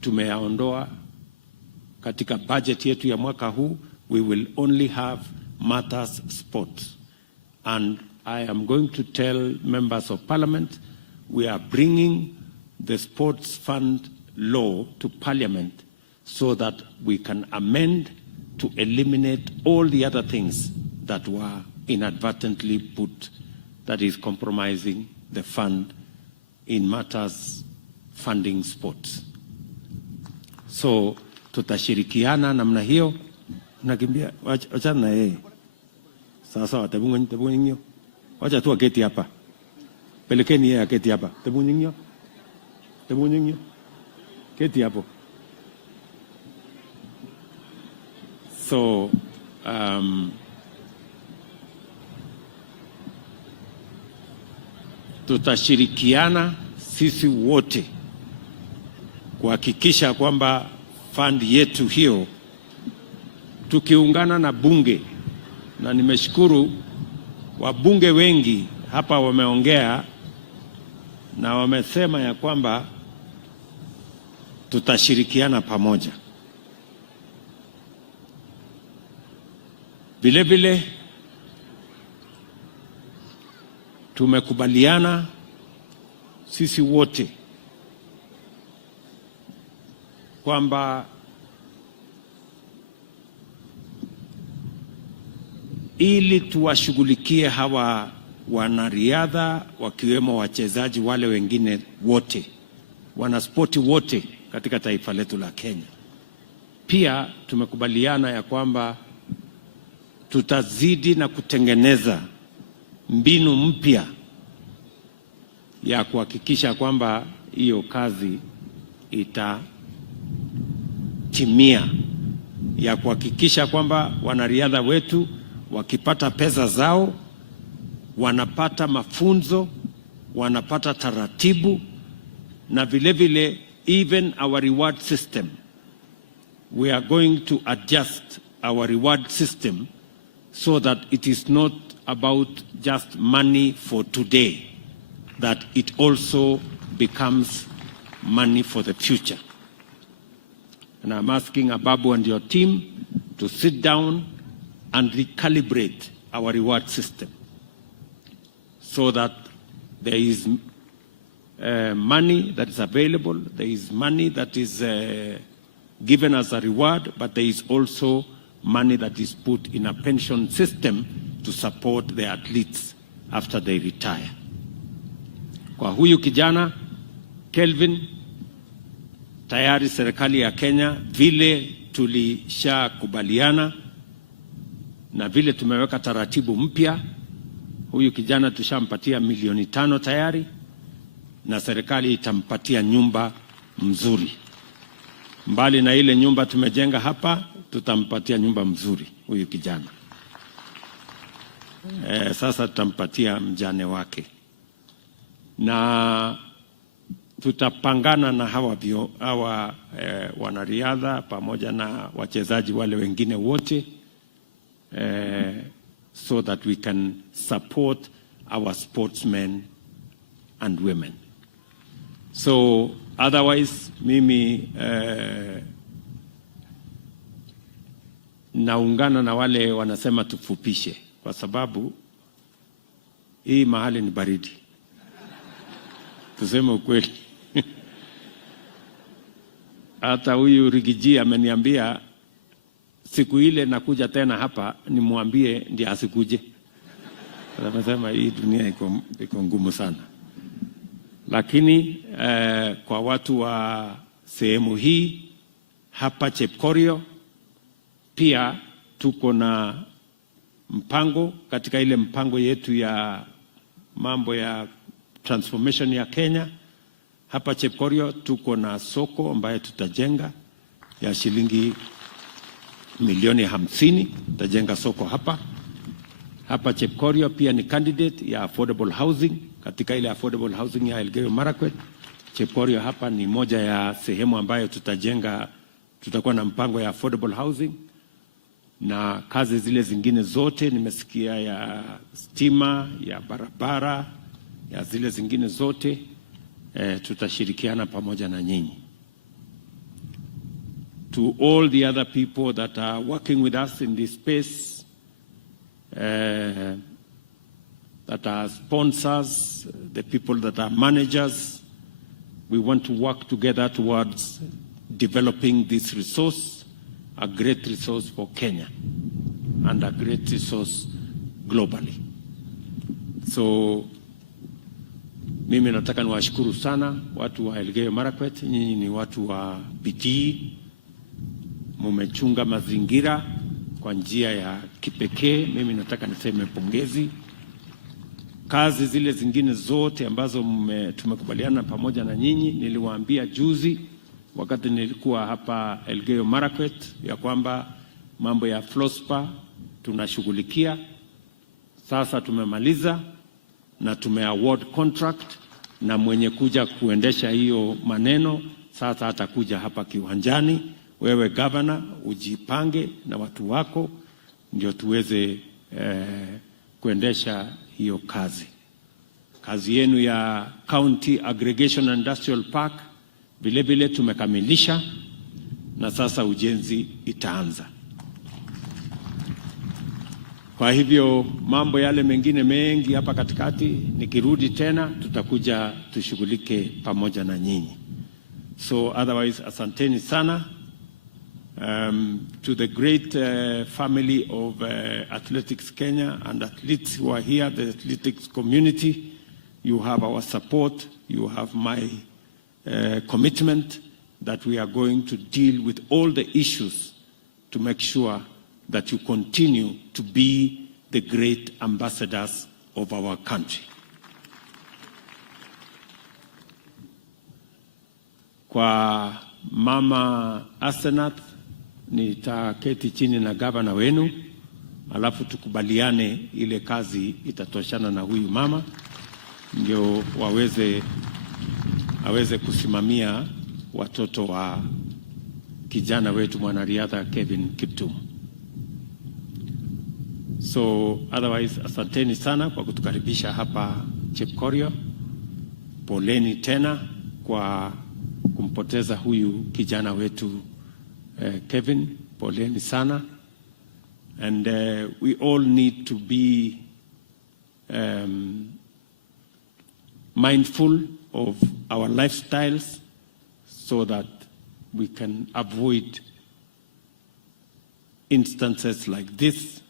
tumeyaondoa katika budget yetu ya mwaka huu. We will only have matters sports. And I am going to tell members of parliament, we are bringing the sports fund law to parliament so that we can amend to eliminate all the other things that were inadvertently put, that is compromising the fund in matters funding sports. So tutashirikiana namna hiyo. Nakimbia wachana na yeye. Sasa tabunyo. Wacha tu aketi hapa. Pelekeni yeye aketi hapa. Tabunyo. Keti hapo. So tutashirikiana sisi wote kuhakikisha kwamba fund yetu hiyo tukiungana na bunge, na nimeshukuru wabunge wengi hapa wameongea na wamesema ya kwamba tutashirikiana pamoja. Vile vile tumekubaliana sisi wote kwamba ili tuwashughulikie hawa wanariadha wakiwemo wachezaji wale wengine wote, wanaspoti wote katika taifa letu la Kenya. Pia tumekubaliana ya kwamba tutazidi na kutengeneza mbinu mpya ya kuhakikisha kwamba hiyo kazi itatimia, ya kuhakikisha kwamba wanariadha wetu wakipata pesa zao, wanapata mafunzo, wanapata taratibu, na vile vile even our reward system. We are going to adjust our reward system so that it is not about just money for today, that it also becomes money for the future. And I'm asking Ababu and your team to sit down and recalibrate our reward system so that there is money that is available, there is money that is given as a reward, but there is also money that is put in a pension system to support the athletes after they retire. Kwa huyu kijana Kelvin, tayari serikali ya Kenya vile tulishakubaliana na vile tumeweka taratibu mpya, huyu kijana tushampatia milioni 5 tayari, na serikali itampatia nyumba mzuri. Mbali na ile nyumba tumejenga hapa, tutampatia nyumba mzuri huyu kijana. Sasa tutampatia mjane wake. Na tutapangana na hawa wanariadha pamoja na wachezaji wale wengine wote so that we can support our sportsmen and women. So otherwise mimi naungana na wale wanasema tufupishe, kwa sababu hii mahali ni baridi. Tuseme ukweli. Hata huyu Rigiji ameniambia siku ile nakuja tena hapa nimwambie ndiye asikuje. Anasema hii dunia iko ngumu sana. Lakini kwa watu wa sehemu hii hapa Chepkorio pia tuko na mpango katika ile mpango yetu ya mambo ya transformation ya Kenya. Hapa Chepkorio tuko na soko ambayo tutajenga ya shilingi milioni 50. Tutajenga soko hapa. Hapa Chepkorio pia ni candidate ya affordable housing katika ile affordable housing ya Elgeyo Marakwet. Chepkorio hapa ni moja ya sehemu ambayo tutajenga, tutakuwa na mpango ya affordable housing, na kazi zile zingine zote nimesikia ya stima, ya barabara, ya zile zingine zote tutashirikiana pamoja na nyinyi. To all the other people that are working with us in this space, that are sponsors, the people that are managers, we want to work together towards developing this resource, a great resource for Kenya and a great resource globally. So mimi nataka niwashukuru sana watu wa Elgeyo Marakwet. Nyinyi ni watu wa bidii, mumechunga mazingira kwa njia ya kipekee. Mimi nataka niseme pongezi. Kazi zile zingine zote ambazo tumekubaliana pamoja na nyinyi, niliwaambia juzi wakati nilikuwa hapa Elgeyo Marakwet ya kwamba mambo ya Flospa tunashughulikia. Sasa tumemaliza na tumeaward contract, na mwenye kuja kuendesha hiyo maneno sasa atakuja hapa kiwanjani. Wewe governor ujipange na watu wako ndio tuweze kuendesha hiyo kazi. Kazi yenu ya County Aggregation Industrial Park vile vile tumekamilisha, na sasa ujenzi itaanza. Kwa hivyo mambo yale mengine mengi hapa katikati nikirudi tena tutakuja tushughulike pamoja na nyinyi. So otherwise asanteni sana. To the great family of Athletics Kenya and athletes who are here, the athletics community, you have our support, you have my commitment that we are going to deal with all the issues to make sure that you continue to be the great ambassadors of our country. Kwa Mama Asenath, nitaketi chini na gavana wenu, alafu tukubaliane ile kazi itatoshana na huyu mama, ndio aweze kusimamia watoto wa kijana wetu mwanariadha Kelvin Kiptum. So otherwise asanteni sana kwa kutukaribisha hapa Chepkorio. Poleni tena kwa kumpoteza huyu kijana wetu Kelvin. Poleni sana. And we all need to be mindful of our lifestyles so that we can avoid instances like this,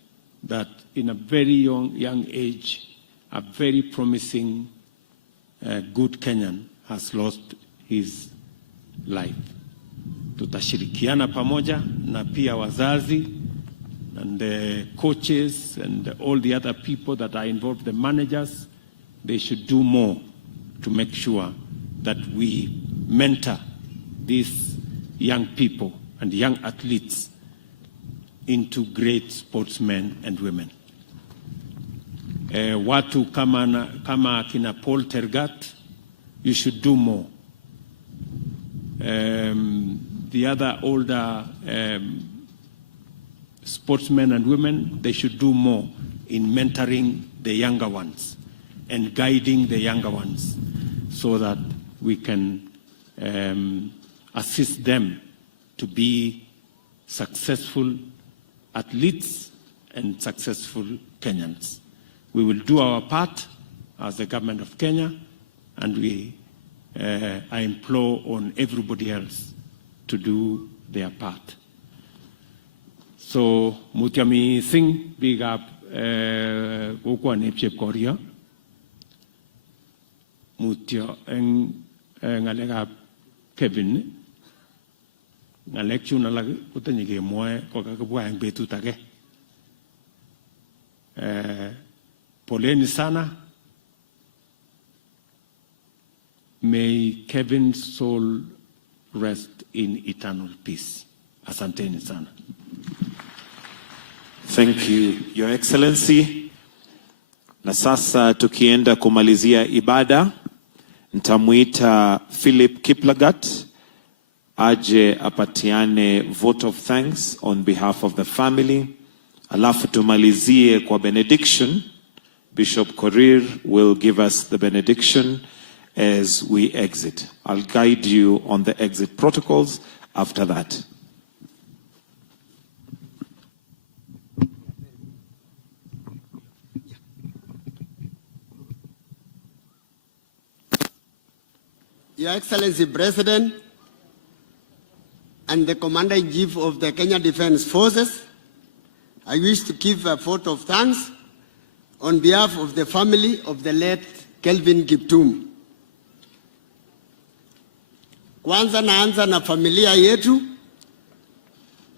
that in a very young age, a very promising, good Kenyan has lost his life. Tutashirikiana pamoja na pia wazazi and the coaches and all the other people that are involved, the managers, they should do more to make sure that we mentor these young people and young athletes into great sportsmen and women. Watu kama kina Paul Tergat, you should do more. The other older sportsmen and women, they should do more in mentoring the younger ones and guiding the younger ones so that we can assist them to be successful athletes and successful Kenyans. We will do our part as the government of Kenya, and I implore on everybody else to do their part. So, Mutiami Singh, big up Ukwa Chepkorio. Mutio ngalega Kevin. Ngalek chuna lag utanyige moe ko kakabwa ang betu take. poleni sana. May Kevin's soul rest in eternal peace. Asanteni sana. Thank you, Your Excellency. Na sasa tukienda kumalizia ibada, nitamuita Philip Kiplagat aje apatiane vote of thanks on behalf of the family. Alafu tumalizie kwa benediction. Bishop Korir will give us the benediction as we exit. I'll guide you on the exit protocols after that. Your Excellency President and the Commander-in-Chief of the Kenya Defence Forces, I wish to give a vote of thanks on behalf of the family of the late Kelvin Kiptum. Kwanza naanza na familia yetu.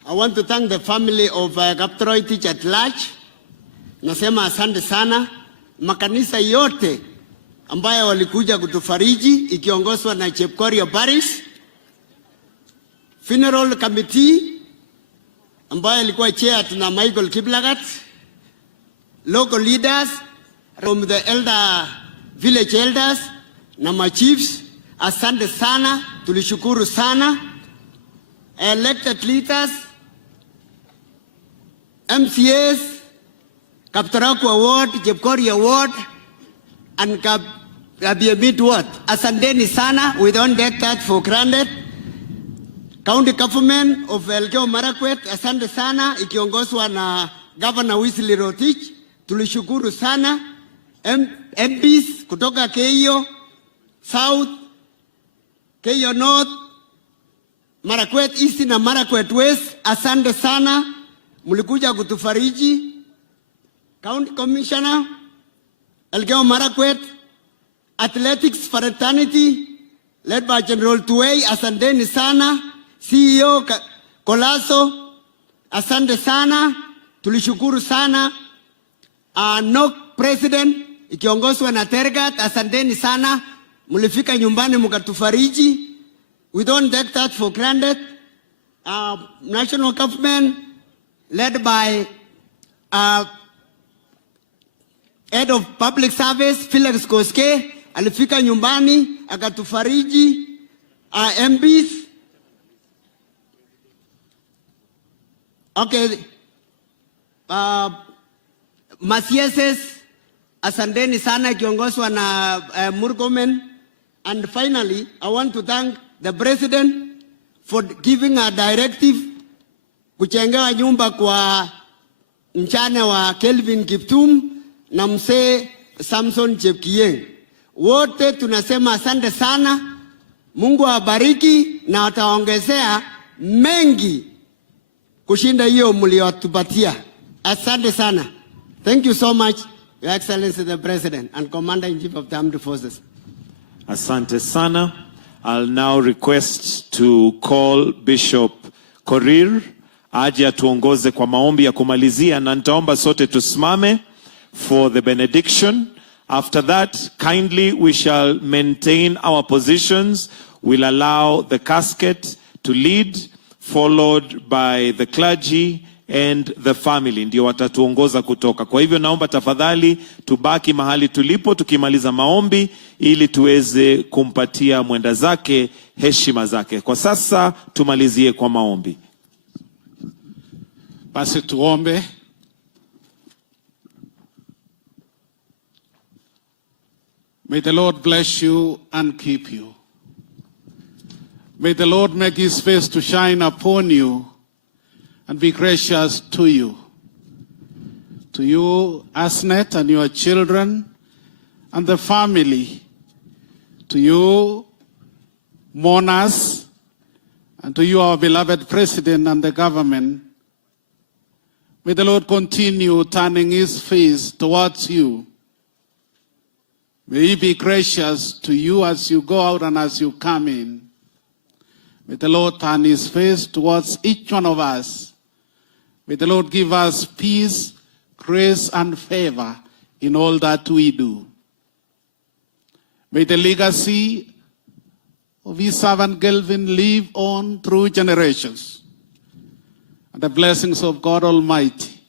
I want to thank the family of Kaptoroitich at large. Nasema asante sana makanisa yote ambayo walikuja kutufariji ikiongozwa na Chepkorio Parish, Funeral Committee ambayo ilikuwa chair tuna Michael Kiplagat, local leaders from the village elders na ma chiefs. Asante sana, tulishukuru sana. Elected leaders, MCAs, Kaptaraku Award, Chepkorio Award, and Kabiemit Award. Asanteni sana, we don't take that for granted. County government of Elgeyo Marakwet, asante sana, ikiongozwa na Governor Wesley Rotich, tulishukuru sana. MPs kutoka Keio South, Keio North, Marakwet East na Marakwet West, asante sana, mulikuja kutufariji. County Commissioner, Elgeyo Marakwet, Athletics Fraternity, led by General Tuwei, asanteni sana. CEO Kolaso, asante sana, tulishukuru sana. NOC President, ikiongozwa na Tergat, asanteni sana, mulifika nyumbani mukatufariji. We don't take that for granted. National government, led by Head of Public Service, Felix Koske, alifika nyumbani, akatufariji. MPs, okay, Masieses, asanteni sana, ikiongozwa na Murkomen. And finally, I want to thank the President for giving a directive kuchengewa nyumba kwa mchane wa Kelvin Kiptum na mzee Samson Chepkieng. Wote tunasema asante sana. Mungu awabariki na ataongezea mengi kushinda hiyo mliotupatia. Asante sana. Thank you so much, Your Excellency the President and Commander-in-Chief of the Armed Forces. Asante sana. I'll now request to call Bishop Korir aje atuongoze kwa maombi ya kumalizia, na nitaomba sote tusimame for the benediction. After that, kindly we shall maintain our positions. We'll allow the casket to lead, followed by the clergy and the family. Ndio watatuongoza kutoka. Kwa hivyo naomba tafadhali tubaki mahali tulipo tukimaliza maombi ili tuweze kumpatia mwenda zake heshima zake. Kwa sasa tumalizie kwa maombi. Basi tuombe. May the Lord bless you and keep you. May the Lord make his face to shine upon you and be gracious to you. To you, Asnet, and your children, and the family. To you, mourners, and to you, our beloved President and the government. May the Lord continue turning his face towards you. May he be gracious to you as you go out and as you come in. May the Lord turn his face towards each one of us. May the Lord give us peace, grace and favor in all that we do. May the legacy of his servant Kelvin live on through generations, and the blessings of God Almighty.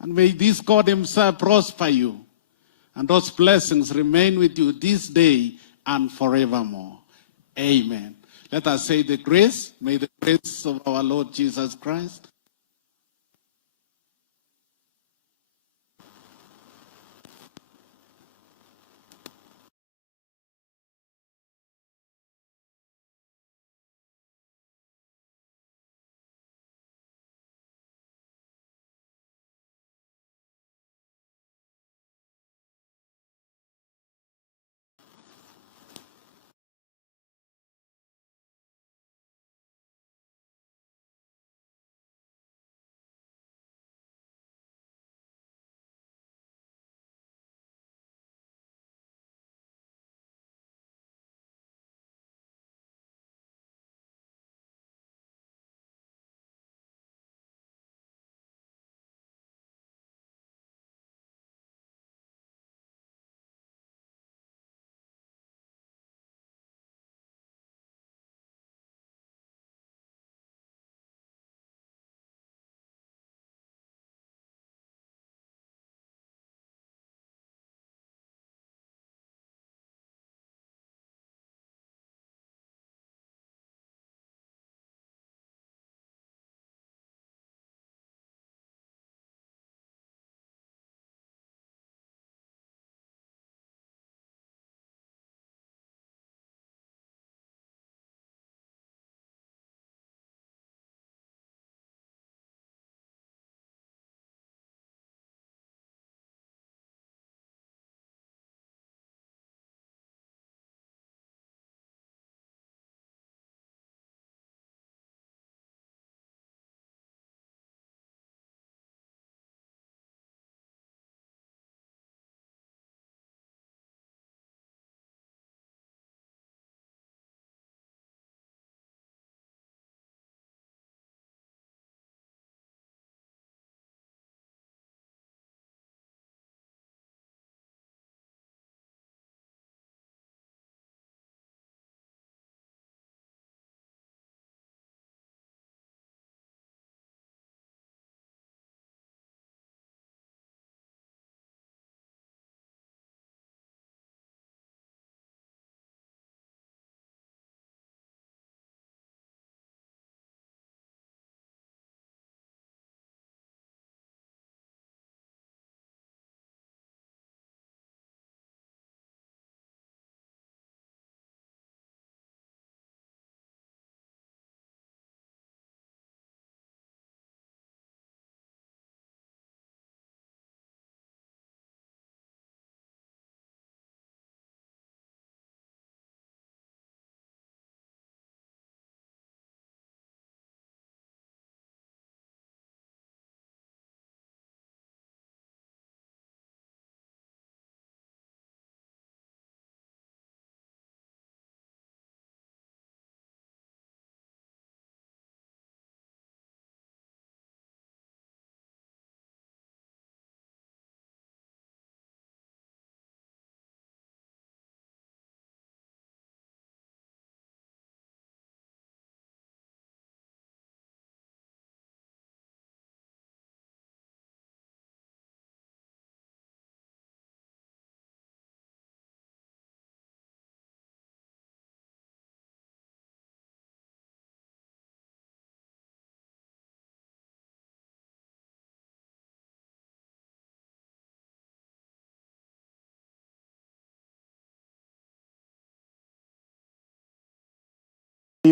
And may this God himself prosper you, and those blessings remain with you this day and forevermore. Amen. Let us say the grace. May the grace of our Lord Jesus Christ,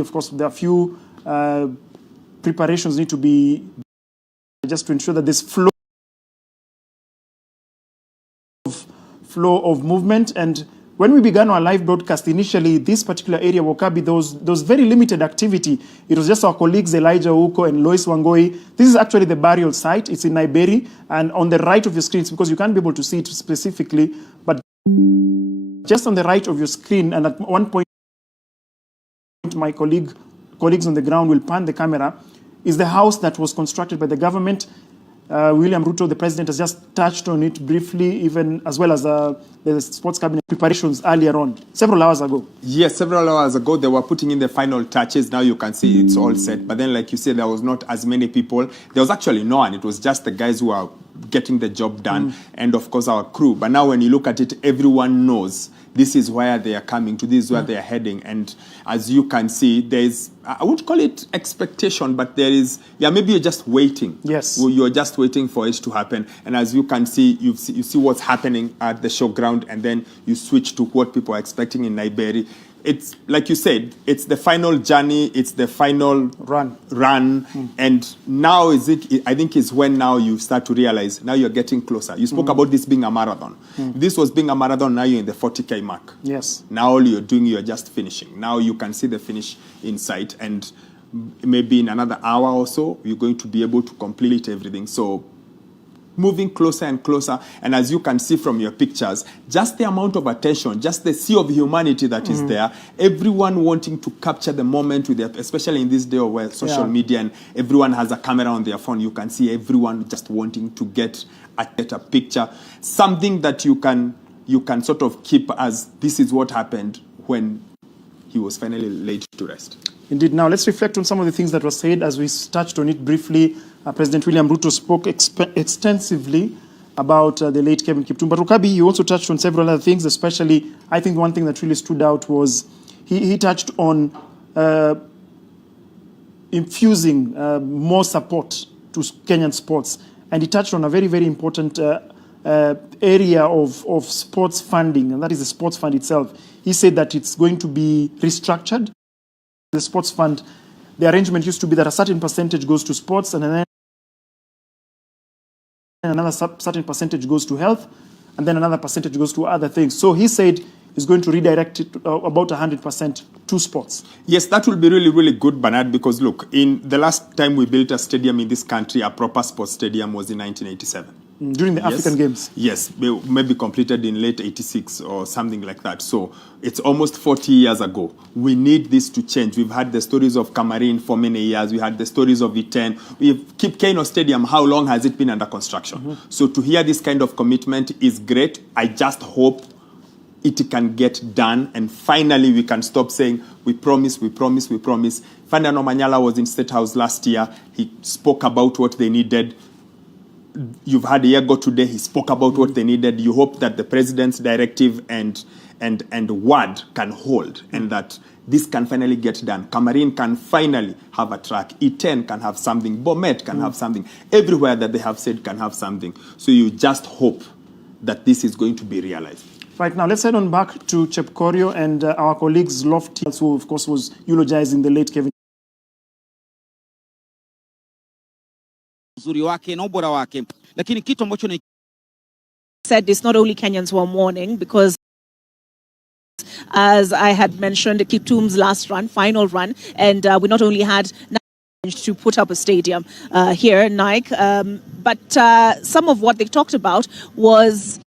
of course, there are few preparations need to be just to ensure that this flow of movement. And when we began our live broadcast, initially, this particular area, Wakabi, there was very limited activity. It was just our colleagues, Elijah Uko and Lois Wangoi. This is actually the burial site. It's in Naiberi. And on the right of your screens, because you can't be able to see it specifically, but just on the right of your screen, and at one point, my colleagues on the ground will pan the camera, is the house that was constructed by the government William Ruto, the president, has just touched on it briefly, even as well as the sports cabinet preparations earlier on, several hours ago. Yes, several hours ago, they were putting in the final touches. Now you can see it's all set. But then, like you said, there was not as many people. There was actually no one. It was just the guys who are getting the job done, and of course our crew. But now when you look at it, everyone knows this is where they are coming to, this is where they are heading. And as you can see, there's, I would call it expectation, but there is, maybe you're just waiting. Yes. You're just waiting for it to happen. And as you can see, you see what's happening at the showground, and then you switch to what people are expecting in Nairobi. It's, like you said, it's the final journey, it's the final run. And now I think is when now you start to realize, now you're getting closer. You spoke about this being a marathon. This was being a marathon, now you're in the 40K mark. Yes. Now all you're doing, you're just finishing. Now you can see the finish in sight, and maybe in another hour or so, you're going to be able to complete everything. So moving closer and closer, and as you can see from your pictures, just the amount of attention, just the sea of humanity that is there, everyone wanting to capture the moment with especially in this day where social media and everyone has a camera on their phone, you can see everyone just wanting to get a picture, something that you can sort of keep as this is what happened when he was finally laid to rest. Indeed. Now, let's reflect on some of the things that were said. As we touched on it briefly, President William Ruto spoke extensively about the late Kelvin Kiptum. But Rukabi, he also touched on several other things, especially, I think one thing that really stood out was he touched on infusing more support to Kenyan sports. And he touched on a very, very important area of sports funding, and that is the sports fund itself. He said that it's going to be restructured. The sports fund, the arrangement used to be that a certain percentage goes to sports, and then another certain percentage goes to health, and then another percentage goes to other things. So he said he's going to redirect it about 100% to sports. Yes, that will be really, really good, Bernard, because look, in the last time we built a stadium in this country, a proper sports stadium was in 1987. During the African Games? Yes, maybe completed in late 86 or something like that. So it's almost 40 years ago. We need this to change. We've had the stories of Cameroon for many years. We had the stories of E10. We've kept Kano Stadium. How long has it been under construction? So to hear this kind of commitment is great. I just hope it can get done, and finally we can stop saying we promise, we promise, we promise. Ferdinand Omanyala was in State House last year. He spoke about what they needed. You've had a year ago today, he spoke about what they needed. You hope that the president's directive and word can hold, and that this can finally get done. Cameroon can finally have a track. E10 can have something. Bomet can have something. Everywhere that they have said can have something. So you just hope that this is going to be realized. Right, now let's head on back to Chepkorio and our colleagues Lofty, who of course was eulogizing the late Kelvin. Uzuri wake na ubora wake. Lakini kitu ambacho said it's not only Kenyans who are mourning, because as I had mentioned, Kiptum's last run, final run, and we not only had to put up a stadium here in Nike, but some of what they talked about was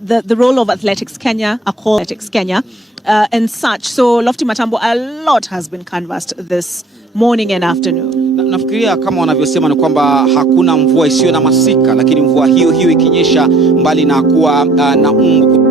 the role of Athletics Kenya, Athletics Kenya, and such. So Lofty Matambo, a lot has been canvassed this morning and afternoon. Nafikiria kama wanavyosema ni kwamba hakuna mvua isiyo na masika, lakini mvua hiyo ikinyesha mbali na kuwa na ungu.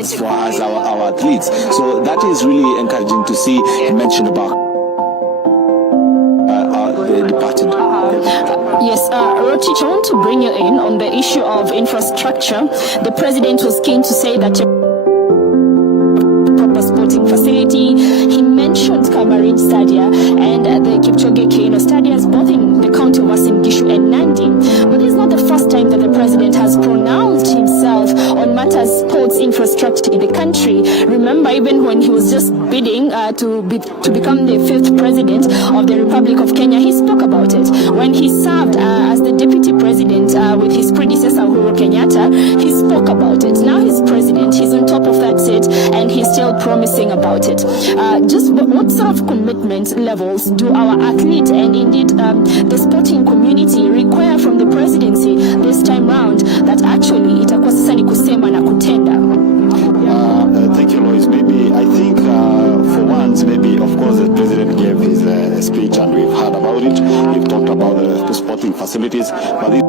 needs for us, our athletes. So that is really encouraging to see. He mentioned about the departed. Yes, Roti, I want to bring you in on the issue of infrastructure. The president was keen to say that proper sporting facility. He mentioned Kamarin Stadia and the Kipchoge Keino Stadias, both in the county of Uasin Gishu and Nandi. But this is not the first time that the president has pronounced himself on matters sports infrastructure in the country. Remember, even when he was just bidding to become the 5th president of the Republic of Kenya, he spoke about it. When he served as the deputy president with his predecessor Uhuru Kenyatta, he spoke about it. Now he's president, he's on top of that seat, and he's still promising about it. Just what sort of commitment levels do our athletes and indeed the sporting community require from the presidency this time round that actually itakuwa sasa ni kusema na kutenda? Thank you, Lois. Maybe I think for once, maybe of course the president gave his speech and we've heard about it. We've talked about the sporting facilities, but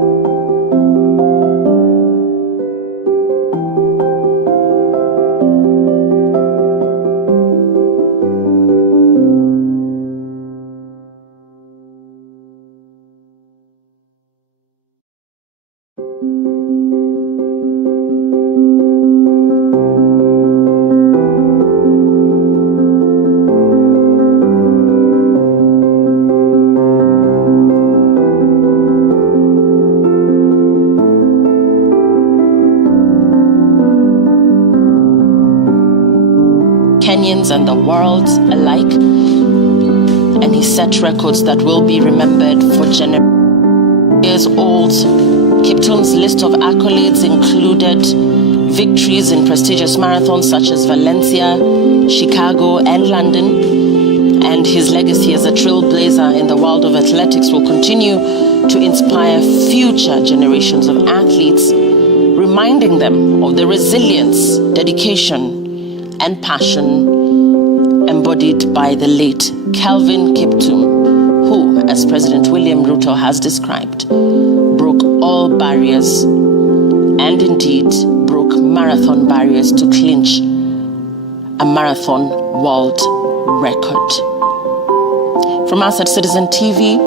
Kenyans and the world alike, and he set records that will be remembered for generations. Years old, Kiptum's list of accolades included victories in prestigious marathons such as Valencia, Chicago, and London, and his legacy as a trailblazer in the world of athletics will continue to inspire future generations of athletes, reminding them of the resilience, dedication, and passion embodied by the late Kelvin Kiptum, who, as President William Ruto has described, broke all barriers and indeed broke marathon barriers to clinch a marathon world record. From us at Citizen TV,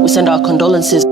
we send our condolences.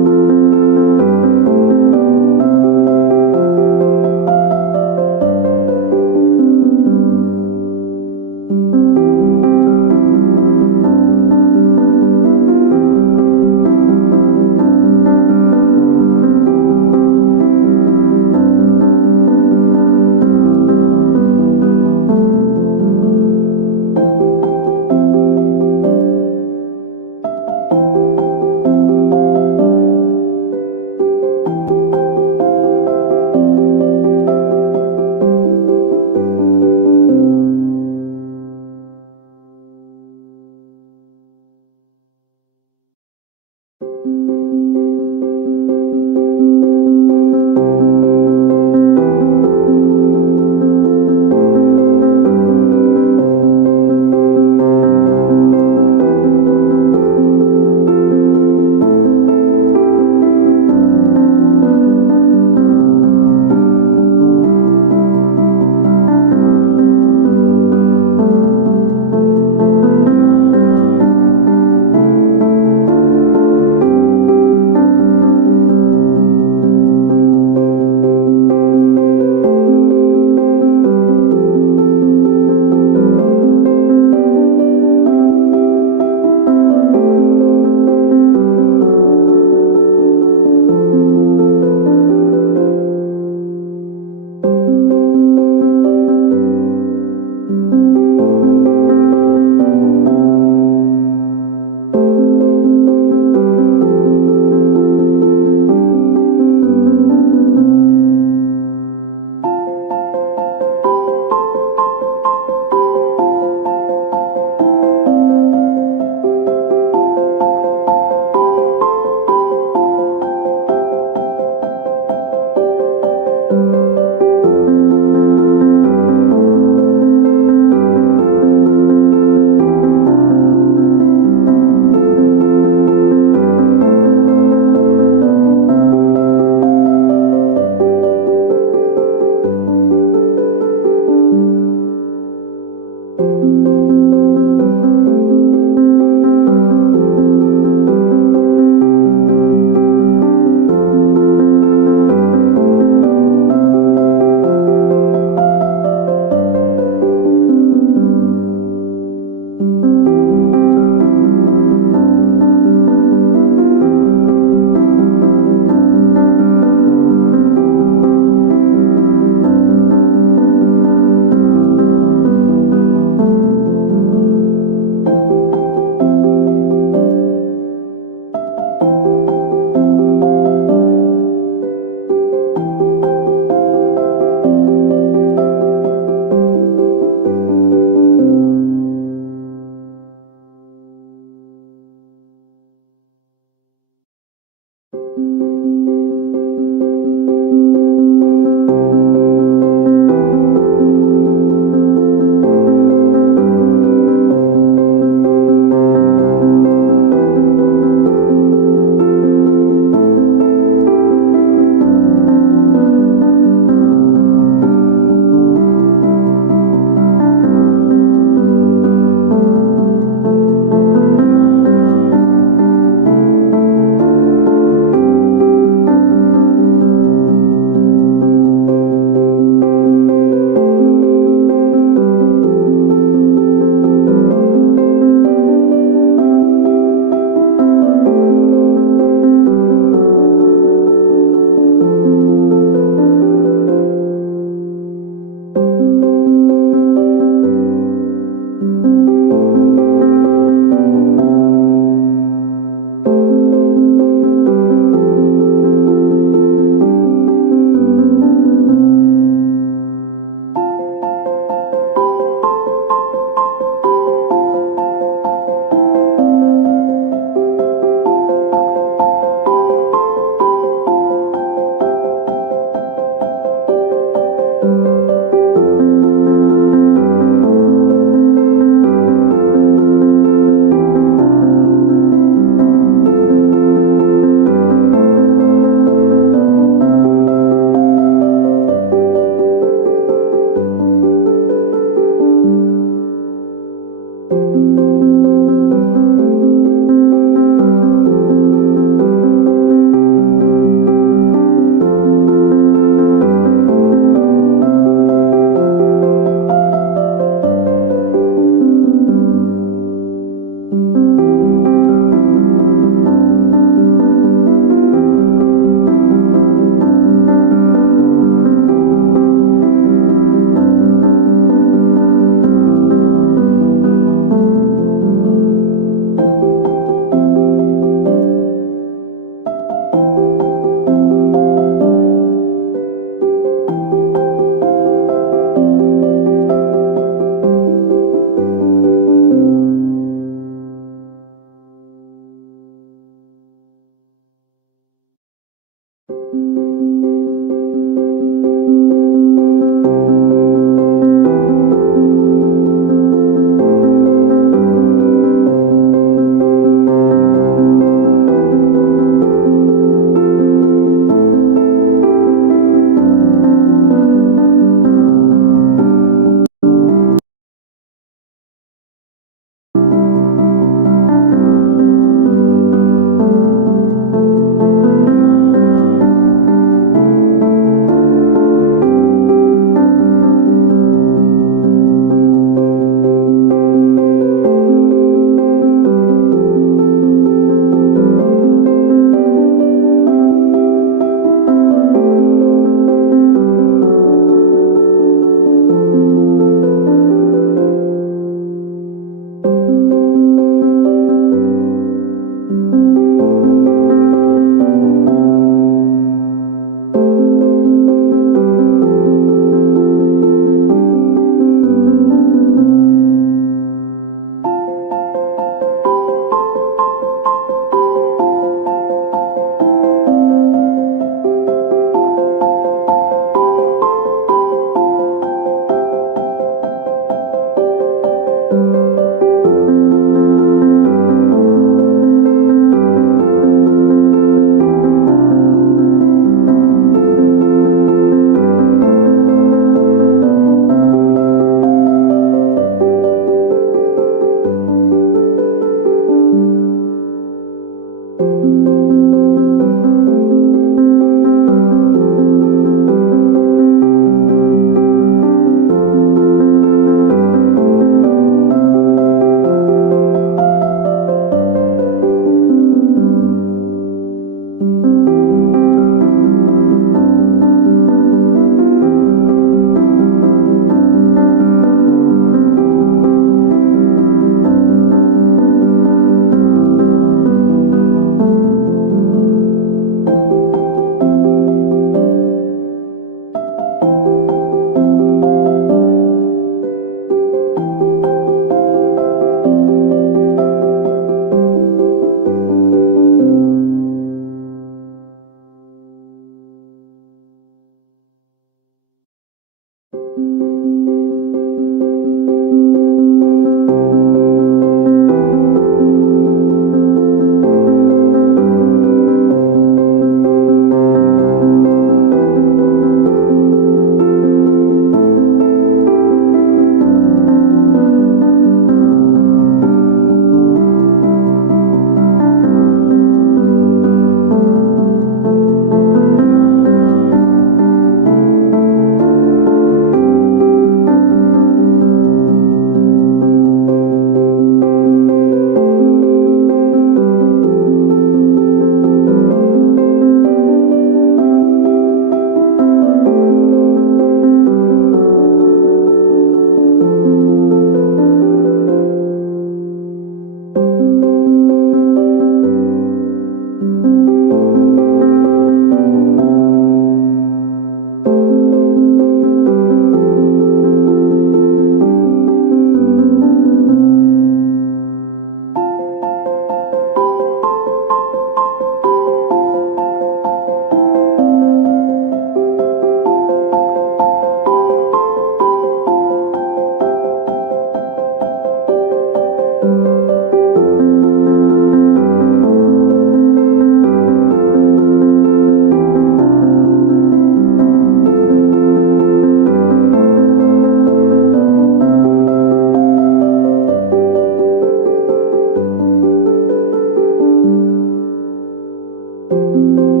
you.